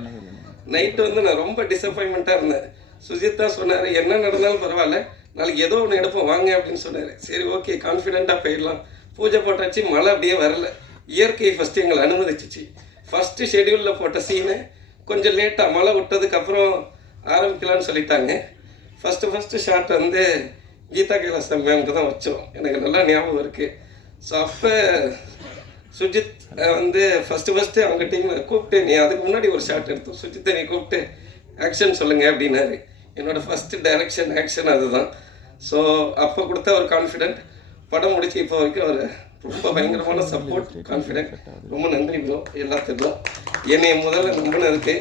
நைட்டு வந்து நான் ரொம்ப டிசப்பாயின்மெண்ட்டாக இருந்தேன். சுஜித் தான் சொன்னார், என்ன நடந்தாலும் பரவாயில்ல, நாளைக்கு ஏதோ ஒன்று எடுப்போம் வாங்க அப்படின்னு சொன்னார். சரி ஓகே கான்ஃபிடெண்ட்டாக போயிடலாம். பூஜை போட்டாச்சு, மழை அப்படியே வரல. இயற்கை ஃபஸ்ட்டு எங்களை அனுமதிச்சிச்சு. ஃபஸ்ட்டு ஷெடியூலில் போட்ட சீனை கொஞ்சம் லேட்டாக மழை விட்டதுக்கப்புறம் ஆரம்பிக்கலான்னு சொல்லிட்டாங்க. ஃபஸ்ட்டு ஷாட் வந்து கீதா கைலாசம் மேம்க்கு தான் வச்சோம். எனக்கு நல்லா ஞாபகம் இருக்குது. ஸோ அப்போ சுஜித் வந்து ஃபஸ்ட்டு அவங்க டீமில் கூப்பிட்டு, நீ அதுக்கு முன்னாடி ஒரு ஷாட் எடுத்தோம், சுஜித்தை நீ கூப்பிட்டு ஆக்ஷன் சொல்லுங்கள் அப்படின்னாரு. என்னோடய ஃபஸ்ட்டு டைரக்ஷன் ஆக்ஷன் அதுதான். ஸோ அப்போ கொடுத்த ஒரு கான்ஃபிடென்ட் படம் முடிச்சு இப்போ வரைக்கும் அவர் ரொம்ப பயங்கரமான சப்போர்ட், கான்ஃபிடென்ட். ரொம்ப நன்றி ப்ரோ எல்லாத்துக்கும். என்னை முதல்ல நம்பினதுக்கு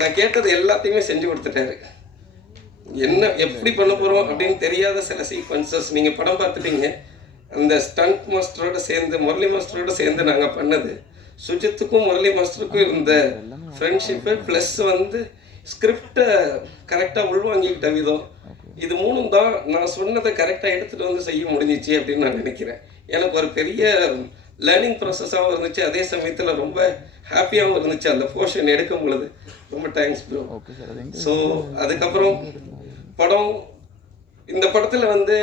நான் கேட்டது எல்லாத்தையுமே செஞ்சு கொடுத்துட்டாரு. என்ன எப்படி பண்ண போகிறோம் அப்படின்னு தெரியாத சில சீக்வன்சஸ் நீங்கள் படம் பார்த்துட்டீங்க. அந்த ஸ்டண்ட் மாஸ்டரோடு சேர்ந்து முரளி மாஸ்டரோடு சேர்ந்து நாங்கள் பண்ணது. சுஜித்துக்கும் முரளி மாஸ்டருக்கும் இருந்த ஃப்ரெண்ட்ஷிப்பு ப்ளஸ் வந்து ஸ்கிரிப்டை கரெக்டாக உள்வாங்கிக்கிட்ட விதம் இது 3 தான் நான் சொன்னதை கரெக்டாக எடுத்துகிட்டு வந்து செய்ய முடிஞ்சிச்சு அப்படின்னு நான் நினைக்கிறேன். எனக்கு ஒரு பெரிய லேர்னிங் ப்ராசஸாகவும் இருந்துச்சு, அதே சமயத்தில் ரொம்ப ஹாப்பியாகவும் இருந்துச்சு அந்த போர்ஷன் எடுக்கும் பொழுது. ரொம்ப தேங்க்ஸ் ப்ரோ. ஸோ அதுக்கப்புறம் படம், இந்த படத்தில் வந்து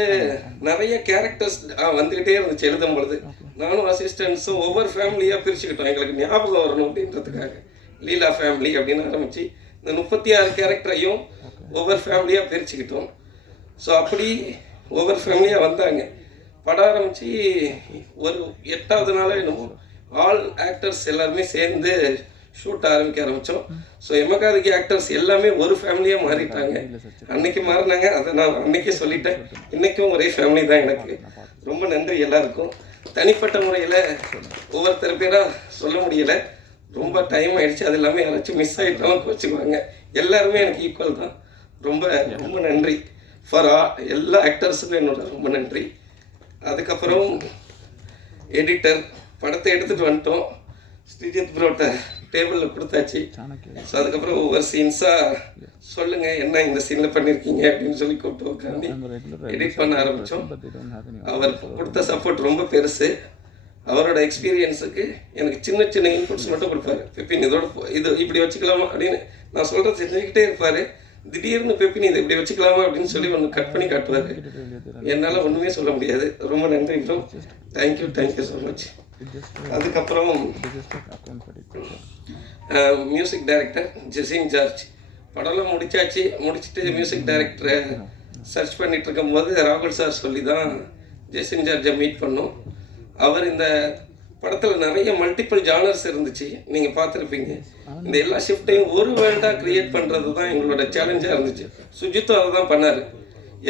நிறைய கேரக்டர்ஸ் வந்துக்கிட்டே இருந்துச்சு எழுதும் பொழுது. நானும் அசிஸ்டன்ஸும் ஒவ்வொரு ஃபேமிலியாக பிரிச்சுக்கிட்டோம், எங்களுக்கு ஞாபகம் வரணும் அப்படின்றதுக்காக. லீலா ஃபேமிலி அப்படின்னு ஆரம்பித்து இந்த 36 கேரக்டரையும் ஒவ்வொரு ஃபேமிலியாக பிரிச்சுக்கிட்டோம். ஸோ அப்படி ஒவ்வொரு ஃபேமிலியாக வந்தாங்க. படம் ஆரம்பித்து ஒரு 8வது நாள் என்னமோ ஆல் ஆக்டர்ஸ் எல்லாருமே சேர்ந்து ஷூட் ஆரம்பித்தோம். ஸோ எமகாதகி ஆக்டர்ஸ் எல்லாமே ஒரு ஃபேமிலியாக மாறிட்டாங்க. அன்னைக்கு மாறினாங்க, அதை நான் அன்னைக்கே சொல்லிட்டேன். இன்றைக்கும் ஒரே ஃபேமிலி தான் எனக்கு. ரொம்ப நன்றி எல்லாருக்கும். தனிப்பட்ட முறையில் ஒவ்வொருத்தர் பேராக சொல்ல முடியலை, ரொம்ப டைம் ஆகிடுச்சு. அது எல்லாமே யாராச்சும் மிஸ் ஆகிட்டாலும் வச்சுக்குவாங்க. எல்லாருமே எனக்கு ஈக்குவல் தான். ரொம்ப ரொம்ப நன்றி ஃபார் எல்லா ஆக்டர்ஸுக்கும் என்னோட ரொம்ப நன்றி. அதுக்கப்புறம் எடிட்டர், படத்தை எடுத்துகிட்டு வந்துட்டோம், ஸ்ரீஜித் ப்ரோட்ட டேபிளில் கொடுத்தாச்சு. ஸோ அதுக்கப்புறம் ஒவ்வொரு சீன்ஸாக சொல்லுங்கள் என்ன இந்த சீனில் பண்ணியிருக்கீங்க அப்படின்னு சொல்லி கூப்பிட்டு உட்காந்து எடிட் பண்ண ஆரம்பித்தோம். அவர் கொடுத்த சப்போர்ட் ரொம்ப பெருசு. அவரோட எக்ஸ்பீரியன்ஸுக்கு எனக்கு சின்ன சின்ன இன்புட்ஸ் மட்டும் கொடுப்பாரு. பெப்பின் இதோட இது இப்படி வச்சுக்கலாமா அப்படின்னு நான் சொல்கிறது செஞ்சுக்கிட்டே இருப்பார். திடீர்னு பெப்பின் இதை இப்படி வச்சுக்கலாமா அப்படின்னு சொல்லி ஒன்று கட் பண்ணி காட்டுவார். என்னால் ஒன்றுமே சொல்ல முடியாது. ரொம்ப நன்றி ப்ரோ. Thank you so much. அதுக்கப்புறம் மியூசிக் டைரக்டர் ஜெசின் ஜார்ஜ். படம்லாம் முடிச்சுட்டு மியூசிக் டைரக்டரை சர்ச் பண்ணிட்டு இருக்கும்போது ராகுல் சார் சொல்லி தான் ஜெசின் ஜார்ஜை மீட் பண்ணோம். அவர் இந்த படத்தில் நிறைய மல்டிபிள் ஜானர்ஸ் இருந்துச்சு, நீங்கள் பார்த்துருப்பீங்க. இந்த எல்லா ஷிஃப்டையும் ஒரு வேர்ல்டாக க்ரியேட் பண்ணுறது தான் எங்களோட சேலஞ்சாக இருந்துச்சு. சுஜித்தும் அதை தான் பண்ணார்.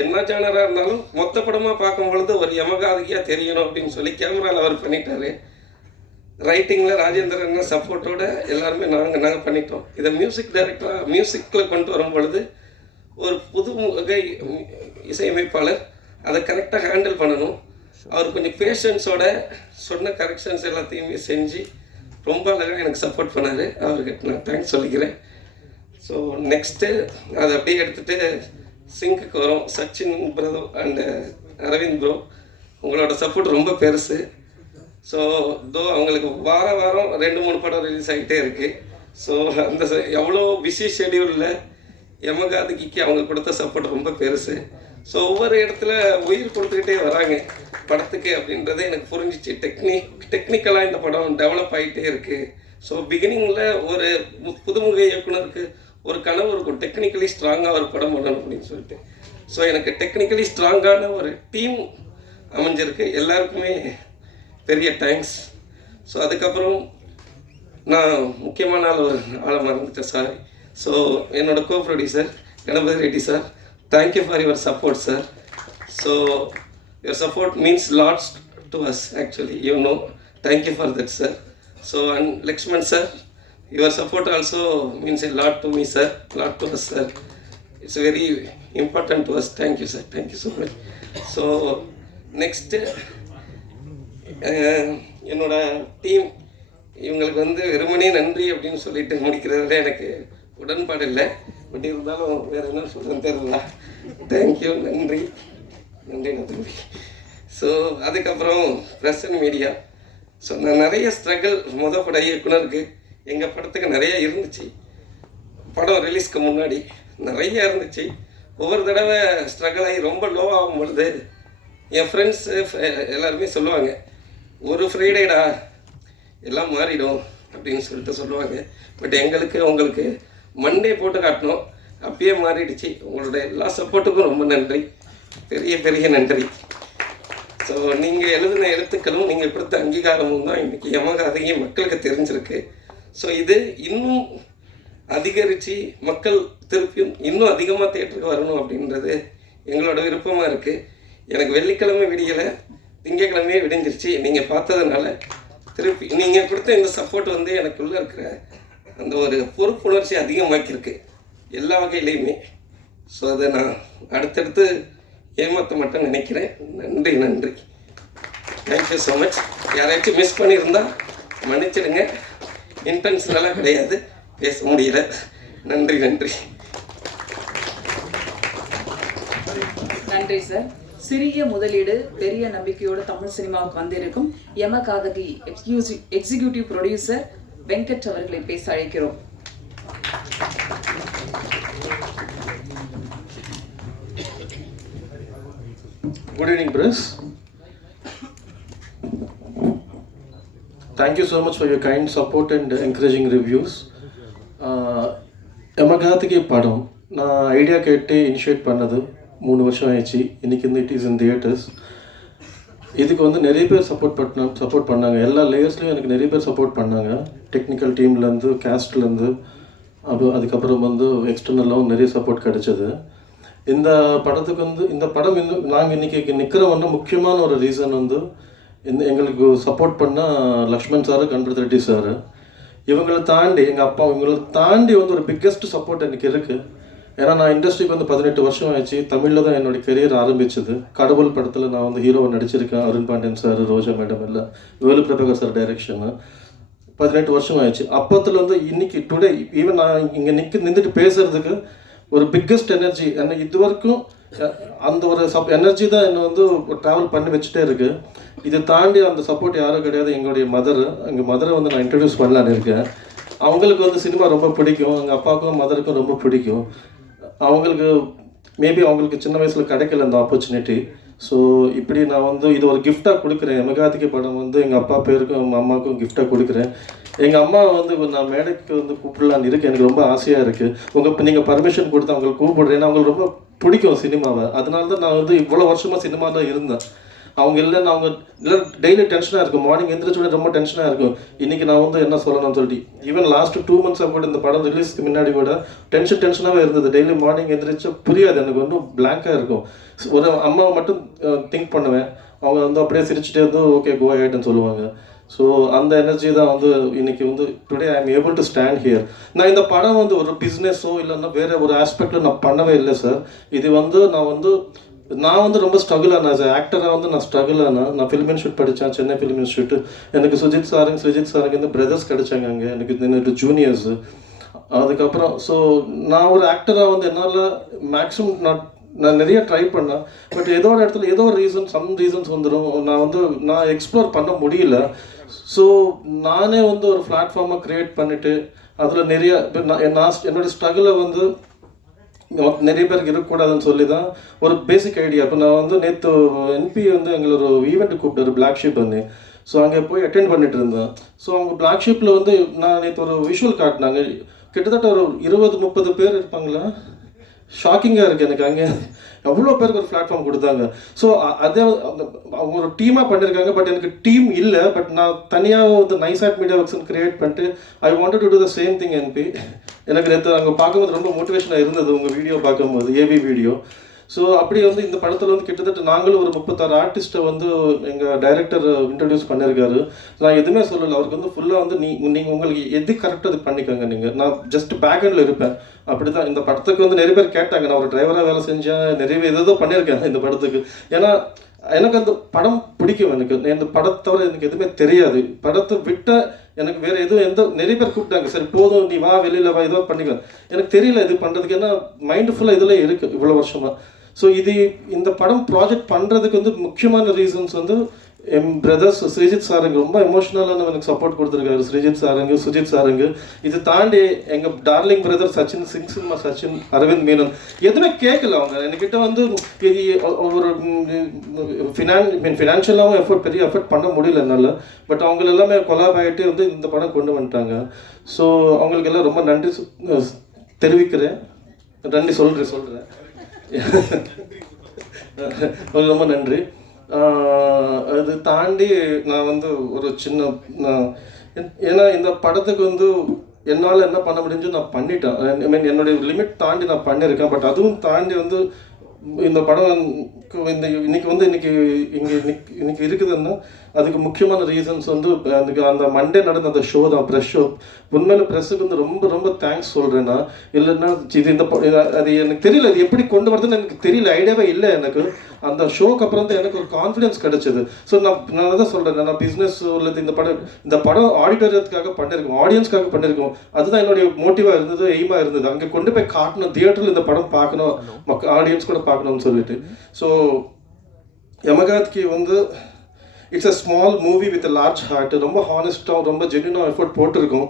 என்ன ஜானராக இருந்தாலும் மொத்த படமாக பார்க்கும் பொழுது ஒரு யமகாதகியாக தெரியணும் அப்படின்னு சொல்லி கேமராவில் அவர் பண்ணிட்டாரு. ரைட்டிங்கில் ராஜேந்திரன் சப்போர்ட்டோட எல்லாருமே நாங்கள் பண்ணிட்டோம். இதை மியூசிக் டைரக்டராக மியூசிக்கில் கொண்டு வரும் பொழுது ஒரு புது வகை இசையமைப்பாளர் அதை கரெக்டாக ஹேண்டில் பண்ணணும். அவர் கொஞ்சம் பேஷன்ஸோட சொன்ன கரெக்ஷன்ஸ் எல்லாத்தையுமே செஞ்சு ரொம்ப அழகாக எனக்கு சப்போர்ட் பண்ணார். அவர்கிட்ட நான் தேங்க்ஸ் சொல்லிக்கிறேன். ஸோ நெக்ஸ்ட்டு அதை அப்படியே எடுத்துகிட்டு சிங்குக்கு வரும். சச்சின் பிரதோ அண்டு அரவிந்த் ப்ரோ, உங்களோட சப்போர்ட் ரொம்ப பெருசு. ஸோ அவங்களுக்கு வாரம் 2-3 படம் ரிலீஸ் ஆகிட்டே இருக்குது. ஸோ அந்த எவ்வளோ பிஸி ஷெடியூலில் யமகாதகிக்கு அவங்க கொடுத்த சப்போர்ட் ரொம்ப பெருசு. ஸோ ஒவ்வொரு இடத்துல உயிர் கொடுத்துக்கிட்டே வராங்க படத்துக்கு அப்படின்றத எனக்கு புரிஞ்சிச்சு. டெக்னிக்கலாக இந்த படம் டெவலப் ஆகிட்டே இருக்குது. ஸோ பிகினிங்கில் ஒரு புதுமுக இயக்குனருக்கு ஒரு கனவு இருக்கும், டெக்னிக்கலி ஸ்ட்ராங்காக ஒரு படம் பண்ணணும் அப்படின்னு சொல்லிட்டு. ஸோ எனக்கு டெக்னிக்கலி ஸ்ட்ராங்கான ஒரு டீம் அமைஞ்சிருக்கு. எல்லாருக்குமே பெரிய தேங்க்ஸ். ஸோ அதுக்கப்புறம் நான் முக்கியமான ஆளை மறந்துட்டேன், சாரி. ஸோ என்னோட co producer Ganapathi Reddy sir, thank you for your support, sir. So your support means lots to us actually, you know. Thank you for that, sir. So and Lakshman sir, your support also means a lot to me, sir, lot to us, sir. It's very important to us. Thank you, sir. Thank you so much. So next என்னோட team, இவங்களுக்கு வந்து வெறுமனே நன்றி அப்படின்னு சொல்லிட்டு முடிக்கிறதுல எனக்கு உடன்பாடு இல்லை. பட் இருந்தாலும் வேறு என்ன சொல்கிறேன்னு தெரியல. தேங்க்யூ, நன்றி. தம்பி. ஸோ அதுக்கப்புறம் ப்ரெஸ் அண்ட் மீடியா. ஸோ நான் நிறைய ஸ்ட்ரகிள் பட இயக்குனருக்கு எங்கள் படத்துக்கு நிறைய இருந்துச்சு. படம் ரிலீஸ்க்கு முன்னாடி நிறைய இருந்துச்சு. ஒவ்வொரு தடவை ஸ்ட்ரகிள் ஆகி ரொம்ப லோ ஆகும் பொழுது என் ஃப்ரெண்ட்ஸு எல்லாருமே சொல்லுவாங்க, ஒரு ஃப்ரைடேடா எல்லாம் மாறிடும் அப்படின்னு சொல்லிட்டு சொல்லுவாங்க. பட் எங்களுக்கு உங்களுக்கு மண்டே போட்டு காட்டணும், அப்பயே மாறிடுச்சு. உங்களோட எல்லா சப்போர்ட்டுக்கும் ரொம்ப நன்றி, பெரிய நன்றி. ஸோ நீங்கள் எழுதின எழுத்துக்களும் நீங்கள் கொடுத்த அங்கீகாரமும் தான் இன்றைக்கி யமகாதகி மக்களுக்கு தெரிஞ்சிருக்கு. ஸோ இது இன்னும் அதிகரித்து மக்கள் திருப்பியும் இன்னும் அதிகமாக தியேட்டருக்கு வரணும் அப்படின்றது எங்களோட விருப்பமாக இருக்குது. எனக்கு வெள்ளிக்கிழமை விடியலை, திங்கக்கிழமையே விடிஞ்சிருச்சு. நீங்கள் பார்த்ததுனால திருப்பி நீங்கள் கொடுத்த இந்த சப்போர்ட் வந்து எனக்குள்ளே இருக்கிற அந்த ஒரு பொறுப்புணர்ச்சி அதிகமாக்கியிருக்கு எல்லா வகையிலையுமே. ஸோ அதை நான் அடுத்தடுத்து ஏமாற்ற மட்டும் நினைக்கிறேன். நன்றி. Thank you so much. யாராச்சும் மிஸ் பண்ணியிருந்தால் மன்னிச்சிடுங்க, இன்டென்ஷனலாக கிடையாது, பேச முடியல. நன்றி. நன்றி சார். சிறிய முதலீடு பெரிய நம்பிக்கையோடு தமிழ் சினிமாவுக்கு வந்திருக்கும் யமகாதகி எக்ஸிகியூட்டிவ் ப்ரொடியூசர் வெங்கட் அவர்களை பேச அழைக்கிறோம். Good evening, press. Thank you so much for your kind support and encouraging reviews. யமகாதகி படம் நான் ஐடியா கேட்டு இனிஷியேட் பண்ணது 3 வருஷம் ஆயிடுச்சு. இன்றைக்கி வந்து இட் இஸ் இன் தியேட்டர்ஸ். இதுக்கு வந்து நிறைய பேர் சப்போர்ட் பண்ணாங்க. எல்லா லேயர்ஸ்லையும் எனக்கு நிறைய பேர் சப்போர்ட் பண்ணாங்க. டெக்னிக்கல் டீம்லேருந்து, கேஸ்ட்லேருந்து, அதுக்கப்புறம் வந்து எக்ஸ்டர்னலாகவும் நிறைய சப்போர்ட் கிடச்சிது. இந்த படத்துக்கு வந்து இந்த படம் இன்னும் நாங்கள் இன்றைக்கி நிற்கிறோம்னா முக்கியமான ஒரு ரீசன் வந்து எங்களுக்கு சப்போர்ட் பண்ணால் லக்ஷ்மண் சார், கணபதி ரெட்டி சார், இவங்களை தாண்டி எங்கள் அப்பா, இவங்களை தாண்டி வந்து ஒரு பிக்கெஸ்ட் சப்போர்ட் எனக்கு இருக்குது. ஏன்னா நான் இண்டஸ்ட்ரிக்கு வந்து 18 வருஷம் ஆயிடுச்சு. தமிழில் தான் என்னுடைய கெரியர் ஆரம்பிச்சது. கடவுள் படத்தில் நான் வந்து ஹீரோவை நடிச்சிருக்கேன். அருண் பாண்டியன் சார், ரோஜா மேடம் இல்லை, வேலு பிரபாகர் சார் டைரக்ஷனு. 18 வருஷம் ஆயிடுச்சு. அப்போத்துல வந்து இன்னைக்கு டுடே ஈவன் நான் இங்கே நின்றுட்டு பேசுகிறதுக்கு ஒரு பிக்கெஸ்ட் எனர்ஜி என்னை இது வரைக்கும் அந்த ஒரு எனர்ஜி தான் என்னை வந்து ட்ராவல் பண்ணி வச்சுட்டே இருக்குது. இதை தாண்டி அந்த சப்போர்ட் யாரும் கிடையாது. எங்களுடைய எங்கள் மதரை வந்து நான் இன்ட்ரடியூஸ் பண்ணலான்னு இருக்கேன். அவங்களுக்கு வந்து சினிமா ரொம்ப பிடிக்கும். எங்கள் அப்பாவுக்கும் மதருக்கும் ரொம்ப பிடிக்கும். அவங்களுக்கு மேபி அவங்களுக்கு சின்ன வயசில் கிடைக்கல அந்த ஆப்பர்ச்சுனிட்டி. ஸோ இப்படி நான் வந்து இது ஒரு கிஃப்டாக கொடுக்குறேன். யமகாதகி படம் வந்து எங்கள் அப்பா பேருக்கும் எங்கள் அம்மாவுக்கும் கிஃப்டாக கொடுக்குறேன். எங்கள் அம்மா வந்து நான் மேடைக்கு வந்து கூப்பிடலான்னு இருக்குது. எனக்கு ரொம்ப ஆசையாக இருக்குது. இப்போ நீங்கள் பர்மிஷன் கொடுத்து அவங்களுக்கு கூப்பிடுறேன். ஏன்னா அவங்களுக்கு ரொம்ப பிடிக்கும் சினிமாவை. அதனால தான் நான் வந்து இவ்வளோ வருஷமாக சினிமா தான் இருந்தேன். அவங்க இல்லைன்னு அவங்க இல்லை டெய்லி டென்ஷனாக இருக்கும். மார்னிங் எந்திரிச்சோட ரொம்ப டென்ஷனாக இருக்கும். இன்றைக்கி நான் வந்து என்ன சொல்லணும்னு சொல்லிட்டு ஈவன் லாஸ்ட்டு 2 months கூட இந்த படம் ரிலீஸ்க்கு முன்னாடி கூட டென்ஷனாகவே இருந்தது. டெய்லி மார்னிங் எந்திரிச்சா புரியாது, எனக்கு வந்து பிளாங்காக இருக்கும். ஒரு அம்மாவை மட்டும் திங்க் பண்ணுவேன். அவங்க வந்து அப்படியே சிரிச்சுட்டே வந்து ஓகே கோ ஆகிட்டுன்னு சொல்லுவாங்க. ஸோ அந்த எனர்ஜி தான் வந்து இன்றைக்கி வந்து today I am able to stand here. நான் இந்த படம் வந்து ஒரு பிஸ்னஸோ இல்லைன்னா வேறு ஒரு ஆஸ்பெக்டில் நான் பண்ணவே இல்லை சார். இது வந்து நான் வந்து ரொம்ப ஸ்ட்ரகிள் ஆனேன். ஆஸ் ஆக்டராக வந்து நான் ஸ்ட்ரகிள் ஆனேன். நான் ஃபிலிம் இன்ஸ்டியூட் படித்தேன், சென்னை ஃபிலிம் இன்ஸ்டியூட். எனக்கு சுஜித் சாருங்க இந்த பிரதர்ஸ் கிடைச்சாங்க அங்கே, எனக்கு ஜூனியர்ஸு. அதுக்கப்புறம் ஸோ நான் ஒரு ஆக்டராக வந்து என்னால் மேக்ஸிமம் நான் நிறைய ட்ரை பண்ணேன். பட் ஏதோ ஒரு இடத்துல ஏதோ ஒரு சம் ரீசன்ஸ் வந்துடும். நான் எக்ஸ்ப்ளோர் பண்ண முடியல. ஸோ நானே வந்து ஒரு பிளாட்ஃபார்மை க்ரியேட் பண்ணிவிட்டு அதில் நிறைய என்னோடய ஸ்ட்ரகிளை வந்து நிறைய பேருக்கு இருக்கக்கூடாதுன்னு சொல்லி தான் ஒரு பேசிக் ஐடியா. இப்போ நான் வந்து நேற்று என்பி வந்து எங்களை ஒரு ஈவெண்ட்டு கூப்பிட்டாரு பிளாக் ஷீப் வந்து. ஸோ அங்கே போய் அட்டென்ட் பண்ணிட்டு இருந்தேன். ஸோ அவங்க பிளாக் ஷீப்பில் வந்து நான் நேற்று ஒரு விஷுவல் காட்டினாங்க. கிட்டத்தட்ட ஒரு 20-30 பேர் இருப்பாங்களா. ஷாக்கிங்காக இருக்குது எனக்கு. அங்கே எவ்வளோ பேருக்கு ஒரு பிளாட்ஃபார்ம் கொடுத்தாங்க. ஸோ அதே அவங்க ஒரு டீமாக பண்ணியிருக்காங்க. பட் எனக்கு டீம் இல்லை. பட் நான் தனியாக வந்து நைசாட் மீடியா ஒர்க்ஸ் கிரியேட் பண்ணிட்டு I wanted to do the same thing NP. எனக்கு நேற்று அங்கே பார்க்கும்போது ரொம்ப மோட்டிவேஷனாக இருந்தது உங்கள் வீடியோ பார்க்கும்போது, ஏபி வீடியோ. ஸோ அப்படி வந்து இந்த படத்தில் வந்து கிட்டத்தட்ட நாங்களும் ஒரு 36 ஆர்டிஸ்ட்டை வந்து எங்கள் டைரக்டர் இன்ட்ரடியூஸ் பண்ணியிருக்காரு. நான் எதுவுமே சொல்லலை. அவருக்கு வந்து ஃபுல்லாக வந்து நீங்கள் உங்களுக்கு எது கரெக்டாக அது பண்ணிக்கோங்க. நான் ஜஸ்ட் பேக்ஹெண்டில் இருப்பேன். அப்படி தான் இந்த படத்துக்கு வந்து நிறைய பேர் கேட்டாங்க. நான் ஒரு டிரைவராக வேலை செஞ்சேன், நிறைய ஏதோ பண்ணியிருக்கேன் இந்த படத்துக்கு. ஏன்னா எனக்கு அந்த படம் பிடிக்கும். எனக்கு இந்த படத்தை தவிர எனக்கு எதுவுமே தெரியாது. படத்தை விட்ட எனக்கு வேறு எதுவும் நிறைய பேர் கூப்பிட்டாங்க. சரி போதும், நீ வா வெளியில் வா, ஏதோ பண்ணிக்கலாம். எனக்கு தெரியல இது பண்ணுறதுக்கு. ஏன்னா மைண்டு ஃபுல்லாக இதில் இருக்குது இவ்வளோ வருஷமாக. ஸோ இந்த படம் ப்ராஜெக்ட் பண்ணுறதுக்கு வந்து முக்கியமான ரீசன்ஸ் வந்து என் பிரதர்ஸ் ஸ்ரீஜித் சாருங்க ரொம்ப எமோஷ்னலான எனக்கு சப்போர்ட் கொடுத்துருக்காரு. ஸ்ரீஜித் சாருங்க, சுஜித் சாருங்க. இது தாண்டி எங்கள் darling brother Sachin, cinema Sachin, Aravind Menon எதுவுமே கேட்கல. அவங்க என்கிட்ட வந்து ஒரு ஃபினான்ஷியலாகவும் பெரிய எஃபர்ட் பண்ண முடியல என்னால். பட் அவங்க எல்லாமே கொலாப் ஆகிட்டு வந்து இந்த படம் கொண்டு வந்துட்டாங்க. ஸோ அவங்களுக்கு எல்லாம் ரொம்ப நன்றி தெரிவிக்கிறேன். நன்றி சொல்கிறேன். ரொம்ப நன்றி. அது தாண்டி நான் வந்து ஒரு ஏன்னா இந்த படத்துக்கு வந்து என்னால் என்ன பண்ண முடிஞ்சு நான் பண்ணிட்டேன். ஐ மீன் என்னுடைய லிமிட் தாண்டி நான் பண்ணியிருக்கேன். பட் அதுவும் தாண்டி வந்து இந்த படம் இன்னைக்கு இருக்குதுன்னா அதுக்கு முக்கியமான ரீசன்ஸ் வந்து அந்த மண்டே நடந்த அந்த ஷோ தான், ப்ரெஸ் ஷோ. உண்மையில ப்ரெஸ்ஸுக்கு வந்து ரொம்ப ரொம்ப தேங்க்ஸ் சொல்கிறேன்னா. இல்லைன்னா அது எனக்கு தெரியல, அது எப்படி கொண்டு வரதுன்னு எனக்கு தெரியல, ஐடியாவே இல்லை எனக்கு. அந்த ஷோக்கு அப்புறம் தான் எனக்கு ஒரு கான்ஃபிடன்ஸ் கிடைச்சது. ஸோ நான் தான் சொல்கிறேன், நான் பிஸ்னஸ் உள்ளது இந்த படம் ஆடிட்டோரியத்துக்காக பண்ணியிருக்கோம், ஆடியன்ஸ்க்காக பண்ணியிருக்கோம். அதுதான் என்னுடைய மோட்டிவாக இருந்தது, எய்மாக இருந்தது. அங்கே கொண்டு போய் காட்டணும், தியேட்டரில் இந்த படம் பார்க்கணும், ஆடியன்ஸ் கூட பார்க்கணும்னு சொல்லிட்டு. ஸோ யமகாத்கி வந்து it's a small movie with a large heart, ரொம்ப ஹானஸ்ட்டாக ரொம்ப ஜென்யூனாக எஃபோர்ட் போட்டிருக்கோம்.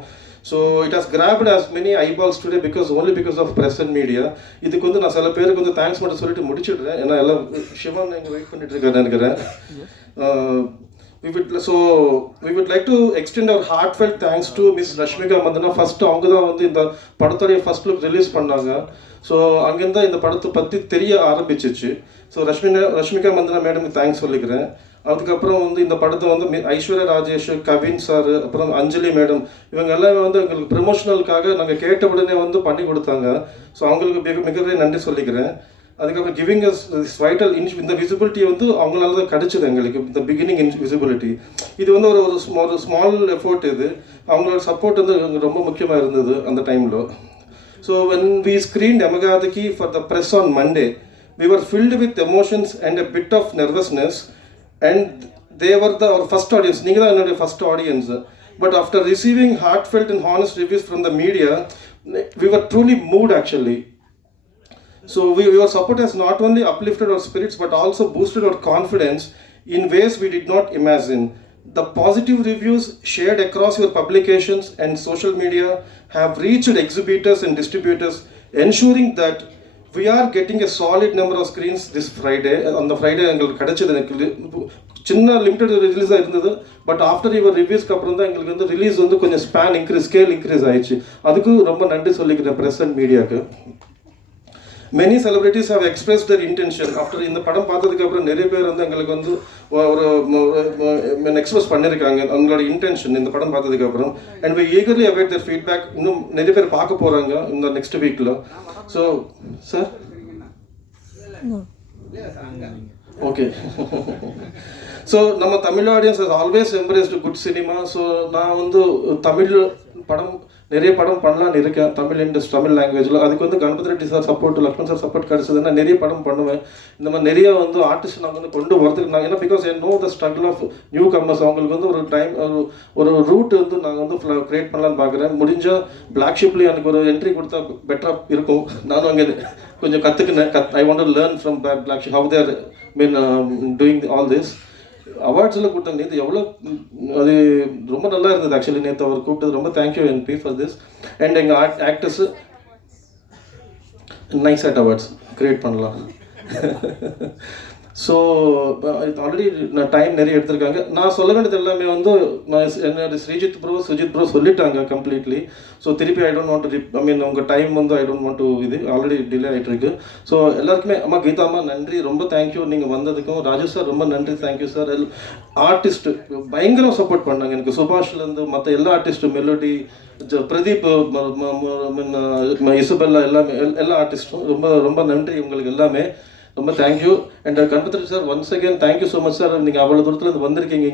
So it has grabbed as many eyeballs today only because of press and media. இதுக்கு வந்து நான் சில பேருக்கு வந்து தேங்க்ஸ் மட்டும் சொல்லிட்டு முடிச்சிடுறேன், ஏன்னா எல்லாம் சிவன் நீங்கள் வெயிட் பண்ணிட்டு இருக்காரு நினைக்கிறேன். we would like to extend our heartfelt thanks to Miss Rashmika Mandana. First அவங்க தான் வந்து இந்த படத்துடைய ஃபர்ஸ்ட் லுக் ரிலீஸ் பண்ணாங்க. ஸோ அங்கேருந்து இந்த படத்தை பற்றி தெரிய ஆரம்பிச்சிச்சு. ஸோ ரஷ்மிகா மந்தனா மேடமுக்கு தேங்க்ஸ் சொல்லிக்கிறேன். அதுக்கப்புறம் வந்து இந்த படத்தை வந்து ஐஸ்வர்யா ராஜேஷ், கவின் சார், அப்புறம் அஞ்சலி மேடம், இவங்க எல்லாமே வந்து எங்களுக்கு ப்ரமோஷனலுக்காக நாங்கள் கேட்ட உடனே வந்து பண்ணி கொடுத்தாங்க. ஸோ அவங்களுக்கு மிகப்பெரிய நன்றி சொல்லிக்கிறேன். அதுக்கப்புறம் கிவிங் அஸ் வைட்டல் இந்த விசிபிலிட்டி வந்து அவங்களால தான் கிடச்சிது எங்களுக்கு, இந்த பிகினிங் விசிபிலிட்டி. இது வந்து ஒரு ஸ்மால் எஃபோர்ட். இது அவங்களோட சப்போர்ட் வந்து ரொம்ப முக்கியமாக இருந்தது அந்த டைமில். So when we screened Yamagadaki for the press on Monday, we were filled with emotions and a bit of nervousness, and they were our first audience. நீங்க தான் என்னுடைய first audience. But after receiving heartfelt and honest reviews from the media, we were truly moved actually. So your support has not only uplifted our spirits but also boosted our confidence in ways we did not imagine. The positive reviews shared across your publications and social media have reached exhibitors and distributors, ensuring that we are getting a solid number of screens this Friday. On the Friday எங்களுக்கு கிடைச்சது, எனக்கு சின்ன limited ரிலீஸாக இருந்தது. But after your ரிவ்யூஸ்க்கு அப்புறம் தான் எங்களுக்கு வந்து release வந்து கொஞ்சம் ஸ்கேல் இன்க்ரீஸ் ஆயிடுச்சு. அதுக்கும் ரொம்ப நன்றி சொல்லிக்கிறேன் ப்ரெஸ் அண்ட் மீடியாவுக்கு. Many celebrities have expressed their intention. After இந்த படம் பார்த்ததுக்கு அப்புறம் நிறைய பேர் வந்து எங்களுக்கு வந்து ஒரு எக்ஸ்பிரஸ் பண்ணியிருக்காங்க அவங்களோட இன்டென்ஷன் இந்த படம் பார்த்ததுக்கு அப்புறம். And we eagerly await their feedback. இன்னும் நிறைய பேர் பார்க்க போகிறாங்க இந்த நெக்ஸ்ட் வீக்கில். So sir okay. ஸோ நம்ம Tamil audience has always embraced good cinema. So நான் வந்து தமிழ் படம் நிறைய படம் பண்ணலான்னு இருக்கேன், தமிழ் இண்டஸ்ட்ரி, தமிழ் லாங்குவேஜில். அதுக்கு வந்து Ganapathi Reddy sir support, Lakshman sir support கிடச்சதுன்னா நிறைய படம் பண்ணுவேன். இந்த மாதிரி நிறைய வந்து ஆர்டிஸ்ட் நாங்கள் வந்து கொண்டு வரதுக்கு நாங்கள் ஏன்னா because I know the struggle of newcomers. அவங்களுக்கு வந்து ஒரு டைம் ஒரு ரூட் வந்து நாங்கள் வந்து க்ரியேட் பண்ணலான்னு பார்க்குறேன். முடிஞ்சால் பிளாக் ஷிப்லேயும் எனக்கு ஒரு என்ட்ரி கொடுத்தா பெட்டராக இருக்கும். நானும் அங்கே கொஞ்சம் கற்றுக்கினேன். I want to learn from Black Sheep how they're been doing all this. அவார்ட்ஸில் கூப்பிட்டாங்க நேற்று, எவ்வளோ அது ரொம்ப நல்லா இருந்தது ஆக்சுவலி. நேற்று அவர் கூப்பிட்டது ரொம்ப thank you NP for this. And எங்கள் actors nice add awards create பண்ணலாம். ஸோ ஆல்ரெடி நான் டைம் நிறைய எடுத்திருக்காங்க. நான் சொல்ல வேண்டியது எல்லாமே வந்து நான் என்னோட சுஜித் ப்ரோ சொல்லிட்டாங்க கம்ப்ளீட்லி. ஸோ திருப்பி I don't want to I mean உங்கள் டைம் வந்து ஐ டோன்ட் வாண்ட் டு இது ஆல்ரெடி டிலே ஆகிட்டு இருக்கு. ஸோ எல்லாருக்குமே அம்மா கீதா அம்மா நன்றி, ரொம்ப தேங்க்யூ நீங்கள் வந்ததுக்கும். ராஜு சார் ரொம்ப நன்றி, தேங்க்யூ சார். ஆர்டிஸ்ட்டு பயங்கரம் சப்போர்ட் பண்ணாங்க எனக்கு, சுபாஷ்லேருந்து மற்ற எல்லா ஆர்டிஸ்ட்டும், மெலோடி, பிரதீப், இசபெல்லா, எல்லா ஆர்டிஸ்ட்டும் ரொம்ப ரொம்ப நன்றி உங்களுக்கு எல்லாமே. ரொம்ப thank you. And Ganapathi sir once again thank you so much sir. நீங்கள் அவ்வளோ தூரத்தில் வந்திருக்கீங்க,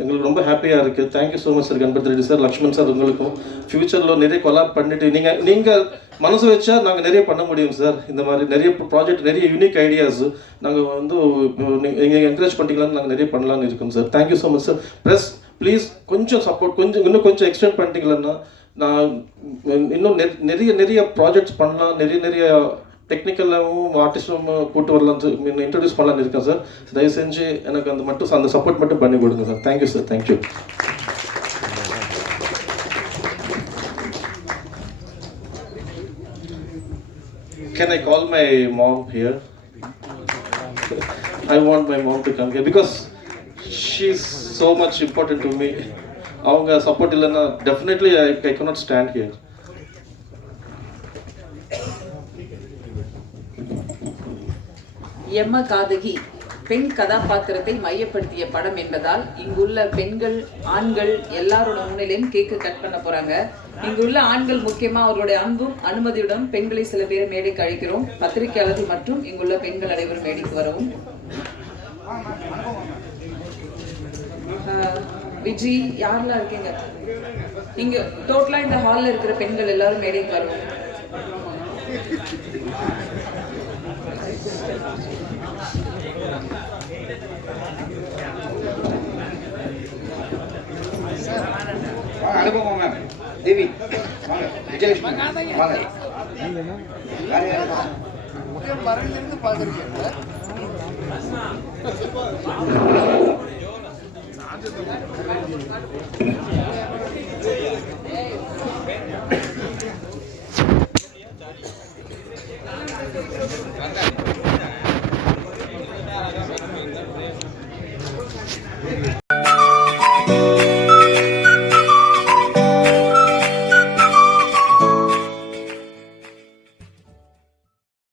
எங்களுக்கு ரொம்ப ஹாப்பியாக இருக்குது. Thank you so much sir Ganapathi Reddy sir, Lakshman sir. உங்களுக்கும் ஃப்யூச்சரில் நிறைய கொலாப் பண்ணிவிட்டு நீங்கள் மனசு வச்சா நாங்கள் நிறைய பண்ண முடியும் சார். இந்த மாதிரி நிறைய ப்ராஜெக்ட், நிறைய யூனிக் ஐடியாஸ் நாங்கள் வந்து நீங்கள் என்கரேஜ் பண்ணிக்கலான்னு நாங்கள் நிறைய பண்ணலான்னு இருக்கோம் sir. Thank you so much sir. Plus please கொஞ்சம் சப்போர்ட் இன்னும் கொஞ்சம் எக்ஸ்டெண்ட் பண்ணிட்டீங்களன்னா நான் இன்னும் நிறைய ப்ராஜெக்ட்ஸ் பண்ணலாம், நிறைய டெக்னிக்கலாகவும் ஆர்டிஸ்டும் கூட்டு வரலான்னு இன்ட்ரடியூஸ் பண்ணலான்னு இருக்கேன் சார். தயவு செஞ்சு எனக்கு அந்த சப்போர்ட் மட்டும் பண்ணி கொடுங்க sir. Thank you sir. Thank you. Can I call my mom here? I want my mom to come here because she's so much important to me. அவங்க சப்போர்ட் இல்லைன்னா definitely I cannot stand here. யமகாதகி பெண் கதாபாத்திரத்தை மையப்படுத்திய படம் என்பதால் இங்குள்ள பெண்கள், ஆண்கள் எல்லாரோட முன்னிலையும் கேக்கு கட் பண்ண போறாங்க. இங்குள்ள ஆண்கள் முக்கியமா அவர்களுடைய அன்பும் அனுமதியுடன் பெண்களை சில பேரை மேடைக்கு அழைக்கிறோம். பத்திரிகையாளர்கள் மற்றும் இங்குள்ள பெண்கள் அனைவரும் மேடைக்கு வரவும். விஜி யாரெல்லாம் இருக்கீங்க இங்க? டோட்டலா இந்த ஹால்ல இருக்கிற பெண்கள் எல்லாரும் மேடைக்கு வரவும். அனுபவம் மேம். தேவி வாங்க, விஜயலட்சுமி வாங்க. மறைஞ்சிருந்து பார்த்துருக்கேன். Thank you.